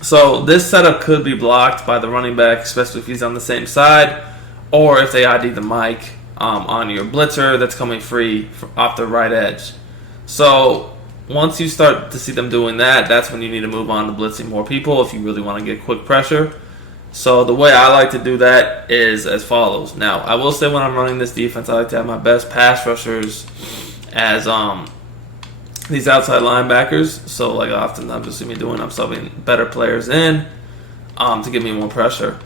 So this setup could be blocked by the running back, especially if he's on the same side, or if they ID the mic on your blitzer that's coming free off the right edge. So once you start to see them doing that, that's when you need to move on to blitzing more people if you really want to get quick pressure. So the way I like to do that is as follows. Now, I will say when I'm running this defense, I like to have my best pass rushers as these outside linebackers. So like often I'm just going to be doing, I'm subbing better players in to give me more pressure.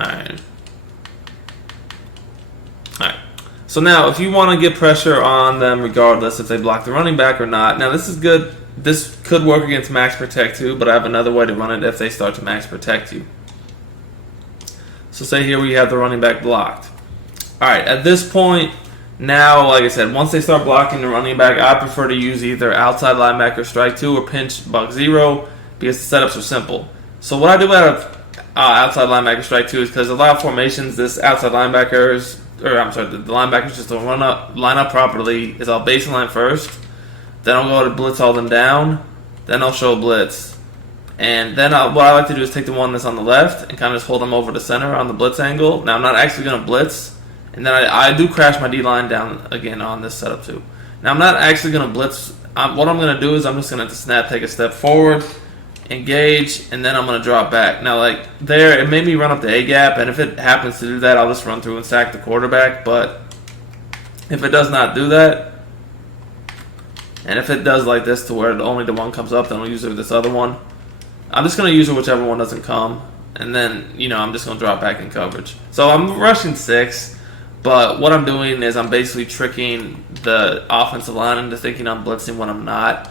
Alright. So now, if you want to get pressure on them regardless if they block the running back or not, now this is good. This could work against max protect too, but I have another way to run it if they start to max protect you. So say here we have the running back blocked. Alright, at this point, now, like I said, once they start blocking the running back, I prefer to use either outside linebacker strike 2 or pinch bug 0 because the setups are simple. So what I do out of outside linebacker strike 2 is because a lot of formations, this outside linebackers, the linebackers just don't line up properly, is I'll baseline first, then I'll go to blitz all them down, then I'll show blitz. And then what I like to do is take the one that's on the left and kind of just hold them over the center on the blitz angle. Now I'm not actually going to blitz. And then I do crash my D-line down again on this setup too. Now I'm not actually going to blitz. What I'm going to do is I'm just going to snap, take a step forward, engage, and then I'm going to drop back. Now like there, it made me run up the A-gap, and if it happens to do that, I'll just run through and sack the quarterback. But if it does not do that, and if it does like this to where only the one comes up, then I'll use it with this other one. I'm just going to use it whichever one doesn't come. And then, I'm just going to drop back in coverage. So I'm rushing 6. But what I'm doing is I'm basically tricking the offensive line into thinking I'm blitzing when I'm not.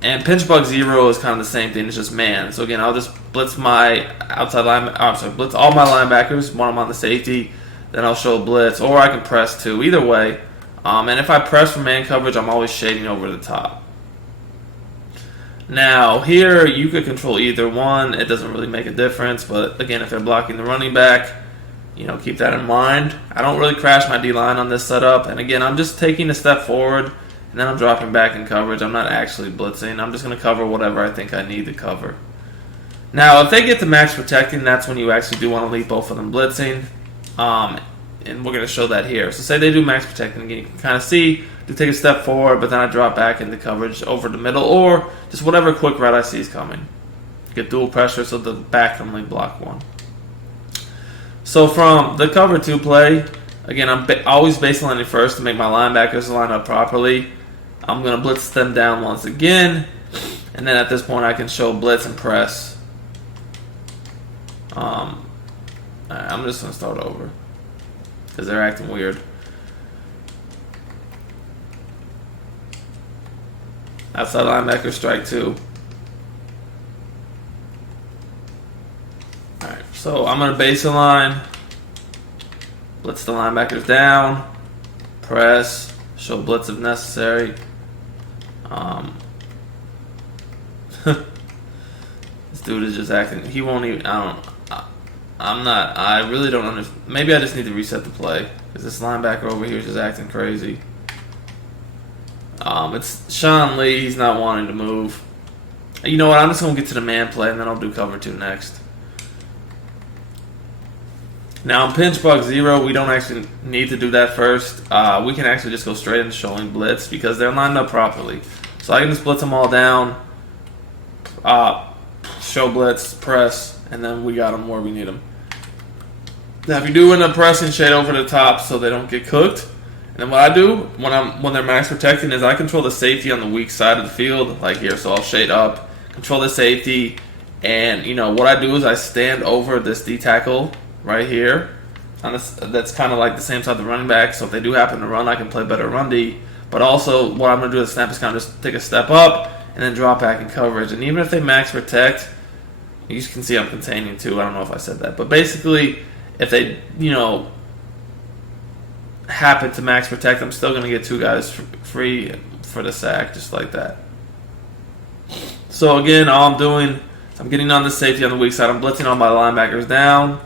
And pinch bug 0 is kind of the same thing. It's just man. So again, I'll just blitz my blitz all my linebackers when I'm on the safety. Then I'll show blitz, or I can press too. Either way. And if I press for man coverage, I'm always shading over the top. Now here you could control either one. It doesn't really make a difference. But again, if they're blocking the running back, keep that in mind. I don't really crash my D-line on this setup. And again, I'm just taking a step forward, and then I'm dropping back in coverage. I'm not actually blitzing. I'm just going to cover whatever I think I need to cover. Now, if they get to max protecting, that's when you actually do want to leave both of them blitzing. And we're going to show that here. So say they do max protecting. Again, you can kind of see, they take a step forward, but then I drop back into coverage over the middle, or just whatever quick route I see is coming. Get dual pressure so the back can only block one. So from the cover 2 play, again, I'm always baselining first to make my linebackers line up properly. I'm going to blitz them down once again. And then at this point, I can show blitz and press. I'm just going to start over because they're acting weird. Outside linebacker strike 2. Alright, so I'm going to baseline, blitz the linebackers down, press, show blitz if necessary. This dude is just acting, he won't even, I really don't understand. Maybe I just need to reset the play because this linebacker over here is just acting crazy. It's Sean Lee, he's not wanting to move. You know what, I'm just going to get to the man play and then I'll do cover 2 next. Now, in pinch bug 0, we don't actually need to do that first. We can actually just go straight into showing blitz because they're lined up properly. So I can just blitz them all down, show blitz, press, and then we got them where we need them. Now, if you do end up pressing, shade over the top so they don't get cooked. And then what I do when they're max protecting is I control the safety on the weak side of the field, like here. So I'll shade up, control the safety, and what I do is I stand over this D tackle right here. That's kind of like the same side of the running back. So if they do happen to run, I can play better run D. But also, what I'm going to do is snap is kind of just take a step up and then drop back in coverage. And even if they max protect, you can see I'm containing too. I don't know if I said that. But basically, if they, happen to max protect, I'm still going to get 2 guys free for the sack, just like that. So again, all I'm doing I'm getting on the safety on the weak side. I'm blitzing all my linebackers down.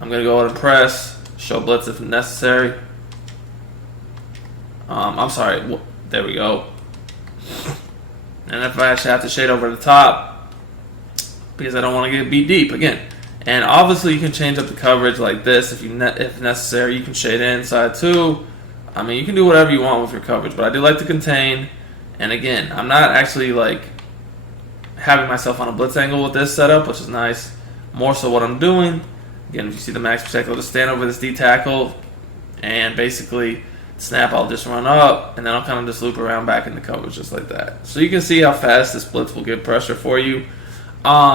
I'm going to go ahead and press. Show blitz if necessary. I'm sorry. There we go. And if I actually have to shade over the top, because I don't want to get beat deep again. And obviously you can change up the coverage like this if necessary. You can shade inside too. I mean, you can do whatever you want with your coverage, but I do like to contain. And again, I'm not actually like having myself on a blitz angle with this setup, which is nice. More so what I'm doing, again, if you see the max protect, I'll just stand over this D tackle and basically snap, I'll just run up, and then I'll kind of just loop around back into coverage just like that. So you can see how fast this blitz will get pressure for you.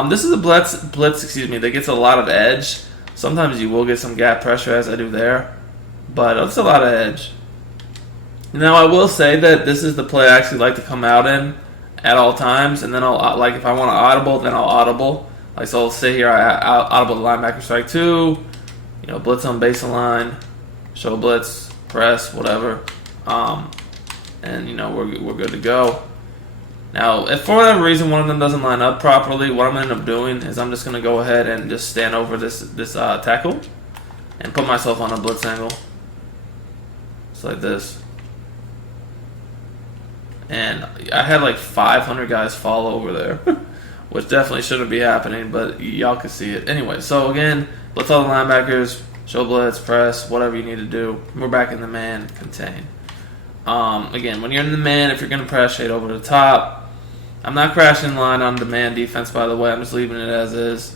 This is a blitz, that gets a lot of edge. Sometimes you will get some gap pressure as I do there, but it's a lot of edge. Now I will say that this is the play I actually like to come out in at all times, and then I'll, like if I want to audible, then I'll audible. Like so I'll sit here, I'll audible the linebacker strike 2, blitz on baseline, show blitz, press, whatever, and we're good to go. Now, if for whatever reason one of them doesn't line up properly, what I'm going to end up doing is I'm just going to go ahead and just stand over this tackle and put myself on a blitz angle. Just like this. And I had like 500 guys fall over there, which definitely shouldn't be happening, but y'all can see it. Anyway, so again, blitz all the linebackers, show blitz, press, whatever you need to do. We're back in the man, contain. Again, when you're in the man, if you're going to press, shade over the top. I'm not crashing line on the man defense, by the way. I'm just leaving it as is.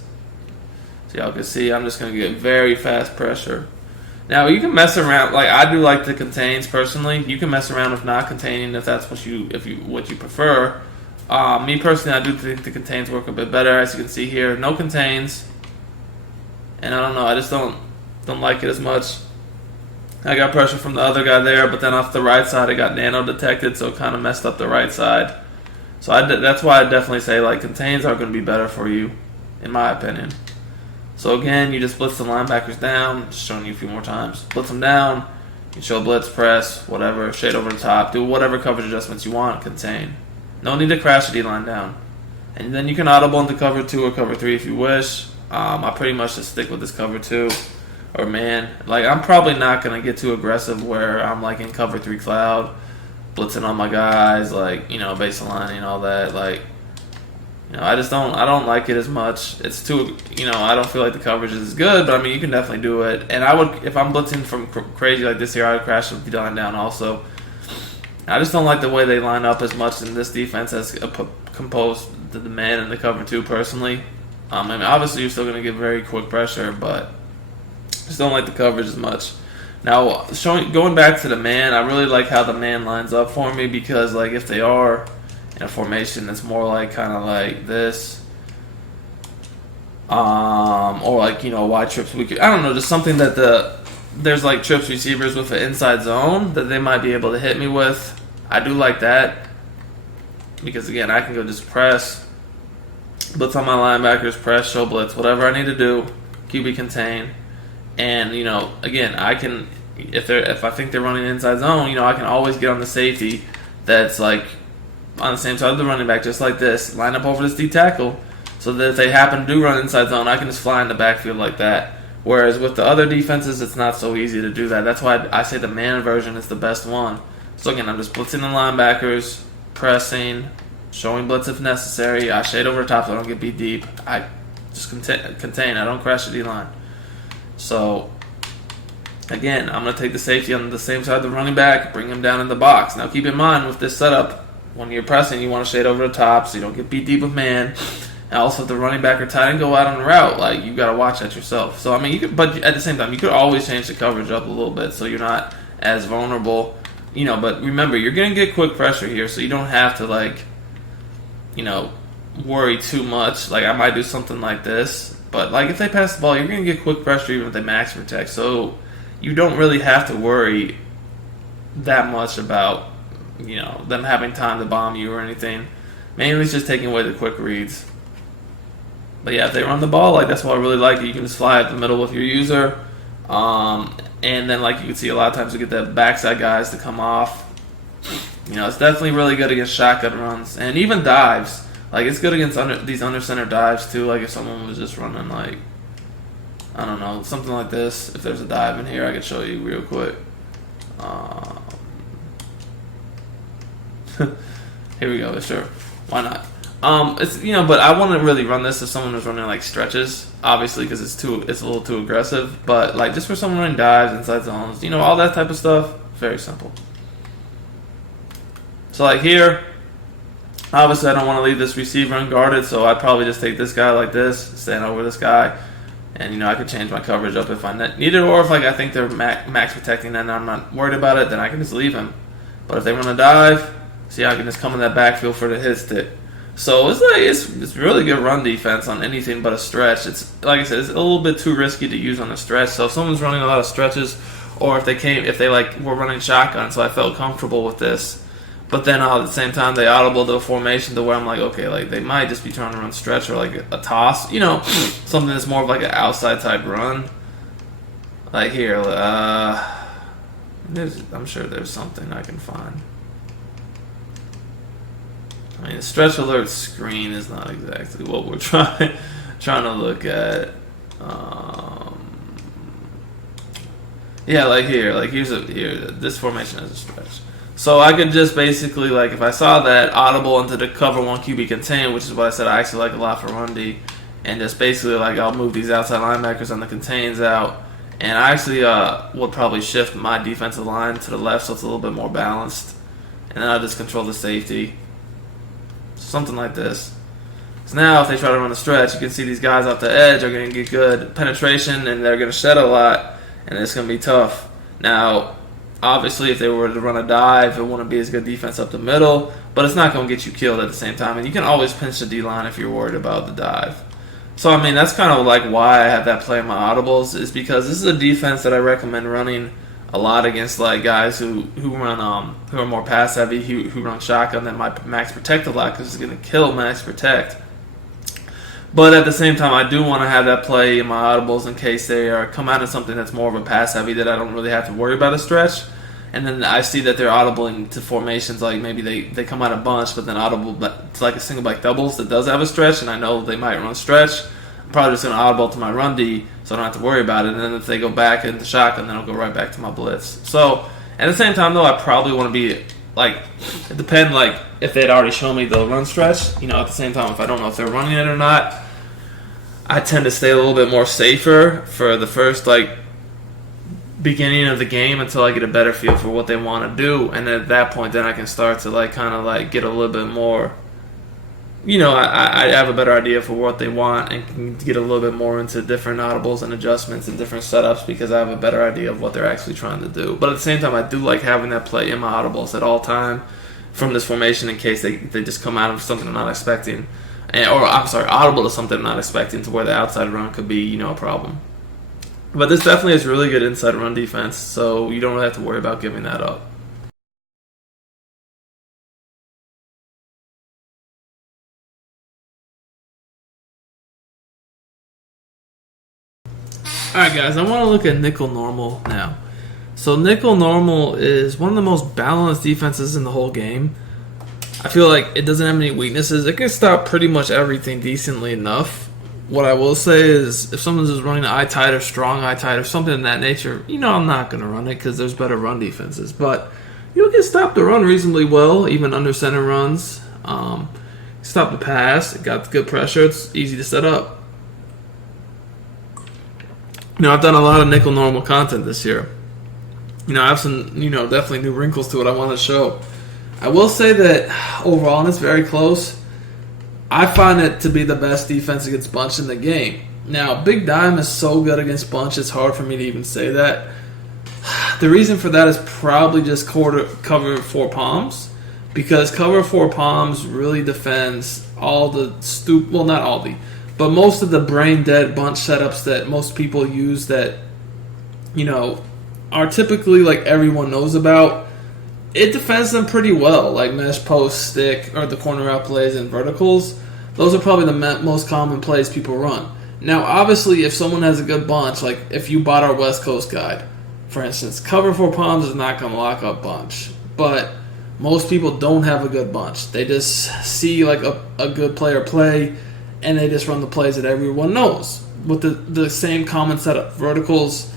So y'all can see I'm just going to get very fast pressure. Now, you can mess around. Like, I do like the contains, personally. You can mess around with not containing if that's what you prefer. Me, personally, I do think the contains work a bit better. As you can see here, no contains. And I don't know, I just don't like it as much. I got pressure from the other guy there, but then off the right side, it got nano detected, so it kind of messed up the right side. So that's why I definitely say like contains are going to be better for you, in my opinion. So again, you just blitz the linebackers down. Just showing you a few more times. Blitz them down. You show blitz, press, whatever, shade over the top. Do whatever coverage adjustments you want. Contain. No need to crash the D-line down. And then you can audible into cover 2 or cover 3 if you wish. I pretty much just stick with this cover 2. Or man, like I'm probably not gonna get too aggressive where I'm like in cover 3 cloud, blitzing on my guys, like baseline and all that. Like, I don't like it as much. It's too, I don't feel like the coverage is good. But I mean, you can definitely do it. And I would, if I'm blitzing from crazy like this here, I would crash the line down also. I just don't like the way they line up as much in this defense as composed to the man and the cover 2 personally. I mean, obviously you're still gonna get very quick pressure, but just don't like the coverage as much. Now, going back to the man, I really like how the man lines up for me because, like, if they are in a formation that's more like kind of like this, or like wide trips, I don't know, just something that there's like trips receivers with an inside zone that they might be able to hit me with. I do like that because again, I can go just press, blitz on my linebackers, press, show blitz, whatever I need to do, QB contain. And again, I can if I think they're running inside zone, I can always get on the safety that's like on the same side of the running back, just like this, line up over this D tackle, so that if they happen to do run inside zone, I can just fly in the backfield like that. Whereas with the other defenses, it's not so easy to do that. That's why I say the man version is the best one. So again, I'm just blitzing the linebackers, pressing, showing blitz if necessary. I shade over the top so I don't get beat deep. I just contain. I don't crash the D line. So, again, I'm going to take the safety on the same side of the running back, bring him down in the box. Now, keep in mind, with this setup, when you're pressing, you want to shade over the top so you don't get beat deep with man. And also, if the running back or tight end go out on the route, like, you got to watch that yourself. So, I mean, but at the same time, you could always change the coverage up a little bit so you're not as vulnerable. But remember, you're going to get quick pressure here, so you don't have to, like, worry too much. Like, I might do something like this. But, like, if they pass the ball, you're going to get quick pressure even if they max protect. So, you don't really have to worry that much about, them having time to bomb you or anything. Mainly it's just taking away the quick reads. But, yeah, if they run the ball, like, that's what I really like. You can just fly at the middle with your user. And then, like, you can see a lot of times you get the backside guys to come off. It's definitely really good against shotgun runs. And even dives. Like, it's good against these under center dives too. Like, if someone was just running, like, I don't know, something like this. If there's a dive in here, I could show you real quick. Here we go. Sure, why not? It's but I wouldn't really run this if someone was running like stretches, obviously, because it's a little too aggressive. But like just for someone running dives, inside zones, all that type of stuff, very simple. So like here, obviously I don't want to leave this receiver unguarded, so I'd probably just take this guy like this, stand over this guy, and I could change my coverage up if I need it, or if like I think they're max protecting and I'm not worried about it, then I can just leave him. But if they run a dive, see, I can just come in that backfield for the hit stick. So it's really good run defense on anything but a stretch. It's like I said, it's a little bit too risky to use on a stretch. So if someone's running a lot of stretches, or if they were running shotgun, so I felt comfortable with this. But then at the same time, they audible to a formation to where I'm like, okay, like they might just be trying to run stretch or like a toss, something that's more of like an outside type run. Like here, I'm sure there's something I can find. I mean, the stretch alert screen is not exactly what we're trying to look at. Yeah, like here, this formation has a stretch. So I could just basically, like, if I saw that, audible into the cover 1 QB contain, which is what I said I actually like a lot for run D, and just basically, like, I'll move these outside linebackers on the contains out, and I actually would probably shift my defensive line to the left so it's a little bit more balanced, and then I'll just control the safety. Something like this. So now if they try to run a stretch, you can see these guys off the edge are going to get good penetration and they're going to shed a lot, and it's going to be tough. Now, obviously, if they were to run a dive, it wouldn't be as good defense up the middle, but it's not going to get you killed at the same time. And you can always pinch the D-line if you're worried about the dive. So, I mean, that's kind of like why I have that play in my audibles, is because this is a defense that I recommend running a lot against like guys who run who are more pass heavy, who run shotgun that might max protect a lot, because it's going to kill max protect. But at the same time, I do want to have that play in my audibles in case they come out of something that's more of a pass heavy that I don't really have to worry about a stretch. And then I see that they're audibling to formations, like maybe they come out a bunch, but then audible to like a single back doubles that does have a stretch, and I know they might run stretch. I'm probably just going to audible to my run D, so I don't have to worry about it. And then if they go back into shotgun, then I'll go right back to my blitz. So at the same time, though, I probably want to be like, it depends, like if they'd already shown me the run stretch. At the same time, if I don't know if they're running it or not, I tend to stay a little bit more safer for the first beginning of the game until I get a better feel for what they want to do, and at that point, then I can start to get a little bit more. I have a better idea for what they want and can get a little bit more into different audibles and adjustments and different setups because I have a better idea of what they're actually trying to do. But at the same time, I do like having that play in my audibles at all time from this formation in case they just come out of something I'm not expecting. Audible to something I'm not expecting to where the outside run could be, a problem. But this definitely is really good inside run defense, so you don't really have to worry about giving that up. Alright guys, I want to look at nickel normal now. So nickel normal is one of the most balanced defenses in the whole game. I feel like it doesn't have any weaknesses. It can stop pretty much everything decently enough. What I will say is if someone's just running eye tight or strong eye tight or something of that nature, I'm not going to run it because there's better run defenses. But you can stop the run reasonably well, even under center runs. Stop the pass. It got good pressure. It's easy to set up. I've done a lot of nickel normal content this year. I have some, definitely new wrinkles to it I want to show. I will say that overall, and it's very close, I find it to be the best defense against bunch in the game. Now, Big Dime is so good against bunch, it's hard for me to even say that. The reason for that is probably just cover 4 palms, because cover 4 palms really defends all the not all the, but most of the brain dead bunch setups that most people use that, are typically like everyone knows about. It defends them pretty well, like mesh, post, stick, or the corner out plays and verticals. Those are probably the most common plays people run. Now, obviously, if someone has a good bunch, like if you bought our West Coast guide, for instance, cover 4 palms is not going to lock up bunch. But most people don't have a good bunch. They just see like a good player play, and they just run the plays that everyone knows with the same common setup: verticals,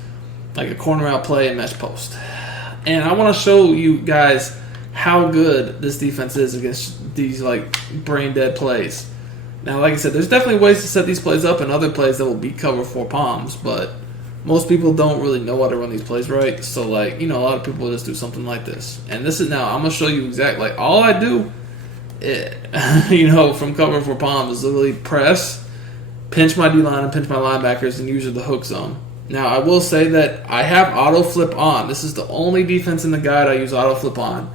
like a corner out play, and mesh post. And I want to show you guys how good this defense is against these like brain dead plays. Now, like I said, there's definitely ways to set these plays up and other plays that will beat cover 4 palms, but most people don't really know how to run these plays right. So, like, a lot of people just do something like this. And this is now, I'm going to show you exactly, like, all I do, from cover 4 palms is literally press, pinch my D-line and pinch my linebackers, and usually the hook zone. Now, I will say that I have auto flip on. This is the only defense in the guide I use auto flip on,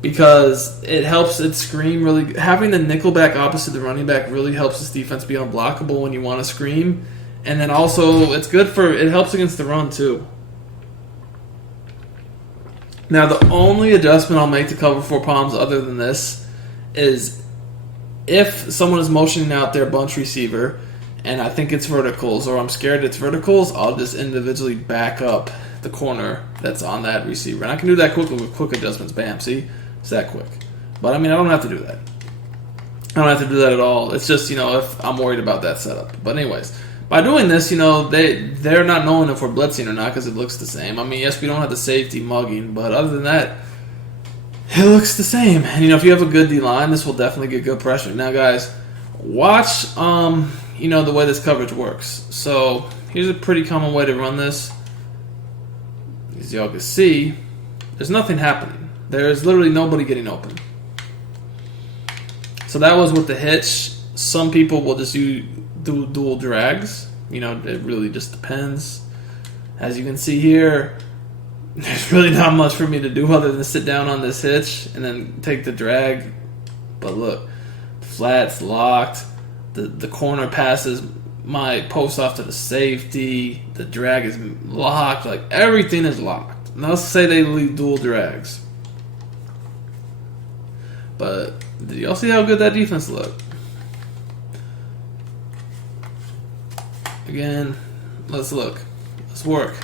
because it helps it scream really. Having the nickel back opposite the running back really helps this defense be unblockable when you want to scream. And then also, it helps against the run too. Now, the only adjustment I'll make to cover 4 palms other than this is if someone is motioning out their bunch receiver and I think it's verticals, or I'm scared it's verticals, I'll just individually back up the corner that's on that receiver. And I can do that quickly with quick adjustments. Bam, see? It's that quick. But, I don't have to do that. I don't have to do that at all. It's just, if I'm worried about that setup. But anyways, by doing this, they're not knowing if we're blitzing or not because it looks the same. Yes, we don't have the safety mugging, but other than that, it looks the same. And, if you have a good D-line, this will definitely get good pressure. Now, guys, watch, the way this coverage works. So, here's a pretty common way to run this. As y'all can see, there's nothing happening. There's literally nobody getting open. So that was with the hitch. Some people will just do dual drags. It really just depends. As you can see here, there's really not much for me to do other than sit down on this hitch and then take the drag. But look, flat's locked. The corner passes my post off to the safety. The drag is locked. Like, everything is locked. Now, let's say they leave dual drags. But did y'all see how good that defense looked? Again, let's look. Let's work.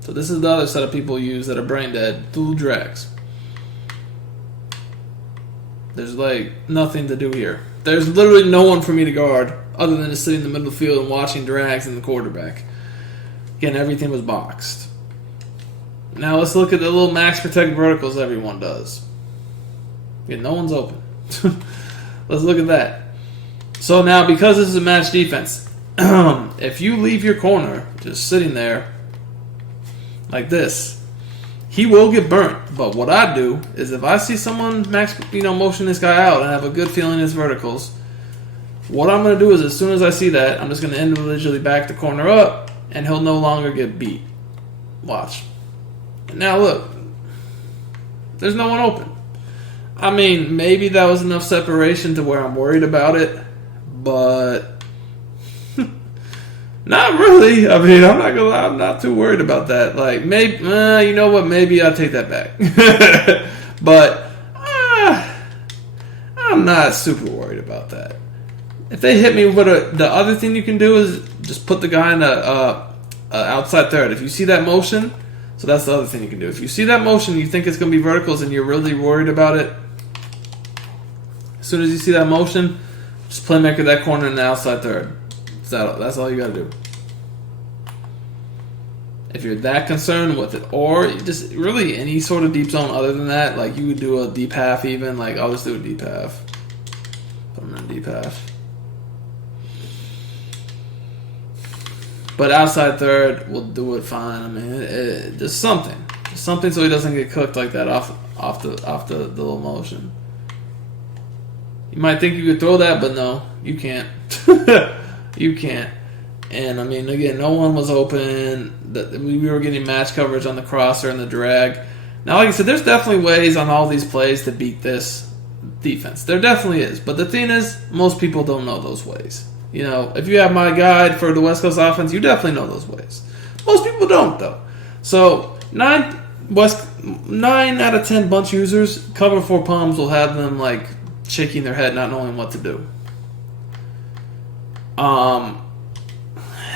So this is the other set of people use that are brain dead. Dual drags. There's like nothing to do here. There's literally no one for me to guard other than just sitting in the middle of the field and watching drags and the quarterback. Again, everything was boxed. Now let's look at the little max protect verticals everyone does. Yeah, no one's open. Let's look at that. So now, because this is a match defense, if you leave your corner just sitting there like this, he will get burnt. But what I do is, if I see someone motion this guy out and have a good feeling it's verticals, what I'm going to do is, as soon as I see that, I'm just going to individually back the corner up, and he'll no longer get beat. Watch. Now look, there's no one open. Maybe that was enough separation to where I'm worried about it, but not really. I'm not gonna lie, I'm not too worried about that. Like, maybe, you know what? Maybe I'll take that back. But I'm not super worried about that. If they hit me with the other thing you can do is just put the guy in a outside third. If you see that motion, so that's the other thing you can do. If you see that motion, you think it's gonna be verticals, and you're really worried about it. As soon as you see that motion, just playmaker that corner in the outside third. That's all you gotta do. If you're that concerned with it, or just really any sort of deep zone other than that, like you would do a deep half even, like I'll just do a deep half. Put them in deep half. But outside third will do it fine. Just something so he doesn't get cooked like that off the little motion. You might think you could throw that, but no, you can't. You can't. And again, no one was open. We were getting match coverage on the crosser and the drag. Now, like I said, there's definitely ways on all these plays to beat this defense. There definitely is. But the thing is, most people don't know those ways. If you have my guide for the West Coast offense, you definitely know those ways. Most people don't, though. So 9 out of 10 bunch users, cover 4 palms will have them like shaking their head, not knowing what to do. And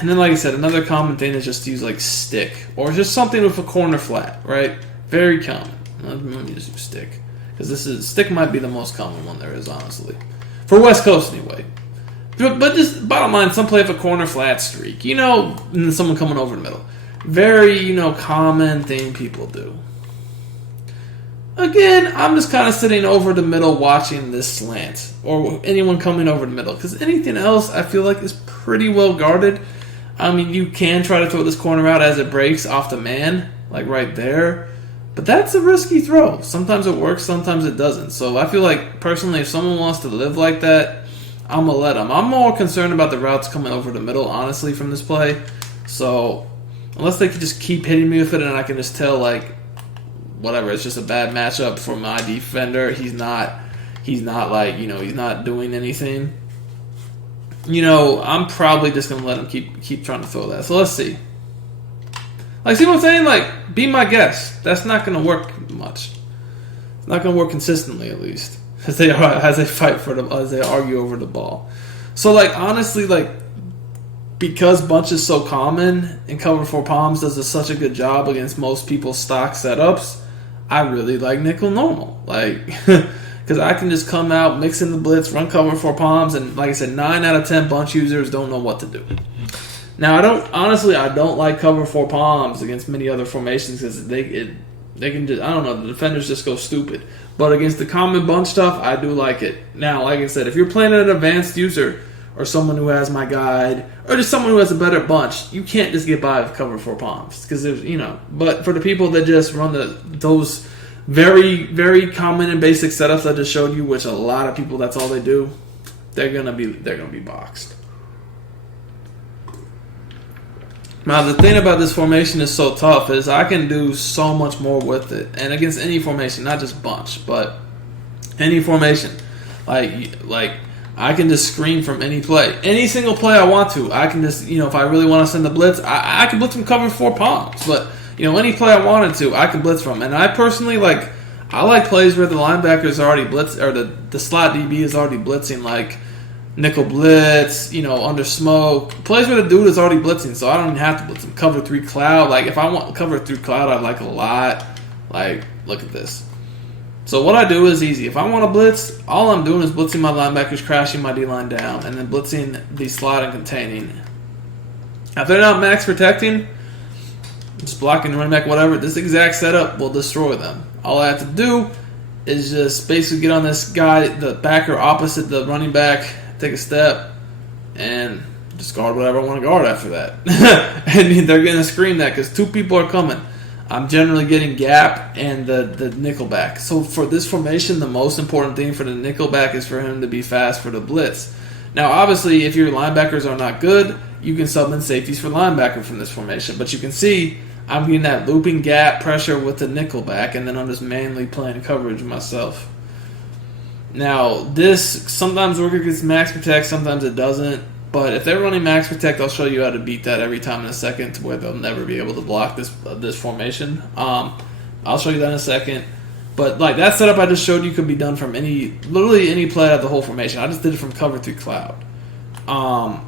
then, like I said, another common thing is just to use like stick or just something with a corner flat, right? Very common. Let me just use stick. because stick might be the most common one there is, honestly, for West Coast anyway. But just bottom line, some play of a corner flat streak, and then someone coming over the middle. Very, common thing people do. Again, I'm just kind of sitting over the middle watching this slant, or anyone coming over the middle, because anything else I feel like is pretty well guarded. I mean, you can try to throw this corner out as it breaks off the man, like right there, but that's a risky throw. Sometimes it works, sometimes it doesn't. So I feel like, personally, if someone wants to live like that, I'm going to let them. I'm more concerned about the routes coming over the middle, honestly, from this play. So unless they can just keep hitting me with it and I can just tell, like, whatever, it's just a bad matchup for my defender. He's not like, he's not doing anything. I'm probably just going to let him keep trying to throw that. So let's see. Like, see what I'm saying? Like, be my guest. That's not going to work much. It's not going to work consistently, at least, as they fight as they argue over the ball. So, like, honestly, like, because bunch is so common and cover 4 palms does such a good job against most people's stock setups, I really like nickel normal. Like, because I can just come out, mix in the blitz, run cover 4 palms, and like I said, 9 out of 10 bunch users don't know what to do. Now, I don't like cover 4 palms against many other formations because they can just, I don't know, the defenders just go stupid. But against the common bunch stuff, I do like it. Now, like I said, if you're playing an advanced user or someone who has my guide or just someone who has a better bunch, you can't just get by with cover 4 palms because there's, But for the people that just run those very, very common and basic setups I just showed you, which a lot of people, that's all they do, they're gonna be boxed. Now, the thing about this formation is so tough is I can do so much more with it. And against any formation, not just bunch, but any formation. Like I can just screen from any play. Any single play I want to. I can just, if I really want to send the blitz, I can blitz from cover 4 palms. But, any play I wanted to, I can blitz from. And I personally, I like plays where the linebacker is already blitz, or the slot DB is already blitzing, like nickel blitz, under smoke. Plays where the dude is already blitzing, so I don't even have to blitz him. Cover 3 cloud. Like, if I want cover 3 cloud, I like a lot. Like, look at this. So what I do is easy. If I want to blitz, all I'm doing is blitzing my linebackers, crashing my D-line down, and then blitzing the slot and containing. If they're not max protecting, just blocking the running back, whatever, this exact setup will destroy them. All I have to do is just basically get on this guy, the backer opposite the running back, take a step, and just guard whatever I want to guard after that. And they're going to scream that because 2 people are coming. I'm generally getting gap and the nickel back. So for this formation, the most important thing for the nickel back is for him to be fast for the blitz. Now, obviously, if your linebackers are not good, you can sub in safeties for linebacker from this formation. But you can see I'm getting that looping gap pressure with the nickel back, and then I'm just manually playing coverage myself. Now, this sometimes works against max protect, sometimes it doesn't. But if they're running max protect, I'll show you how to beat that every time in a second to where they'll never be able to block this formation. I'll show you that in a second. But like that setup I just showed you could be done from literally any play out of the whole formation. I just did it from cover 3 cloud. I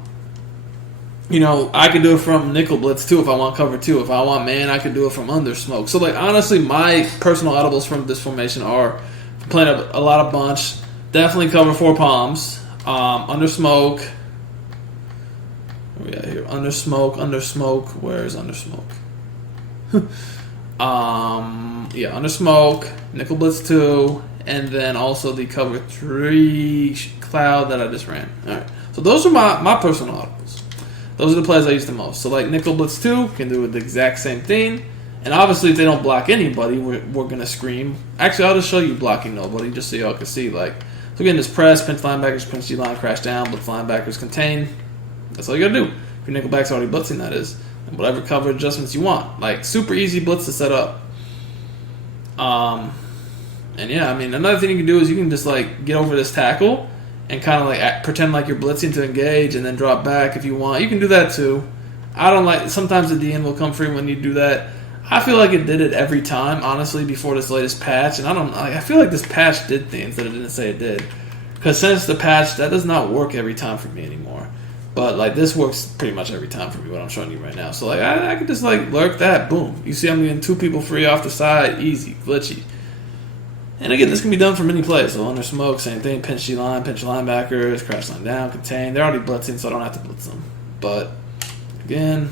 could do it from nickel blitz too if I want cover 2. If I want man, I could do it from under smoke. So like honestly, my personal audibles from this formation are playing a lot of bunch, definitely cover 4 palms, under smoke. What we got here? Under smoke. Where is under smoke? Under smoke, nickel blitz 2, and then also the cover 3 cloud that I just ran. All right. So those are my personal audibles. Those are the plays I use the most. So like nickel blitz 2 can do the exact same thing. And obviously if they don't block anybody, we're going to scream. Actually, I'll just show you blocking nobody just so y'all can see. So again, just press, pinch linebackers, pinch D-line, crash down, blitz linebackers, contain. That's all you got to do. If your nickelback's already blitzing, that is. And whatever cover adjustments you want. Like, super easy blitz to set up. Another thing you can do is you can just, get over this tackle and kind of, pretend like you're blitzing to engage and then drop back if you want. You can do that, too. I don't like... Sometimes the DN will come free when you do that. I feel like it did it every time, honestly, before this latest patch. And I feel like this patch did things that it didn't say it did. Because since the patch, that does not work every time for me anymore. But, this works pretty much every time for me, what I'm showing you right now. So, I could just, lurk that. Boom. You see I'm getting 2 people free off the side. Easy. Glitchy. And again, this can be done for many plays. So under smoke, same thing. Pinch your linebackers, crash line down, contain. They're already blitzing, so I don't have to blitz them. But again,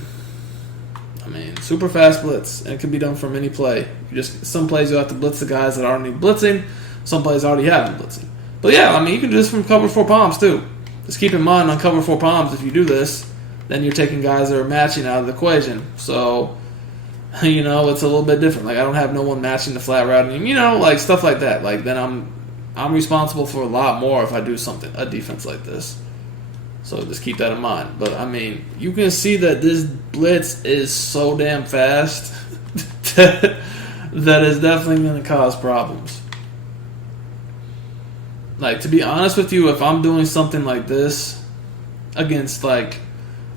I mean, super fast blitz, and it can be done from any play. Some plays you have to blitz the guys that aren't even blitzing. Some plays already have them blitzing. But yeah, I mean, you can do this from cover 4 palms too. Just keep in mind on cover 4 palms, if you do this, then you're taking guys that are matching out of the equation. So, you know, it's a little bit different. Like, I don't have no one matching the flat route, and you know, like stuff like that. Like, then I'm responsible for a lot more if I do a defense like this. So just keep that in mind. But I mean, you can see that this blitz is so damn fast that is definitely going to cause problems. Like, to be honest with you, if I'm doing something like this against like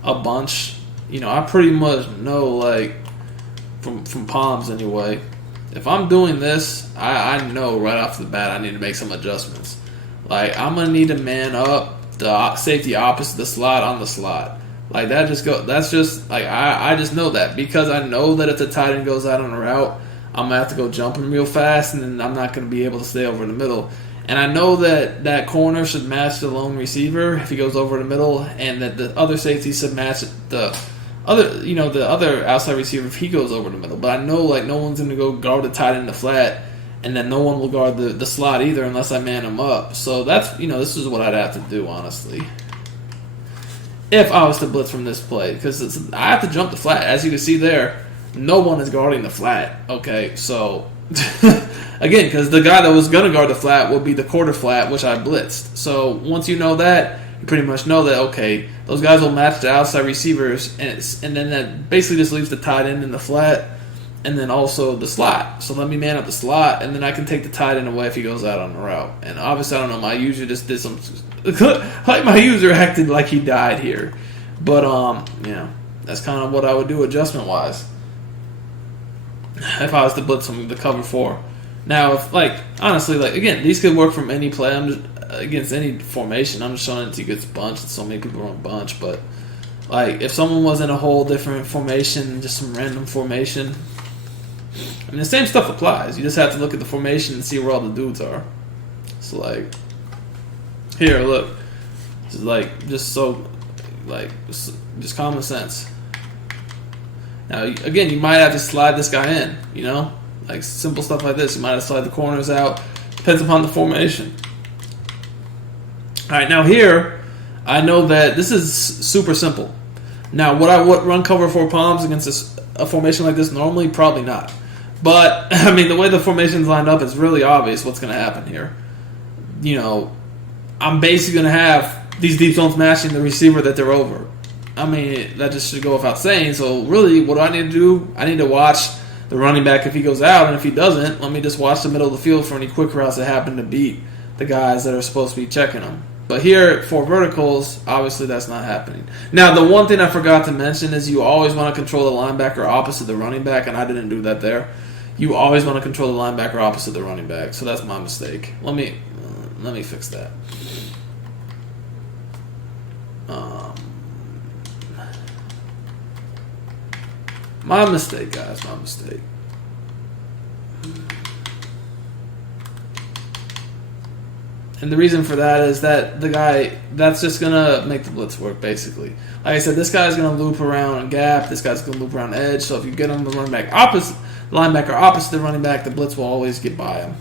a bunch, you know, I pretty much know, like, from palms anyway, if I'm doing this, I know right off the bat I need to make some adjustments. Like, I'm gonna need to man up the safety opposite the slot on the slot. Like, that's just like I just know that, because I know that if the tight end goes out on a route, I'm gonna have to go jumping real fast, and then I'm not gonna be able to stay over the middle. And I know that corner should match the lone receiver if he goes over the middle, and that the other safety should match the other outside receiver if he goes over the middle. But I know, like, no one's going to go guard the tight end in the flat, and then no one will guard the slot either unless I man him up. So that's, you know, this is what I'd have to do, honestly, if I was to blitz from this play, because I have to jump the flat. As you can see there, no one is guarding the flat. Okay, so again, because the guy that was going to guard the flat will be the quarter flat, which I blitzed. So once you know that, you pretty much know that, okay, those guys will match the outside receivers, and then that basically just leaves the tight end in the flat, and then also the slot. So let me man up the slot, and then I can take the tight end away if he goes out on the route. And obviously, I don't know, my user just did some, like, my user acted like he died here. But, yeah, that's kind of what I would do adjustment-wise if I was to blitz from the cover 4. Now, if, like, honestly, like, again, these could work from any play. I'm just against any formation. I'm just showing it against bunch, and so many people run bunch. But, like, if someone was in a whole different formation, just some random formation, I mean, the same stuff applies. You just have to look at the formation and see where all the dudes are. So, like, here, look. This is, like, just so, like, just common sense. Now, again, you might have to slide this guy in, you know? Like, simple stuff like this. You might have to slide the corners out. Depends upon the formation. All right, now here, I know that this is super simple. Now, would I run cover 4 palms against a formation like this normally? Probably not. But, I mean, the way the formation's lined up, it's really obvious what's going to happen here. You know, I'm basically going to have these deep zones matching the receiver that they're over. I mean, that just should go without saying. So, really, what do I need to do? I need to watch the running back if he goes out, and if he doesn't, let me just watch the middle of the field for any quick routes that happen to beat the guys that are supposed to be checking them. But here, for verticals, obviously that's not happening. Now, the one thing I forgot to mention is you always want to control the linebacker opposite the running back, and I didn't do that there. You always want to control the linebacker opposite the running back, so that's my mistake. Let me fix that. My mistake, guys, my mistake. And the reason for that is that the guy, that's just going to make the blitz work, basically. Like I said, this guy's going to loop around a gap. This guy's going to loop around edge. So if you get him the linebacker opposite the running back, the blitz will always get by him.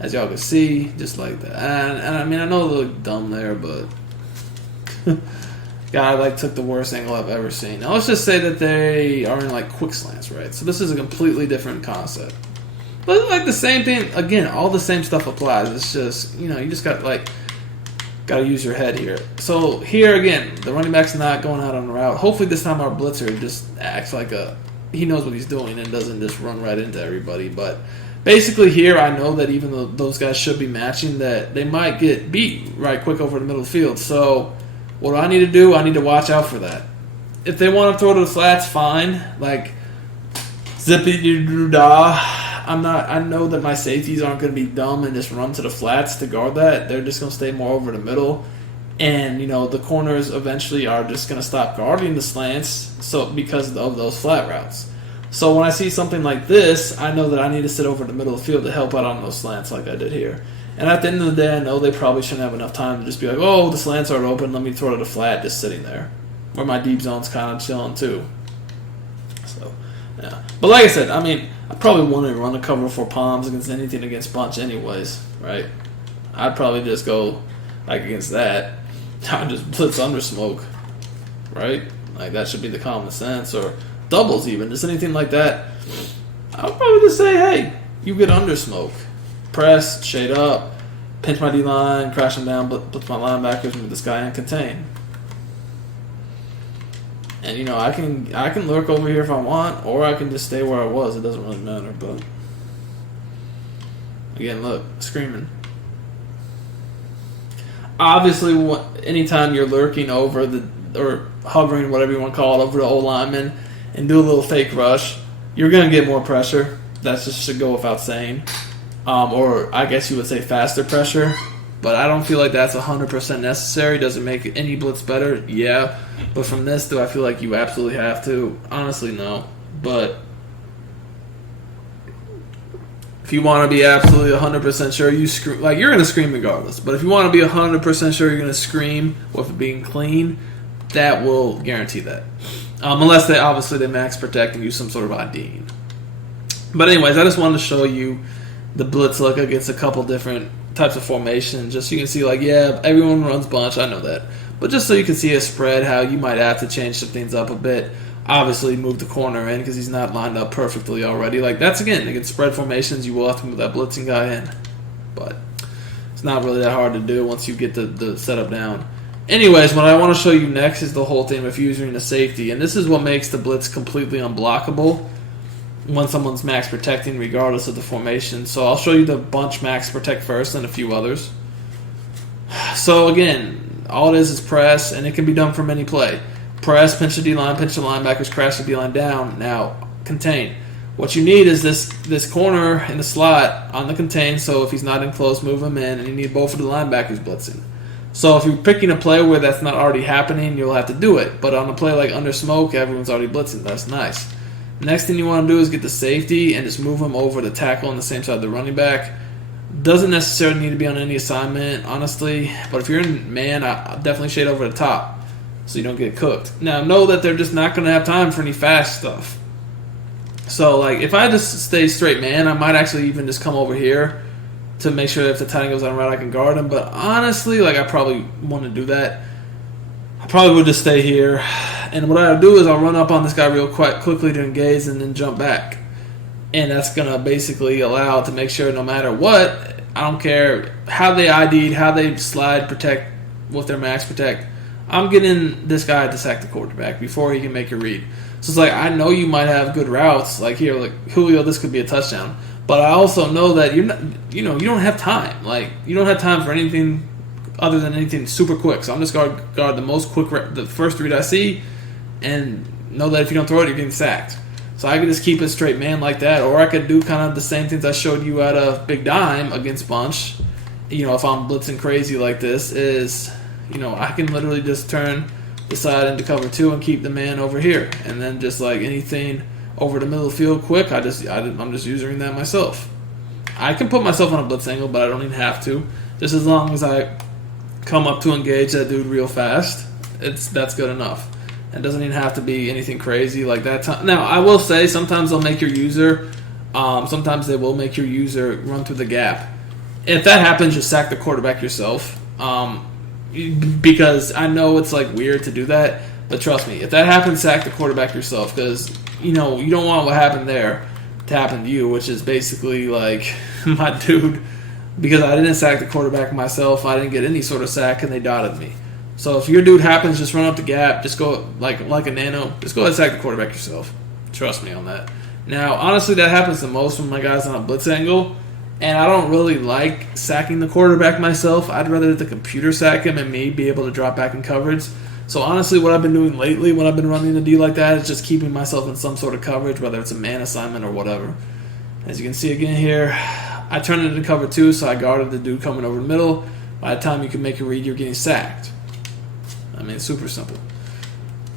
As y'all can see, just like that. And I mean, I know it looked dumb there, but guy, like, took the worst angle I've ever seen. Now, let's just say that they are in, like, quick slants, right? So this is a completely different concept. But, like, the same thing, again, all the same stuff applies. It's just, you know, you just got to use your head here. So here, again, the running back's not going out on the route. Hopefully this time our blitzer just acts like he knows what he's doing and doesn't just run right into everybody. But basically here, I know that even though those guys should be matching, that they might get beat right quick over the middle of the field. So what do I need to do? I need to watch out for that. If they want to throw to the flats, fine. Like, zippy-doo-dah. I know that my safeties aren't going to be dumb and just run to the flats to guard that. They're just going to stay more over the middle. And, you know, the corners eventually are just going to stop guarding the slants because of those flat routes. So when I see something like this, I know that I need to sit over the middle of the field to help out on those slants like I did here. And at the end of the day, I know they probably shouldn't have enough time to just be like, oh, the slants aren't open, let me throw it at a flat just sitting there. Where my deep zone's kind of chilling too. So, yeah. But like I said, I mean, I probably wouldn't run a cover for palms against anything against bunch anyways, right? I'd probably just go like against that. I'd just blitz under smoke, right? Like that should be the common sense. Or doubles even, just anything like that. I would probably just say, hey, you get under smoke. Press, shade up, pinch my D-line, crash them down, blitz my linebackers, move this guy in, contain. And, you know, I can lurk over here if I want, or I can just stay where I was. It doesn't really matter, but... Again, look, screaming. Obviously, anytime you're lurking over or hovering, whatever you want to call it, over the old lineman and do a little fake rush, you're going to get more pressure. That just should go without saying. Or I guess you would say faster pressure. But I don't feel like that's 100% necessary. Does it make any blitz better? Yeah. But from this, do I feel like you absolutely have to? Honestly, no. But if you want to be absolutely 100% sure, you scream. Like, you're going to scream regardless. But if you want to be 100% sure you're going to scream with it being clean, that will guarantee that. Unless they max protect and use some sort of IDing. But anyways, I just wanted to show you the blitz look against a couple different types of formation, just so you can see, like, yeah, everyone runs bunch, I know that. But just so you can see a spread, how you might have to change some things up a bit. Obviously, move the corner in because he's not lined up perfectly already. Like, that's, again, against spread formations, you will have to move that blitzing guy in. But it's not really that hard to do once you get the setup down. Anyways, what I want to show you next is the whole thing of using a safety. And this is what makes the blitz completely unblockable when someone's max protecting regardless of the formation. So I'll show you the bunch max protect first and a few others. So again, all it is press, and it can be done from any play. Press, pinch the D-line, pinch the linebackers, crash the D-line down. Now, contain. What you need is this corner in the slot on the contain, so if he's not in close, move him in, and you need both of the linebackers blitzing. So if you're picking a play where that's not already happening, you'll have to do it. But on a play like under smoke, everyone's already blitzing. That's nice. Next thing you want to do is get the safety and just move him over to tackle on the same side of the running back. Doesn't necessarily need to be on any assignment, honestly. But if you're in man, I'll definitely shade over the top so you don't get cooked. Now, know that they're just not going to have time for any fast stuff. So, like, if I just stay straight man, I might actually even just come over here to make sure that if the tight end goes on right, I can guard him. But honestly, like, I probably want to do that. I probably would just stay here. And what I'll do is I'll run up on this guy real quickly to engage and then jump back. And that's going to basically allow to make sure no matter what, I don't care how they ID'd, how they slide protect with their max protect, I'm getting this guy to sack the quarterback before he can make a read. So it's like, I know you might have good routes, like here, like Julio, this could be a touchdown. But I also know that you're not, you don't have time. Like, you don't have time for anything other than anything super quick. So I'm just going to guard the most quick, the first read I see, and know that if you don't throw it, you're getting sacked. So I could just keep it straight man like that, or I could do kind of the same things I showed you at a big dime against bunch. If I'm blitzing crazy like this, is, I can literally just turn the side into cover 2 and keep the man over here. And then just like anything over the middle of the field quick, I'm just using that myself. I can put myself on a blitz angle, but I don't even have to. Just as long as I come up to engage that dude real fast, that's good enough. It doesn't even have to be anything crazy like that. Now, I will say sometimes they'll make your user, sometimes they will make your user run through the gap. If that happens, just sack the quarterback yourself. Because I know it's like weird to do that, but trust me, if that happens, sack the quarterback yourself. Because you don't want what happened there to happen to you, which is basically like my dude. Because I didn't sack the quarterback myself, I didn't get any sort of sack, and they dotted me. So if your dude happens, just run up the gap, just go like a nano, just go ahead and sack the quarterback yourself. Trust me on that. Now, honestly, that happens the most when my guy's on a blitz angle, and I don't really like sacking the quarterback myself. I'd rather let the computer sack him and me be able to drop back in coverage. So honestly, what I've been doing lately when I've been running a D like that is just keeping myself in some sort of coverage, whether it's a man assignment or whatever. As you can see again here, I turned it into cover 2, so I guarded the dude coming over the middle. By the time you can make a read, you're getting sacked. I mean, it's super simple.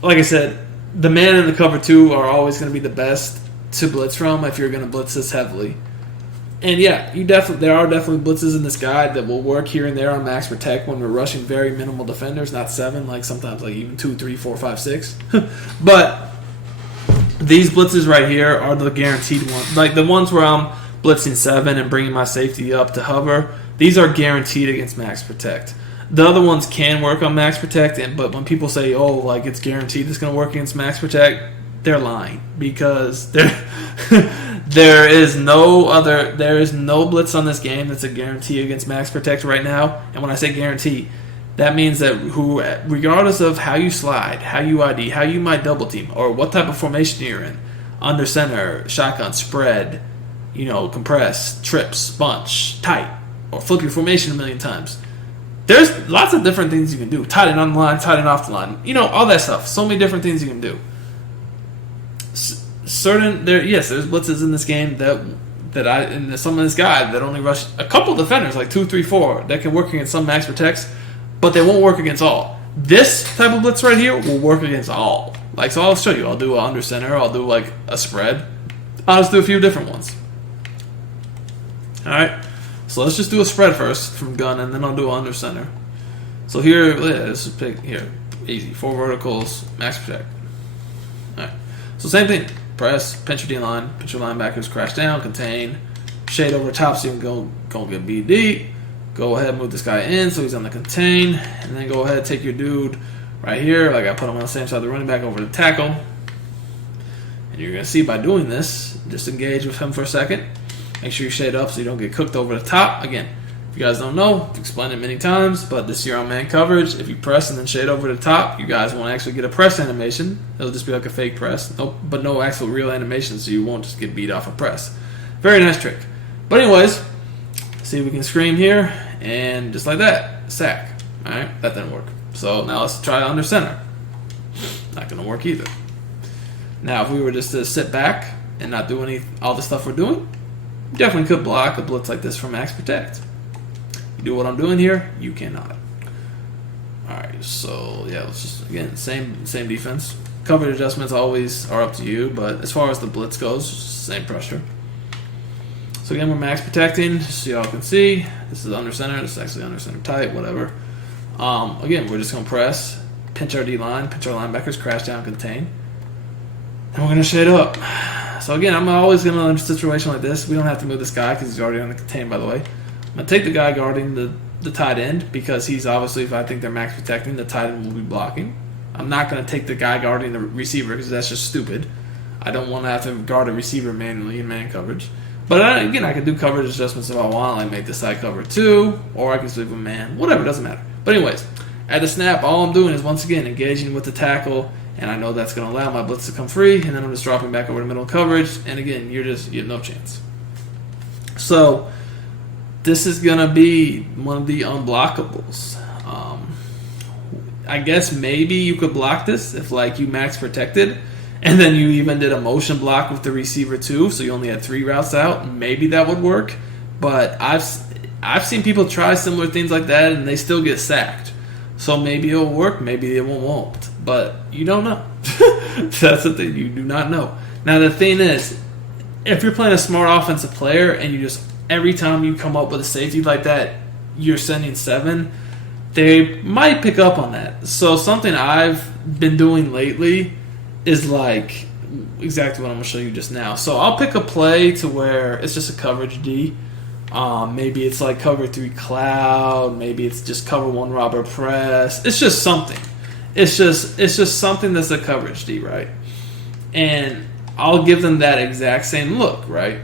Like I said, the man and the cover 2 are always going to be the best to blitz from if you're going to blitz this heavily. And yeah, there are definitely blitzes in this guide that will work here and there on max protect when we're rushing very minimal defenders, not 7, like sometimes like even 2, 3, 4, 5, 6. But these blitzes right here are the guaranteed ones. Like the ones where I'm blitzing 7 and bringing my safety up to hover, these are guaranteed against max protect. The other ones can work on max protect, but when people say, oh, like it's guaranteed it's going to work against max protect, they're lying, because there is no blitz on this game that's a guarantee against max protect right now. And when I say guarantee, that means that regardless of how you slide, how you ID, how you might double team, or what type of formation you're in, under center, shotgun, spread, compress, trips, bunch, tight, or flip your formation a million times. There's lots of different things you can do. Tight end on the line, tight end off the line, all that stuff. So many different things you can do. There's blitzes in this game in some of this guide that only rush a couple defenders, like 2, 3, 4, that can work against some max protects, but they won't work against all. This type of blitz right here will work against all. So I'll show you. I'll do an under center. I'll do like a spread. I'll just do a few different ones. All right. So let's just do a spread first from gun, and then I'll do an under center. So here, let's pick here. Easy. 4 verticals, max protect. All right. So same thing. Press, pinch your D-line, pinch your linebackers, crash down, contain, shade over top so you can go get BD. Go ahead and move this guy in so he's on the contain. And then go ahead and take your dude right here. Like I put him on the same side of the running back over the tackle. And you're going to see by doing this, just engage with him for a second. Make sure you shade up so you don't get cooked over the top. Again, if you guys don't know, I've explained it many times, but this year on man coverage, if you press and then shade over the top, you guys won't actually get a press animation. It'll just be like a fake press, but no actual real animation, so you won't just get beat off a press. Very nice trick. But anyways, see if we can scream here, and just like that, sack. All right, that didn't work. So now let's try under center. Not going to work either. Now, if we were just to sit back and not do all the stuff we're doing, you definitely could block a blitz like this from max protect. You do what I'm doing here, you cannot. Alright, so yeah, let's just, again, same defense. Coverage adjustments always are up to you, but as far as the blitz goes, same pressure. So again, we're max protecting, just so y'all can see. This is under center, this is actually under center tight, whatever. Again, we're just going to press, pinch our D-line, pinch our linebackers, crash down, contain. And we're going to shade up. So again, I'm always going to, in a situation like this, we don't have to move this guy because he's already on the contain, by the way. I'm going to take the guy guarding the tight end because he's obviously, if I think they're max protecting, the tight end will be blocking. I'm not going to take the guy guarding the receiver because that's just stupid. I don't want to have to guard a receiver manually in man coverage. But again, I can do coverage adjustments if I want, like make the side cover 2, or I can sleep with man, whatever, doesn't matter. But anyways, at the snap, all I'm doing is once again engaging with the tackle, and I know that's going to allow my blitz to come free, and then I'm just dropping back over the middle coverage, and again, you have no chance. So this is going to be one of the unblockables. I guess maybe you could block this if like you max protected, and then you even did a motion block with the receiver too, so you only had 3 routes out. Maybe that would work, but I've seen people try similar things like that, and they still get sacked. So maybe it'll work, maybe it won't. But you don't know. That's the thing. You do not know. Now, the thing is, if you're playing a smart offensive player and you just, every time you come up with a safety like that, you're sending 7, they might pick up on that. So something I've been doing lately is like exactly what I'm going to show you just now. So I'll pick a play to where it's just a coverage D. Maybe it's like cover 3 cloud. Maybe it's just cover 1 robber press. It's just something. It's just something that's a coverage D, right? And I'll give them that exact same look, right?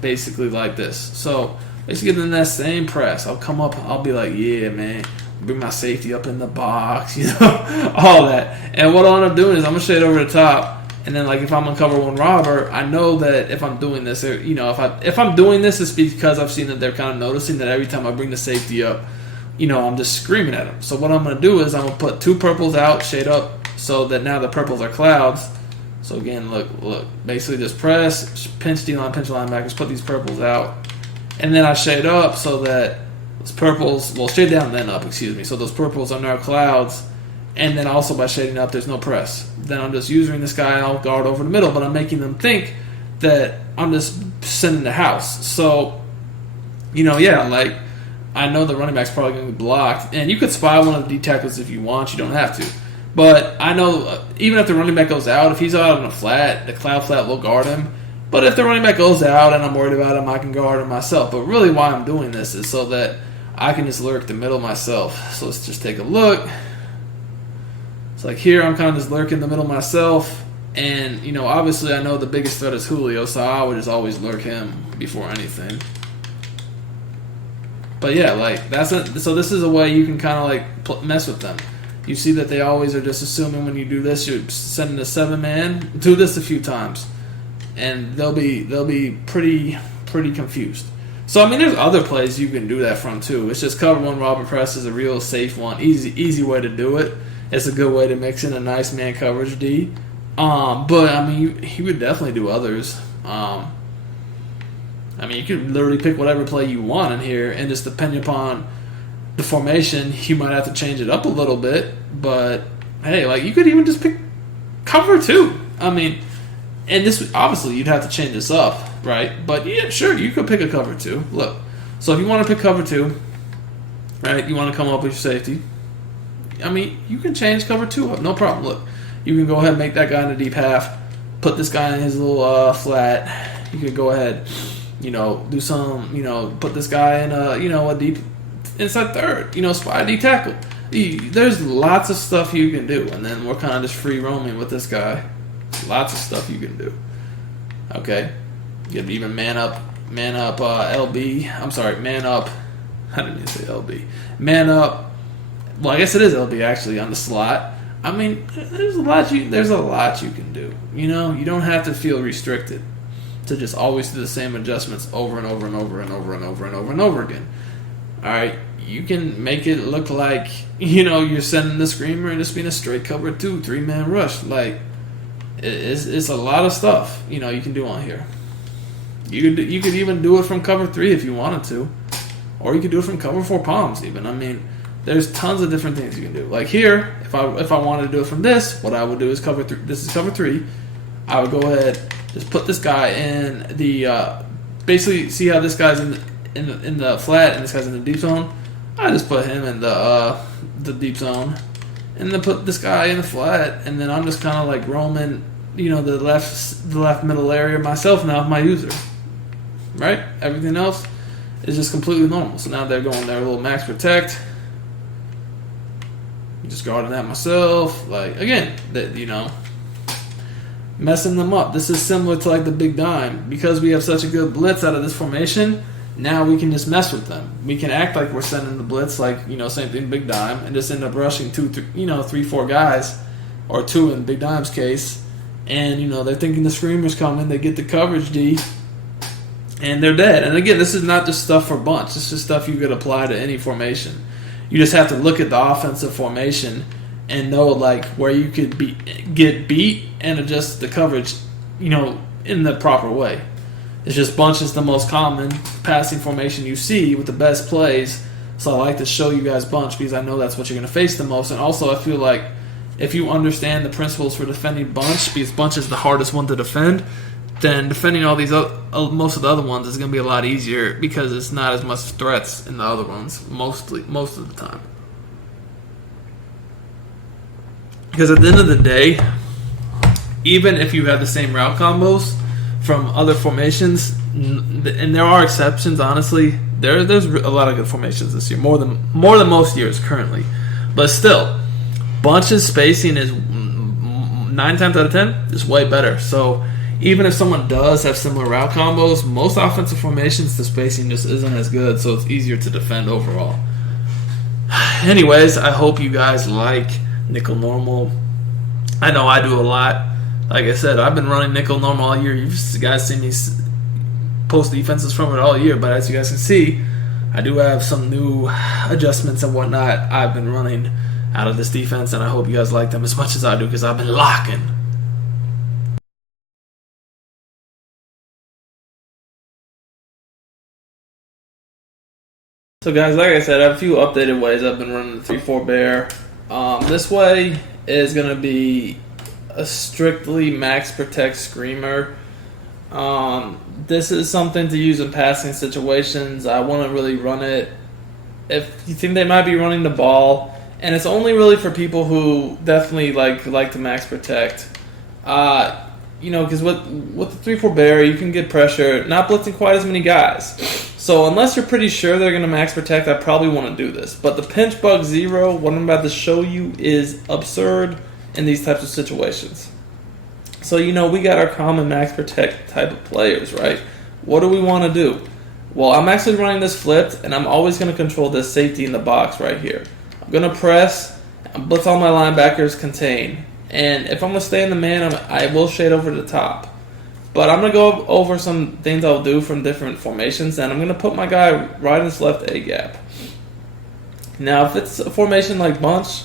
Basically like this. So basically give them that same press. I'll come up. I'll be like, yeah, man. Bring my safety up in the box, all that. And what I'll end up doing is I'm gonna shade over the top. And then, like, if I'm on cover 1 robber, I know that if I'm doing this, if I'm doing this, it's because I've seen that they're kind of noticing that every time I bring the safety up, I'm just screaming at them. So what I'm going to do is I'm going to put 2 purples out, shade up, so that now the purples are clouds. So again, look, basically just press, pinch D-line, pinch linebackers, put these purples out, and then I shade up so that those purples, shade down then up, excuse me. So those purples are now clouds. And then also by shading up, there's no press. Then I'm just using this guy and I'll guard over the middle, but I'm making them think that I'm just sending the house. So, like, I know the running back's probably going to be blocked. And you could spy one of the D tackles if you want. You don't have to. But I know even if the running back goes out, if he's out on a flat, the cloud flat will guard him. But if the running back goes out and I'm worried about him, I can guard him myself. But really why I'm doing this is so that I can just lurk the middle myself. So let's just take a look. It's like here I'm kind of just lurking the middle myself. And, obviously I know the biggest threat is Julio, so I would just always lurk him before anything. But yeah, like so this is a way you can kind of like mess with them. You see that they always are just assuming when you do this, you're sending a 7-man. Do this a few times, and they'll be pretty confused. So I mean, there's other plays you can do that from too. It's just cover one Robert press is a real safe one, easy way to do it. It's a good way to mix in a nice man coverage D. But I mean, he would definitely do others. I mean, you could literally pick whatever play you want in here, and just depending upon the formation, you might have to change it up a little bit. But hey, like you could even just pick cover 2. I mean, and this obviously you'd have to change this up, right? But yeah, sure, you could pick a cover 2. Look, so if you want to pick cover 2, right? You want to come up with your safety. I mean, you can change cover 2 up, no problem. Look, you can go ahead and make that guy in the deep half, put this guy in his little flat. You could go ahead, do some, put this guy in a deep inside third, spy D tackle. There's lots of stuff you can do, and then we're kind of just free roaming with this guy. Lots of stuff you can do. Okay, you can even man up, LB. I'm sorry, man up. I didn't mean to say LB. Man up. Well, I guess it is LB actually on the slot. I mean, there's a lot you can do. You don't have to feel restricted to just always do the same adjustments over and over and over and over and over and over and over again. All right, you can make it look like you're sending the screamer and just being a straight cover 2, 3-man rush. Like it's a lot of stuff you can do on here. You could even do it from cover 3 if you wanted to, or you could do it from cover 4 palms even. I mean, there's tons of different things you can do. Like here, if I wanted to do it from this, what I would do is cover 3. This is cover 3. I would go ahead, just put this guy in the basically see how this guy's in the flat and this guy's in the deep zone. I just put him in the deep zone, and then put this guy in the flat, and then I'm just kind of like roaming, the left middle area myself now with my user. Right? Everything else is just completely normal. So now they're going their little max protect. Just guarding that myself. Like again, messing them up. This is similar to like the big dime. Because we have such a good blitz out of this formation, now we can just mess with them. We can act like we're sending the blitz, like, same thing, big dime, and just end up rushing 3, 4 guys, or 2 in big dime's case, and, they're thinking the screamer's coming, they get the coverage D, and they're dead. And again, this is not just stuff for bunch. This is stuff you could apply to any formation. You just have to look at the offensive formation and know, like, where you could get beat and adjust the coverage, in the proper way. It's just bunch is the most common passing formation you see with the best plays. So I like to show you guys bunch because I know that's what you're going to face the most. And also I feel like if you understand the principles for defending bunch, because bunch is the hardest one to defend, then defending all these most of the other ones is going to be a lot easier because it's not as much threats in the other ones most of the time. Because at the end of the day, even if you have the same route combos from other formations, and there are exceptions, honestly, there's a lot of good formations this year, more than most years currently, but still, bunches spacing is 9 times out of 10 is way better. So even if someone does have similar route combos, most offensive formations the spacing just isn't as good, so it's easier to defend overall. Anyways, I hope you guys like nickel normal. I know I do a lot. Like I said, I've been running nickel normal all year. You guys see me post defenses from it all year, but as you guys can see, I do have some new adjustments and whatnot I've been running out of this defense, and I hope you guys like them as much as I do because I've been locking. So guys, like I said, I have a few updated ways I've been running the 3-4 bear. This way is going to be a strictly max protect screamer. This is something to use in passing situations. I wouldn't really run it if you think they might be running the ball, and it's only really for people who definitely like to max protect. Because with the 3-4 bear, you can get pressure, not blitzing quite as many guys. So unless you're pretty sure they're going to max protect, I probably want to do this. But the pinch bug 0, what I'm about to show you, is absurd in these types of situations. So, we got our common max protect type of players, right? What do we want to do? Well, I'm actually running this flipped, and I'm always going to control this safety in the box right here. I'm going to press, and blitz all my linebackers, contain. And if I'm going to stay in the man, I will shade over the top. But I'm going to go over some things I'll do from different formations, and I'm going to put my guy right in this left A gap. Now, if it's a formation like bunch,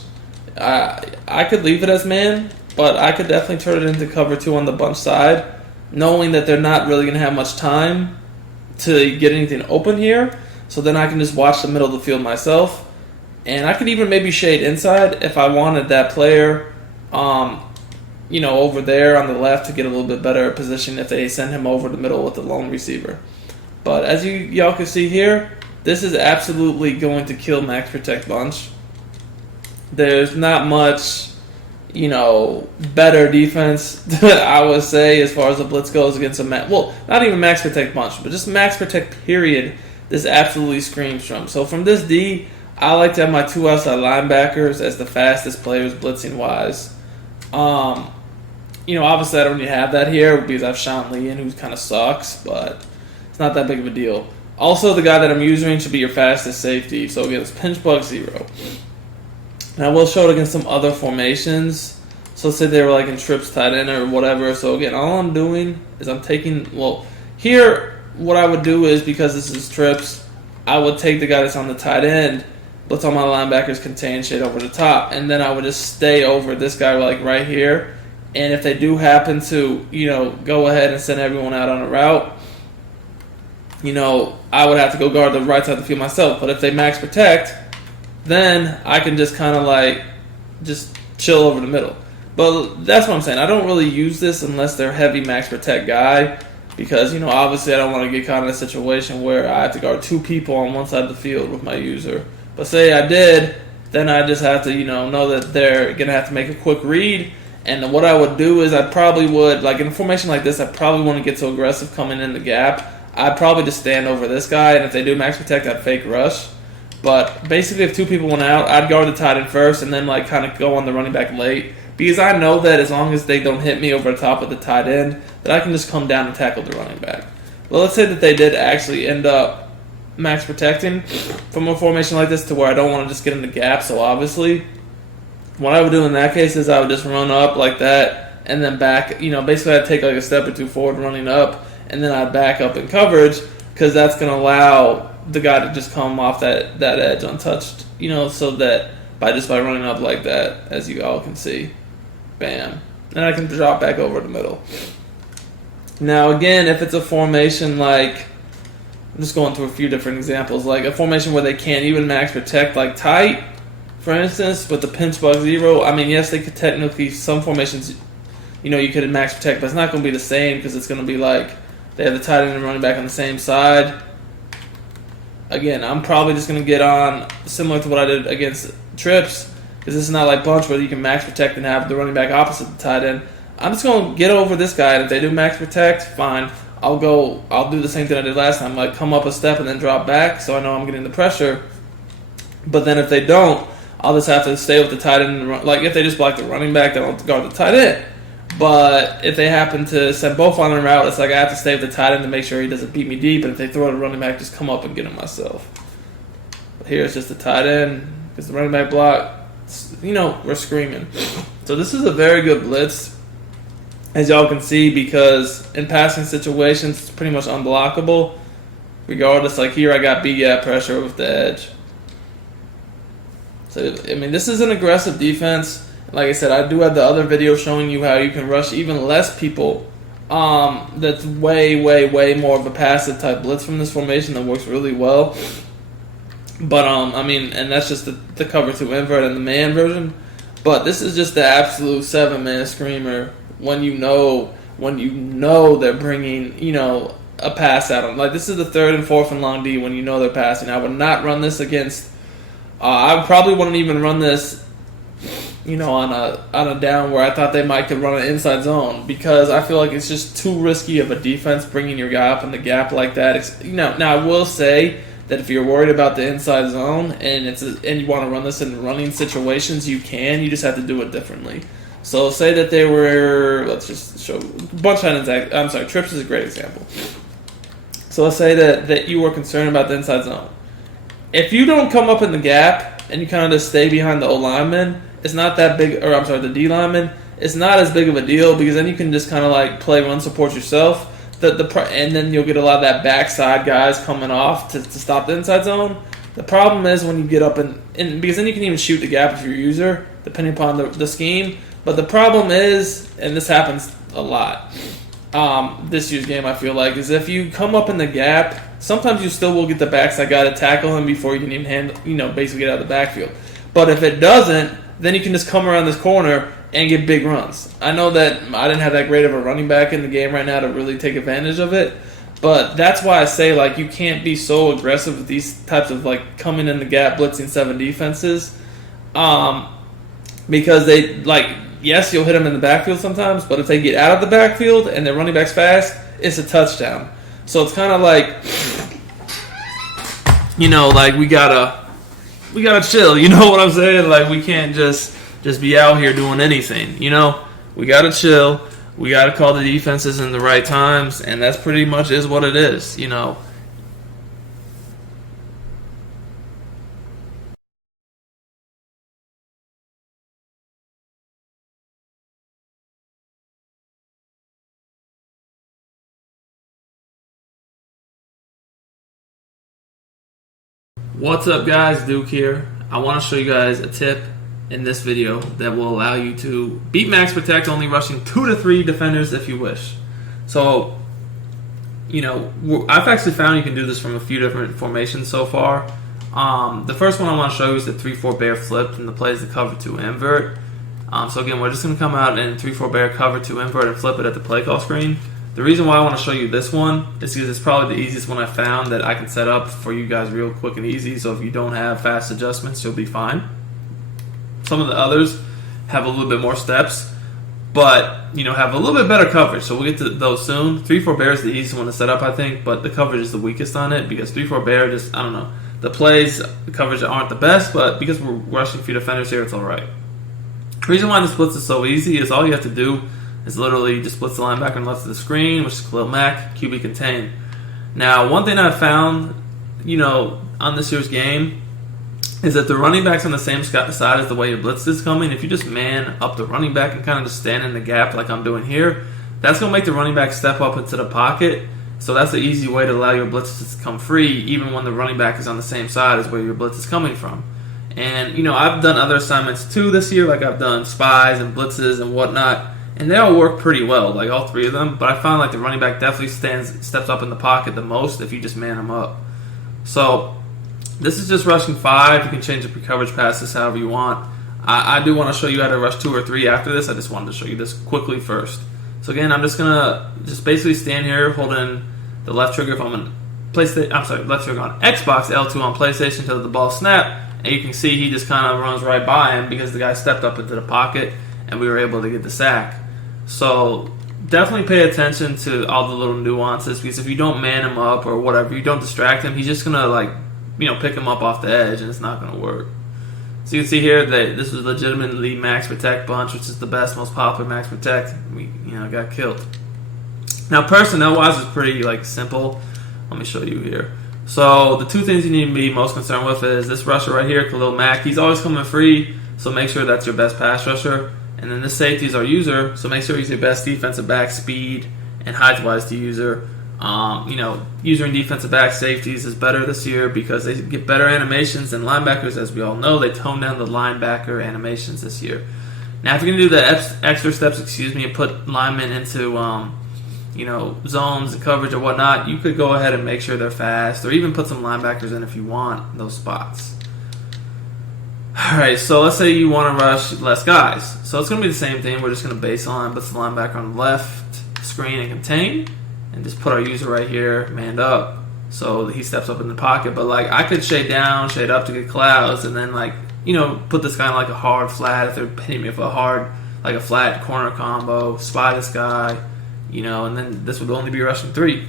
I could leave it as man, but I could definitely turn it into cover 2 on the bunch side, knowing that they're not really going to have much time to get anything open here. So then I can just watch the middle of the field myself. And I could even maybe shade inside if I wanted that player, over there on the left to get a little bit better position if they send him over the middle with the lone receiver. But as y'all can see here, this is absolutely going to kill max protect bunch. There's not much, better defense, I would say, as far as the blitz goes against a not even max protect bunch, but just max protect period. This absolutely screams from. So from this D, I like to have my 2 outside linebackers as the fastest players blitzing wise. Obviously I don't really have that here because I have Sean Lee in, who kind of sucks, but it's not that big of a deal. Also, the guy that I'm using should be your fastest safety. So again, it's pinch bug 0. And I will show it against some other formations. So say they were like in trips tight end or whatever. So again, all I'm doing is I'm taking, here what I would do is, because this is trips, I would take the guy that's on the tight end, blitz all my linebackers, contain, shade over the top, and then I would just stay over this guy like right here. And if they do happen to, go ahead and send everyone out on a route, I would have to go guard the right side of the field myself. But if they max protect, then I can just kind of just chill over the middle. But that's what I'm saying. I don't really use this unless they're heavy max protect guy, because, obviously I don't want to get caught in a situation where I have to guard 2 people on one side of the field with my user. But say I did, then I just have to, know that they're going to have to make a quick read. And what I would do is I probably would, in a formation like this, I probably wouldn't get so aggressive coming in the gap. I'd probably just stand over this guy, and if they do max protect, I'd fake rush. But basically, if 2 people went out, I'd guard the tight end first and then kind of go on the running back late. Because I know that as long as they don't hit me over the top of the tight end, that I can just come down and tackle the running back. Well, let's say that they did actually end up max protecting from a formation like this to where I don't want to just get in the gap. So obviously, what I would do in that case is I would just run up like that and then back. Basically I'd take a step or 2 forward running up, and then I'd back up in coverage, because that's going to allow the guy to just come off that edge untouched. So that by running up like that, as you all can see, bam, and I can drop back over the middle. Now again, if it's a formation I'm just going through a few different examples, like a formation where they can't even max protect, like tight, for instance, with the pinch bug 0. I mean, yes, they could technically, some formations, you could max protect, but it's not going to be the same, because it's going to be they have the tight end and running back on the same side. Again, I'm probably just going to get on similar to what I did against trips, because this is not like bunch where you can max protect and have the running back opposite the tight end. I'm just going to get over this guy, and if they do max protect, fine. I'll do the same thing I did last time, come up a step and then drop back, so I know I'm getting the pressure. But then if they don't, I'll just have to stay with the tight end. If they just block the running back, then I'll guard the tight end. But if they happen to send both on a route, it's I have to stay with the tight end to make sure he doesn't beat me deep. And if they throw the running back, just come up and get him myself. But here it's just the tight end, because the running back block, we're screaming. So this is a very good blitz, as y'all can see, because in passing situations, it's pretty much unblockable. Regardless, here I got B-gap pressure with the edge. So, this is an aggressive defense. Like I said, I do have the other video showing you how you can rush even less people. That's way, way, way more of a passive type blitz from this formation that works really well. But I mean, and that's just the cover 2 invert and the man version. But this is just the absolute 7-man screamer when you know they're bringing a pass at them. Like this is the 3rd and 4th and long D when you know they're passing. I would not run this against. I probably wouldn't even run this, on a down where I thought they might could run an inside zone because I feel like it's just too risky of a defense bringing your guy up in the gap like that. Now I will say that if you're worried about the inside zone and you want to run this in running situations, you can. You just have to do it differently. So say that they were, let's just show a bunch of I'm sorry, trips is a great example. So let's say that you were concerned about the inside zone. If you don't come up in the gap and you kind of just stay behind the O lineman, it's not that big, or I'm sorry, the D lineman, it's not as big of a deal because then you can just kind of like play run support yourself. And then you'll get a lot of that backside guys coming off to stop the inside zone. The problem is when you get up and because then you can even shoot the gap if you're a user, depending upon the scheme. But the problem is, and this happens a lot, this year's game I feel like, is if you come up in the gap, sometimes you still will get the backside guy to tackle him before you can even basically get out of the backfield. But if it doesn't, then you can just come around this corner and get big runs. I know that I didn't have that great of a running back in the game right now to really take advantage of it, but that's why I say like you can't be so aggressive with these types of like coming in the gap blitzing 7 defenses, because they like yes you'll hit them in the backfield sometimes, but if they get out of the backfield and their running back's fast, it's a touchdown. So it's kind of like like we gotta chill. You know what I'm saying? Like we can't just be out here doing anything, We got to chill. We got to call the defenses in the right times, and that's pretty much is what it is, What's up, guys? Duke here. I want to show you guys a tip in this video that will allow you to beat max protect only rushing 2 to 3 defenders if you wish. So, I've actually found you can do this from a few different formations so far. The first one I want to show you is the 3-4 bear flipped, and the play is the cover 2 invert. So again, we're just going to come out in 3-4 bear cover 2 invert and flip it at the play call screen. The reason why I want to show you this one is because it's probably the easiest one I found that I can set up for you guys real quick and easy. So if you don't have fast adjustments, you'll be fine. Some of the others have a little bit more steps, but have a little bit better coverage. So we'll get to those soon. 3-4 bear is the easiest one to set up, I think, but the coverage is the weakest on it because 3-4 bear just I don't know. The plays, the coverage aren't the best, but because we're rushing a few defenders here, it's all right. The reason why the splits is so easy is all you have to do is literally just splits the linebacker on the left of the screen, which is Khalil Mack, QB contain. Now, one thing I've found, on this year's game is that the running back's on the same side as the way your blitz is coming. If you just man up the running back and kind of just stand in the gap like I'm doing here, that's going to make the running back step up into the pocket. So that's an easy way to allow your blitzes to come free, even when the running back is on the same side as where your blitz is coming from. And, I've done other assignments too this year, like I've done spies and blitzes and whatnot, and they all work pretty well, like all 3 of them. But I found like the running back definitely steps up in the pocket the most if you just man them up. So this is just rushing 5. You can change the pre-coverage passes however you want. I do want to show you how to rush 2 or 3 after this. I just wanted to show you this quickly first. So again, I'm just gonna basically stand here holding the left trigger if I'm on PlayStation. I'm sorry, left trigger on Xbox, L2 on PlayStation until the ball snap, and you can see he just kind of runs right by him because the guy stepped up into the pocket and we were able to get the sack. So definitely pay attention to all the little nuances because if you don't man him up or whatever, you don't distract him, he's just gonna pick him up off the edge and it's not gonna work. So you can see here that this was legitimately max protect bunch, which is the best, most popular max protect. We got killed. Now personnel wise is pretty simple. Let me show you here. So the 2 things you need to be most concerned with is this rusher right here, Khalil Mack. He's always coming free, so make sure that's your best pass rusher. And then this safety is our user, so make sure he's your best defensive back, speed and height wise to user. User and defensive back safeties is better this year because they get better animations than linebackers. As we all know, they tone down the linebacker animations this year. Now, if you're going to do the extra steps, and put linemen into zones and coverage or whatnot, you could go ahead and make sure they're fast, or even put some linebackers in if you want those spots. Alright, so let's say you want to rush less guys. So it's going to be the same thing. We're just going to baseline, put the linebacker on the left, screen and contain, and just put our user right here, manned up, so he steps up in the pocket. But like, I could shade down, shade up to get clouds, and then like, put this guy in like a hard flat if they're hitting me with a hard, like a flat corner combo, spy this guy, and then this would only be rushing 3.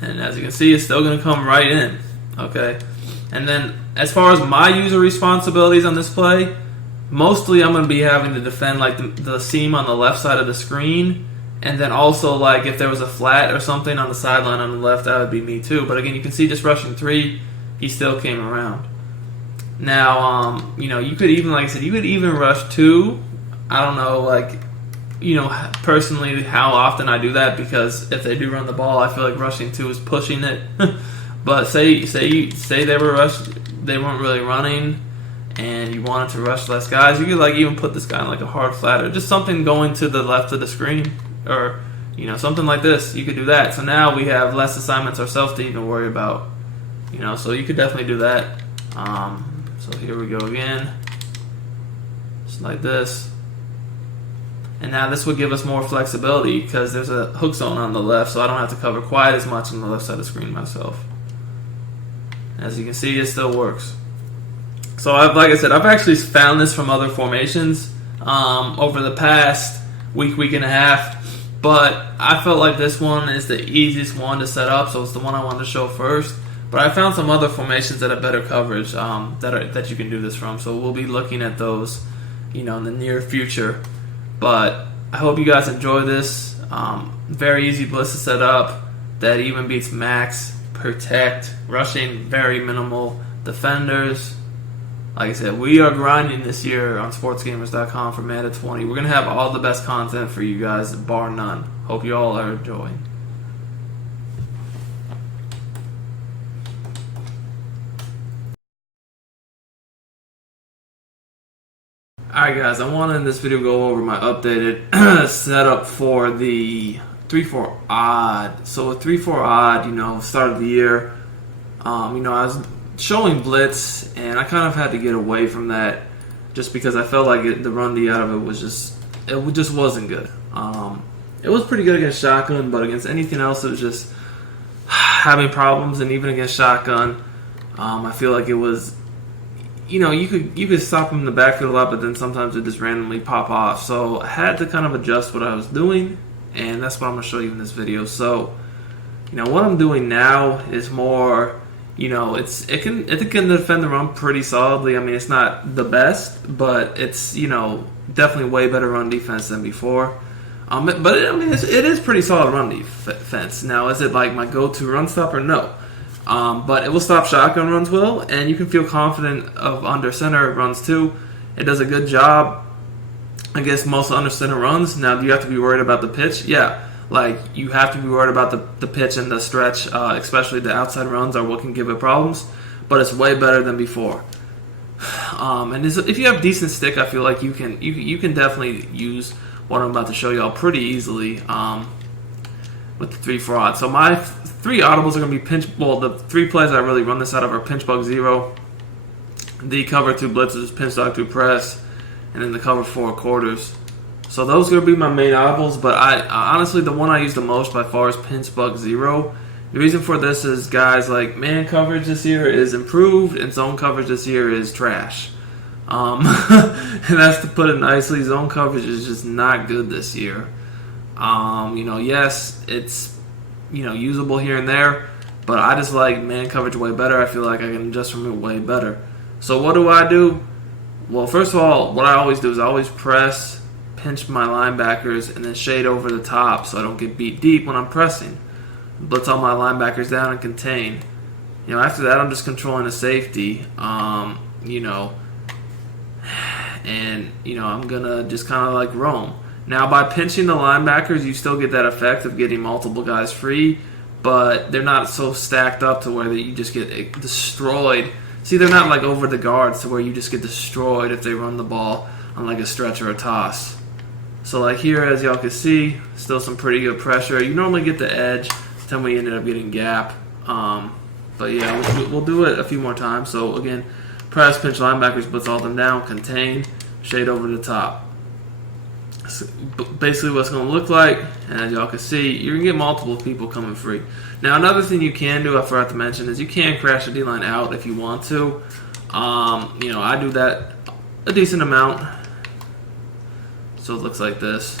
And as you can see, it's still going to come right in, okay? And then as far as my user responsibilities on this play, mostly I'm going to be having to defend like the seam on the left side of the screen, and then also like if there was a flat or something on the sideline on the left, that would be me too. But again, you can see just rushing 3, he still came around. Now, you could even, like I said, you could even rush 2. I don't know, like, personally how often I do that, because if they do run the ball, I feel like rushing 2 is pushing it. But say they weren't really running, and you wanted to rush less guys, you could like even put this guy in like a hard flat, or just something going to the left of the screen, or something like this. You could do that. So now we have less assignments ourselves to even worry about. So you could definitely do that. So here we go again, just like this. And now this would give us more flexibility because there's a hook zone on the left, so I don't have to cover quite as much on the left side of the screen myself. As you can see, it still works. So like I said, I've actually found this from other formations over the past week and a half, but I felt like this one is the easiest one to set up, so it's the one I wanted to show first. But I found some other formations that have better coverage that you can do this from, so we'll be looking at those in the near future. But I hope you guys enjoy this. Very easy blitz to set up that even beats max, protect, rushing, very minimal defenders. Like I said, we are grinding this year on sportsgamers.com for M20. We're going to have all the best content for you guys, bar none. Hope you all are enjoying. Alright guys, I want to in this video go over my updated setup for the 3-4 odd. So with 3-4 odd, start of the year, I was showing blitz, and I kind of had to get away from that just because I felt like the run D out of it just wasn't good. It was pretty good against shotgun, but against anything else it was just having problems. And even against shotgun, I feel like it was, you could stop him in the backfield a lot, but then sometimes it just randomly pop off. So I had to kind of adjust what I was doing, and that's what I'm going to show you in this video. So, what I'm doing now is more, it can defend the run pretty solidly. I mean, it's not the best, but it's, definitely way better run defense than before. But it is pretty solid run defense. Now, is it like my go-to run stopper? No. But it will stop shotgun runs well, and you can feel confident of under center runs too. It does a good job against most under center runs. Now, do you have to be worried about the pitch? Yeah. Like, you have to be worried about the pitch and the stretch, especially the outside runs are what can give it problems, but it's way better than before. And if you have decent stick, I feel like you can definitely use what I'm about to show y'all pretty easily with the 3-4 odd. So my 3 audibles are going to be the 3 plays I really run this out of are pinch bug 0, the cover 2 blitzes, pinch dog 2 press, and then the cover 4 quarters. So those are going to be my main audibles, but I honestly, the one I use the most by far is pinch bug 0. The reason for this is, guys, like, man coverage this year is improved, and zone coverage this year is trash. And that's to put it nicely. Zone coverage is just not good this year. Yes, it's, usable here and there, but I just like man coverage way better. I feel like I can adjust from it way better. So what do? Well, first of all, what I always do is I always press, pinch my linebackers, and then shade over the top so I don't get beat deep when I'm pressing. Blitz all my linebackers down and contain. After that, I'm just controlling a safety. And I'm gonna just kind of like roam. Now, by pinching the linebackers, you still get that effect of getting multiple guys free, but they're not so stacked up to where you just get destroyed. See, they're not like over the guards to where you just get destroyed if they run the ball on like a stretch or a toss. So like here, as y'all can see, still some pretty good pressure. You normally get the edge. Then we ended up getting gap. But yeah, we'll do it a few more times. So again, press, pinch linebackers, blitz all them down, contain, shade over the top. So basically what it's going to look like, and as y'all can see, you're going to get multiple people coming free. Now another thing you can do, I forgot to mention, is you can crash the D-line out if you want to. I do that a decent amount. So it looks like this.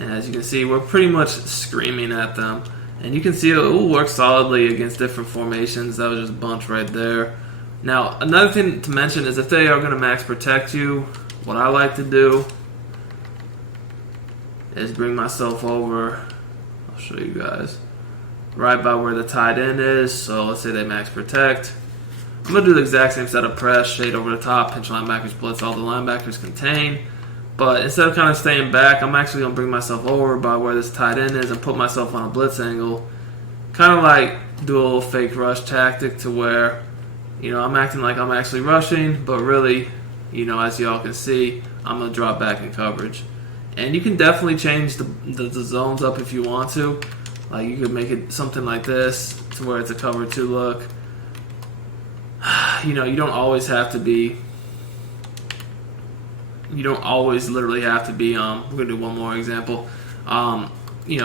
And as you can see, we're pretty much screaming at them. And you can see it will work solidly against different formations. That was just a bunch right there. Now, another thing to mention is if they are going to max protect you, what I like to do is bring myself over. I'll show you guys. Right by where the tight end is. So let's say they max protect. I'm going to do the exact same setup: press, shade over the top, pinch linebackers, blitz, all the linebackers, contain. But instead of kind of staying back, I'm actually going to bring myself over by where this tight end is and put myself on a blitz angle. Kind of like do a little fake rush tactic to where, I'm acting like I'm actually rushing, but really, as y'all can see, I'm going to drop back in coverage. And you can definitely change the zones up if you want to. Like you could make it something like this to where it's a cover 2 look. You don't always have to be. You don't always literally have to be. We're gonna do one more example.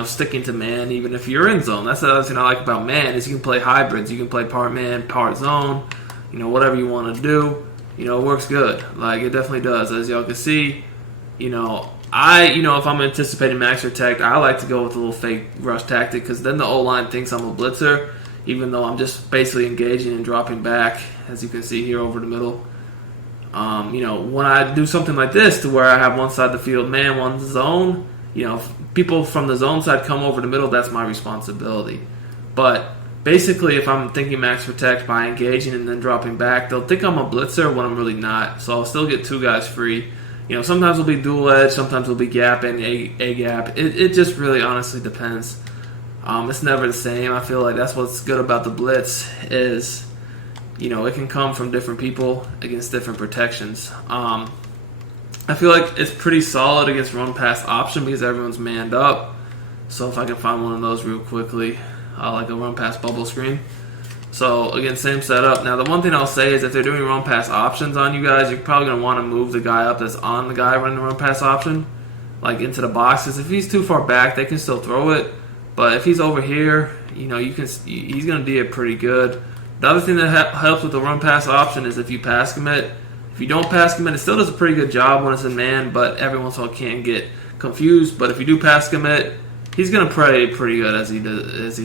Sticking to man, even if you're in zone. That's the other thing I like about man is you can play hybrids. You can play part man, part zone. Whatever you want to do. It works good. Like it definitely does. As y'all can see, if I'm anticipating max protect, I like to go with a little fake rush tactic because then the O-line thinks I'm a blitzer, even though I'm just basically engaging and dropping back, as you can see here over the middle. When I do something like this to where I have one side of the field man, one zone, if people from the zone side come over the middle, that's my responsibility. But basically, if I'm thinking max protect by engaging and then dropping back, they'll think I'm a blitzer when I'm really not. So I'll still get 2 guys free. Sometimes it'll be dual edge, sometimes it'll be gap and a gap. It just really honestly depends. It's never the same. I feel like that's what's good about the blitz is, it can come from different people against different protections. I feel like it's pretty solid against run pass option because everyone's manned up. So if I can find one of those real quickly, like a run pass bubble screen. So again, same setup. Now the one thing I'll say is if they're doing run pass options on you guys, you're probably going to want to move the guy up that's on the guy running the run pass option, like into the boxes. If he's too far back, they can still throw it. But if he's over here, he's going to do it pretty good. The other thing that helps with the run pass option is if you pass commit. If you don't pass commit, it still does a pretty good job when it's in man, but every once in a while can get confused. But if you do pass commit, he's going to play pretty good as he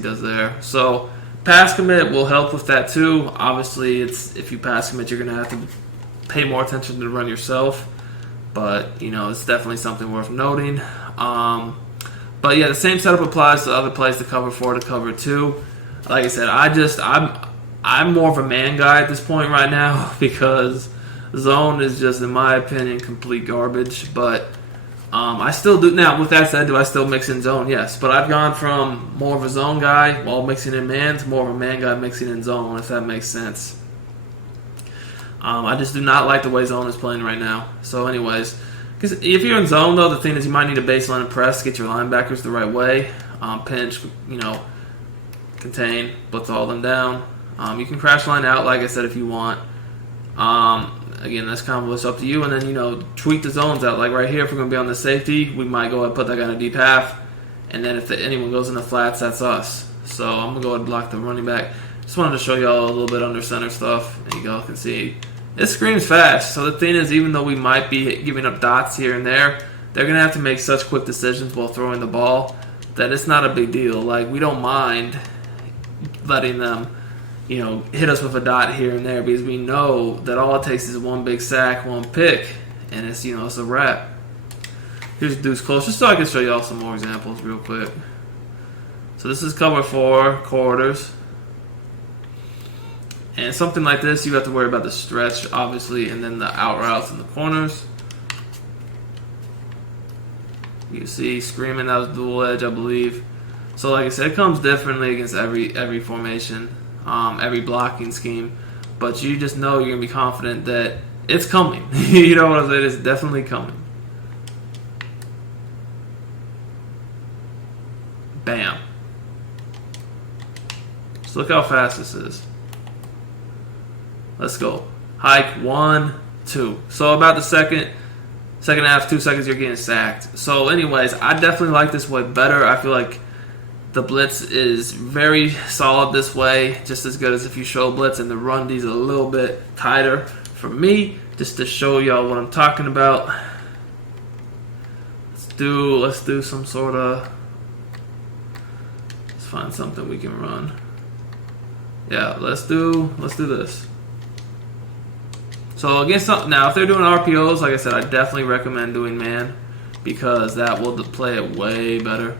does there. So pass commit will help with that too. Obviously, if you pass commit, you're going to have to pay more attention to the run yourself. But it's definitely something worth noting. But yeah, the same setup applies to other plays to cover 4 to cover 2. Like I said, I'm more of a man guy at this point right now because zone is just, in my opinion, complete garbage. But I still do. Now, with that said, do I still mix in zone? Yes. But I've gone from more of a zone guy while mixing in man to more of a man guy mixing in zone, if that makes sense. I just do not like the way zone is playing right now. So anyways, because if you're in zone, though, the thing is you might need a baseline and press, get your linebackers the right way. Pinch, contain, blitz all them down. You can crash line out, like I said, if you want. Again, that's kind of what's up to you. And then, tweak the zones out. Like right here, if we're going to be on the safety, we might go ahead and put that guy in a deep half. And then if anyone goes in the flats, that's us. So I'm going to go ahead and block the running back. Just wanted to show y'all a little bit under center stuff. And you all can see it screams fast. So the thing is, even though we might be giving up dots here and there, they're going to have to make such quick decisions while throwing the ball that it's not a big deal. Like, we don't mind letting them hit us with a dot here and there because we know that all it takes is one big sack, one pick, and it's it's a wrap. Here's Deuce Close, just so I can show y'all some more examples real quick. So this is cover 4 quarters. And something like this, you have to worry about the stretch, obviously, and then the out routes in the corners. You can see, screaming, that was dual edge, I believe. So like I said, it comes differently against every formation. Every blocking scheme, but you just know you're going to be confident that it's coming. You know what I'm saying? It's definitely coming. Bam. Just look how fast this is. Let's go. Hike 1, 2. So about the second half, 2 seconds, you're getting sacked. So anyways, I definitely like this way better. I feel like the blitz is very solid this way, just as good as if you show blitz, and the run D's a little bit tighter for me, just to show y'all what I'm talking about. Let's do some sort of, let's find something we can run. Yeah, let's do this. So against now, if they're doing RPOs, like I said, I definitely recommend doing man, because that will play it way better.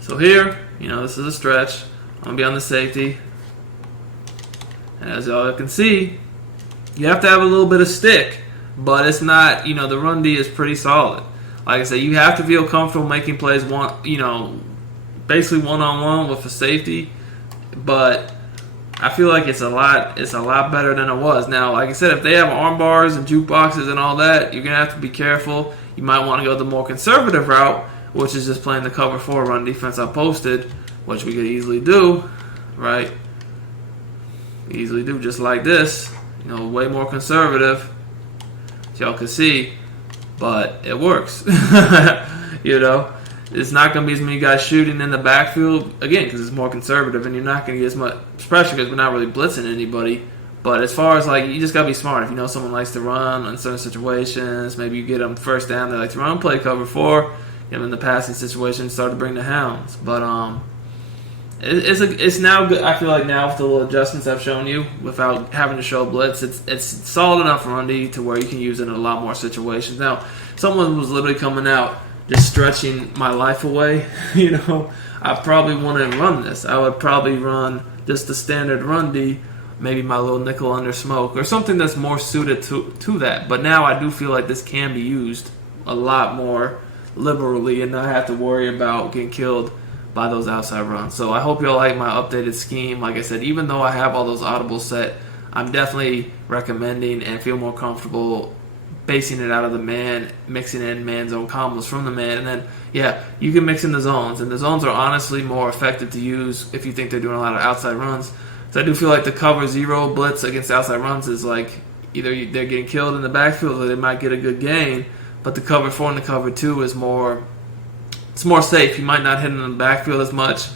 So here, this is a stretch. I'm going to be on the safety. And as y'all can see, you have to have a little bit of stick. But it's not, the run D is pretty solid. Like I said, you have to feel comfortable making plays basically one-on-one with a safety. But I feel like it's a lot better than it was. Now, like I said, if they have arm bars and jukeboxes and all that, you're going to have to be careful. You might want to go the more conservative route, which is just playing the cover 4 run defense I posted, which we could easily do, right? Easily do just like this, way more conservative, as y'all can see, but it works. It's not going to be as many guys shooting in the backfield, again, because it's more conservative, and you're not going to get as much pressure because we're not really blitzing anybody. But as far as, you just got to be smart. If someone likes to run in certain situations, maybe you get them first down, they like to run, play cover 4, in the passing situation, start to bring the hounds. But it's now good. I feel like now with the little adjustments I've shown you, without having to show blitz, it's solid enough run D to where you can use it in a lot more situations. Now, someone was literally coming out just stretching my life away. I probably wouldn't run this. I would probably run just the standard run D, maybe my little nickel under smoke, or something that's more suited to that. But now I do feel like this can be used a lot more liberally and not have to worry about getting killed by those outside runs. So I hope y'all like my updated scheme. Like I said, even though I have all those audibles set, I'm definitely recommending and feel more comfortable basing it out of the man, mixing in man zone combos from the man, and then you can mix in the zones, and the zones are honestly more effective to use if you think they're doing a lot of outside runs. So I do feel like the cover 0 blitz against outside runs is like either they're getting killed in the backfield or they might get a good gain. But the cover 4 and the cover 2 is more safe. You might not hit in the backfield as much,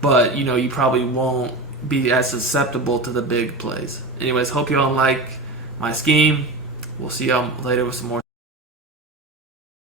but you probably won't be as susceptible to the big plays. Anyways, hope y'all like my scheme. We'll see y'all later with some more.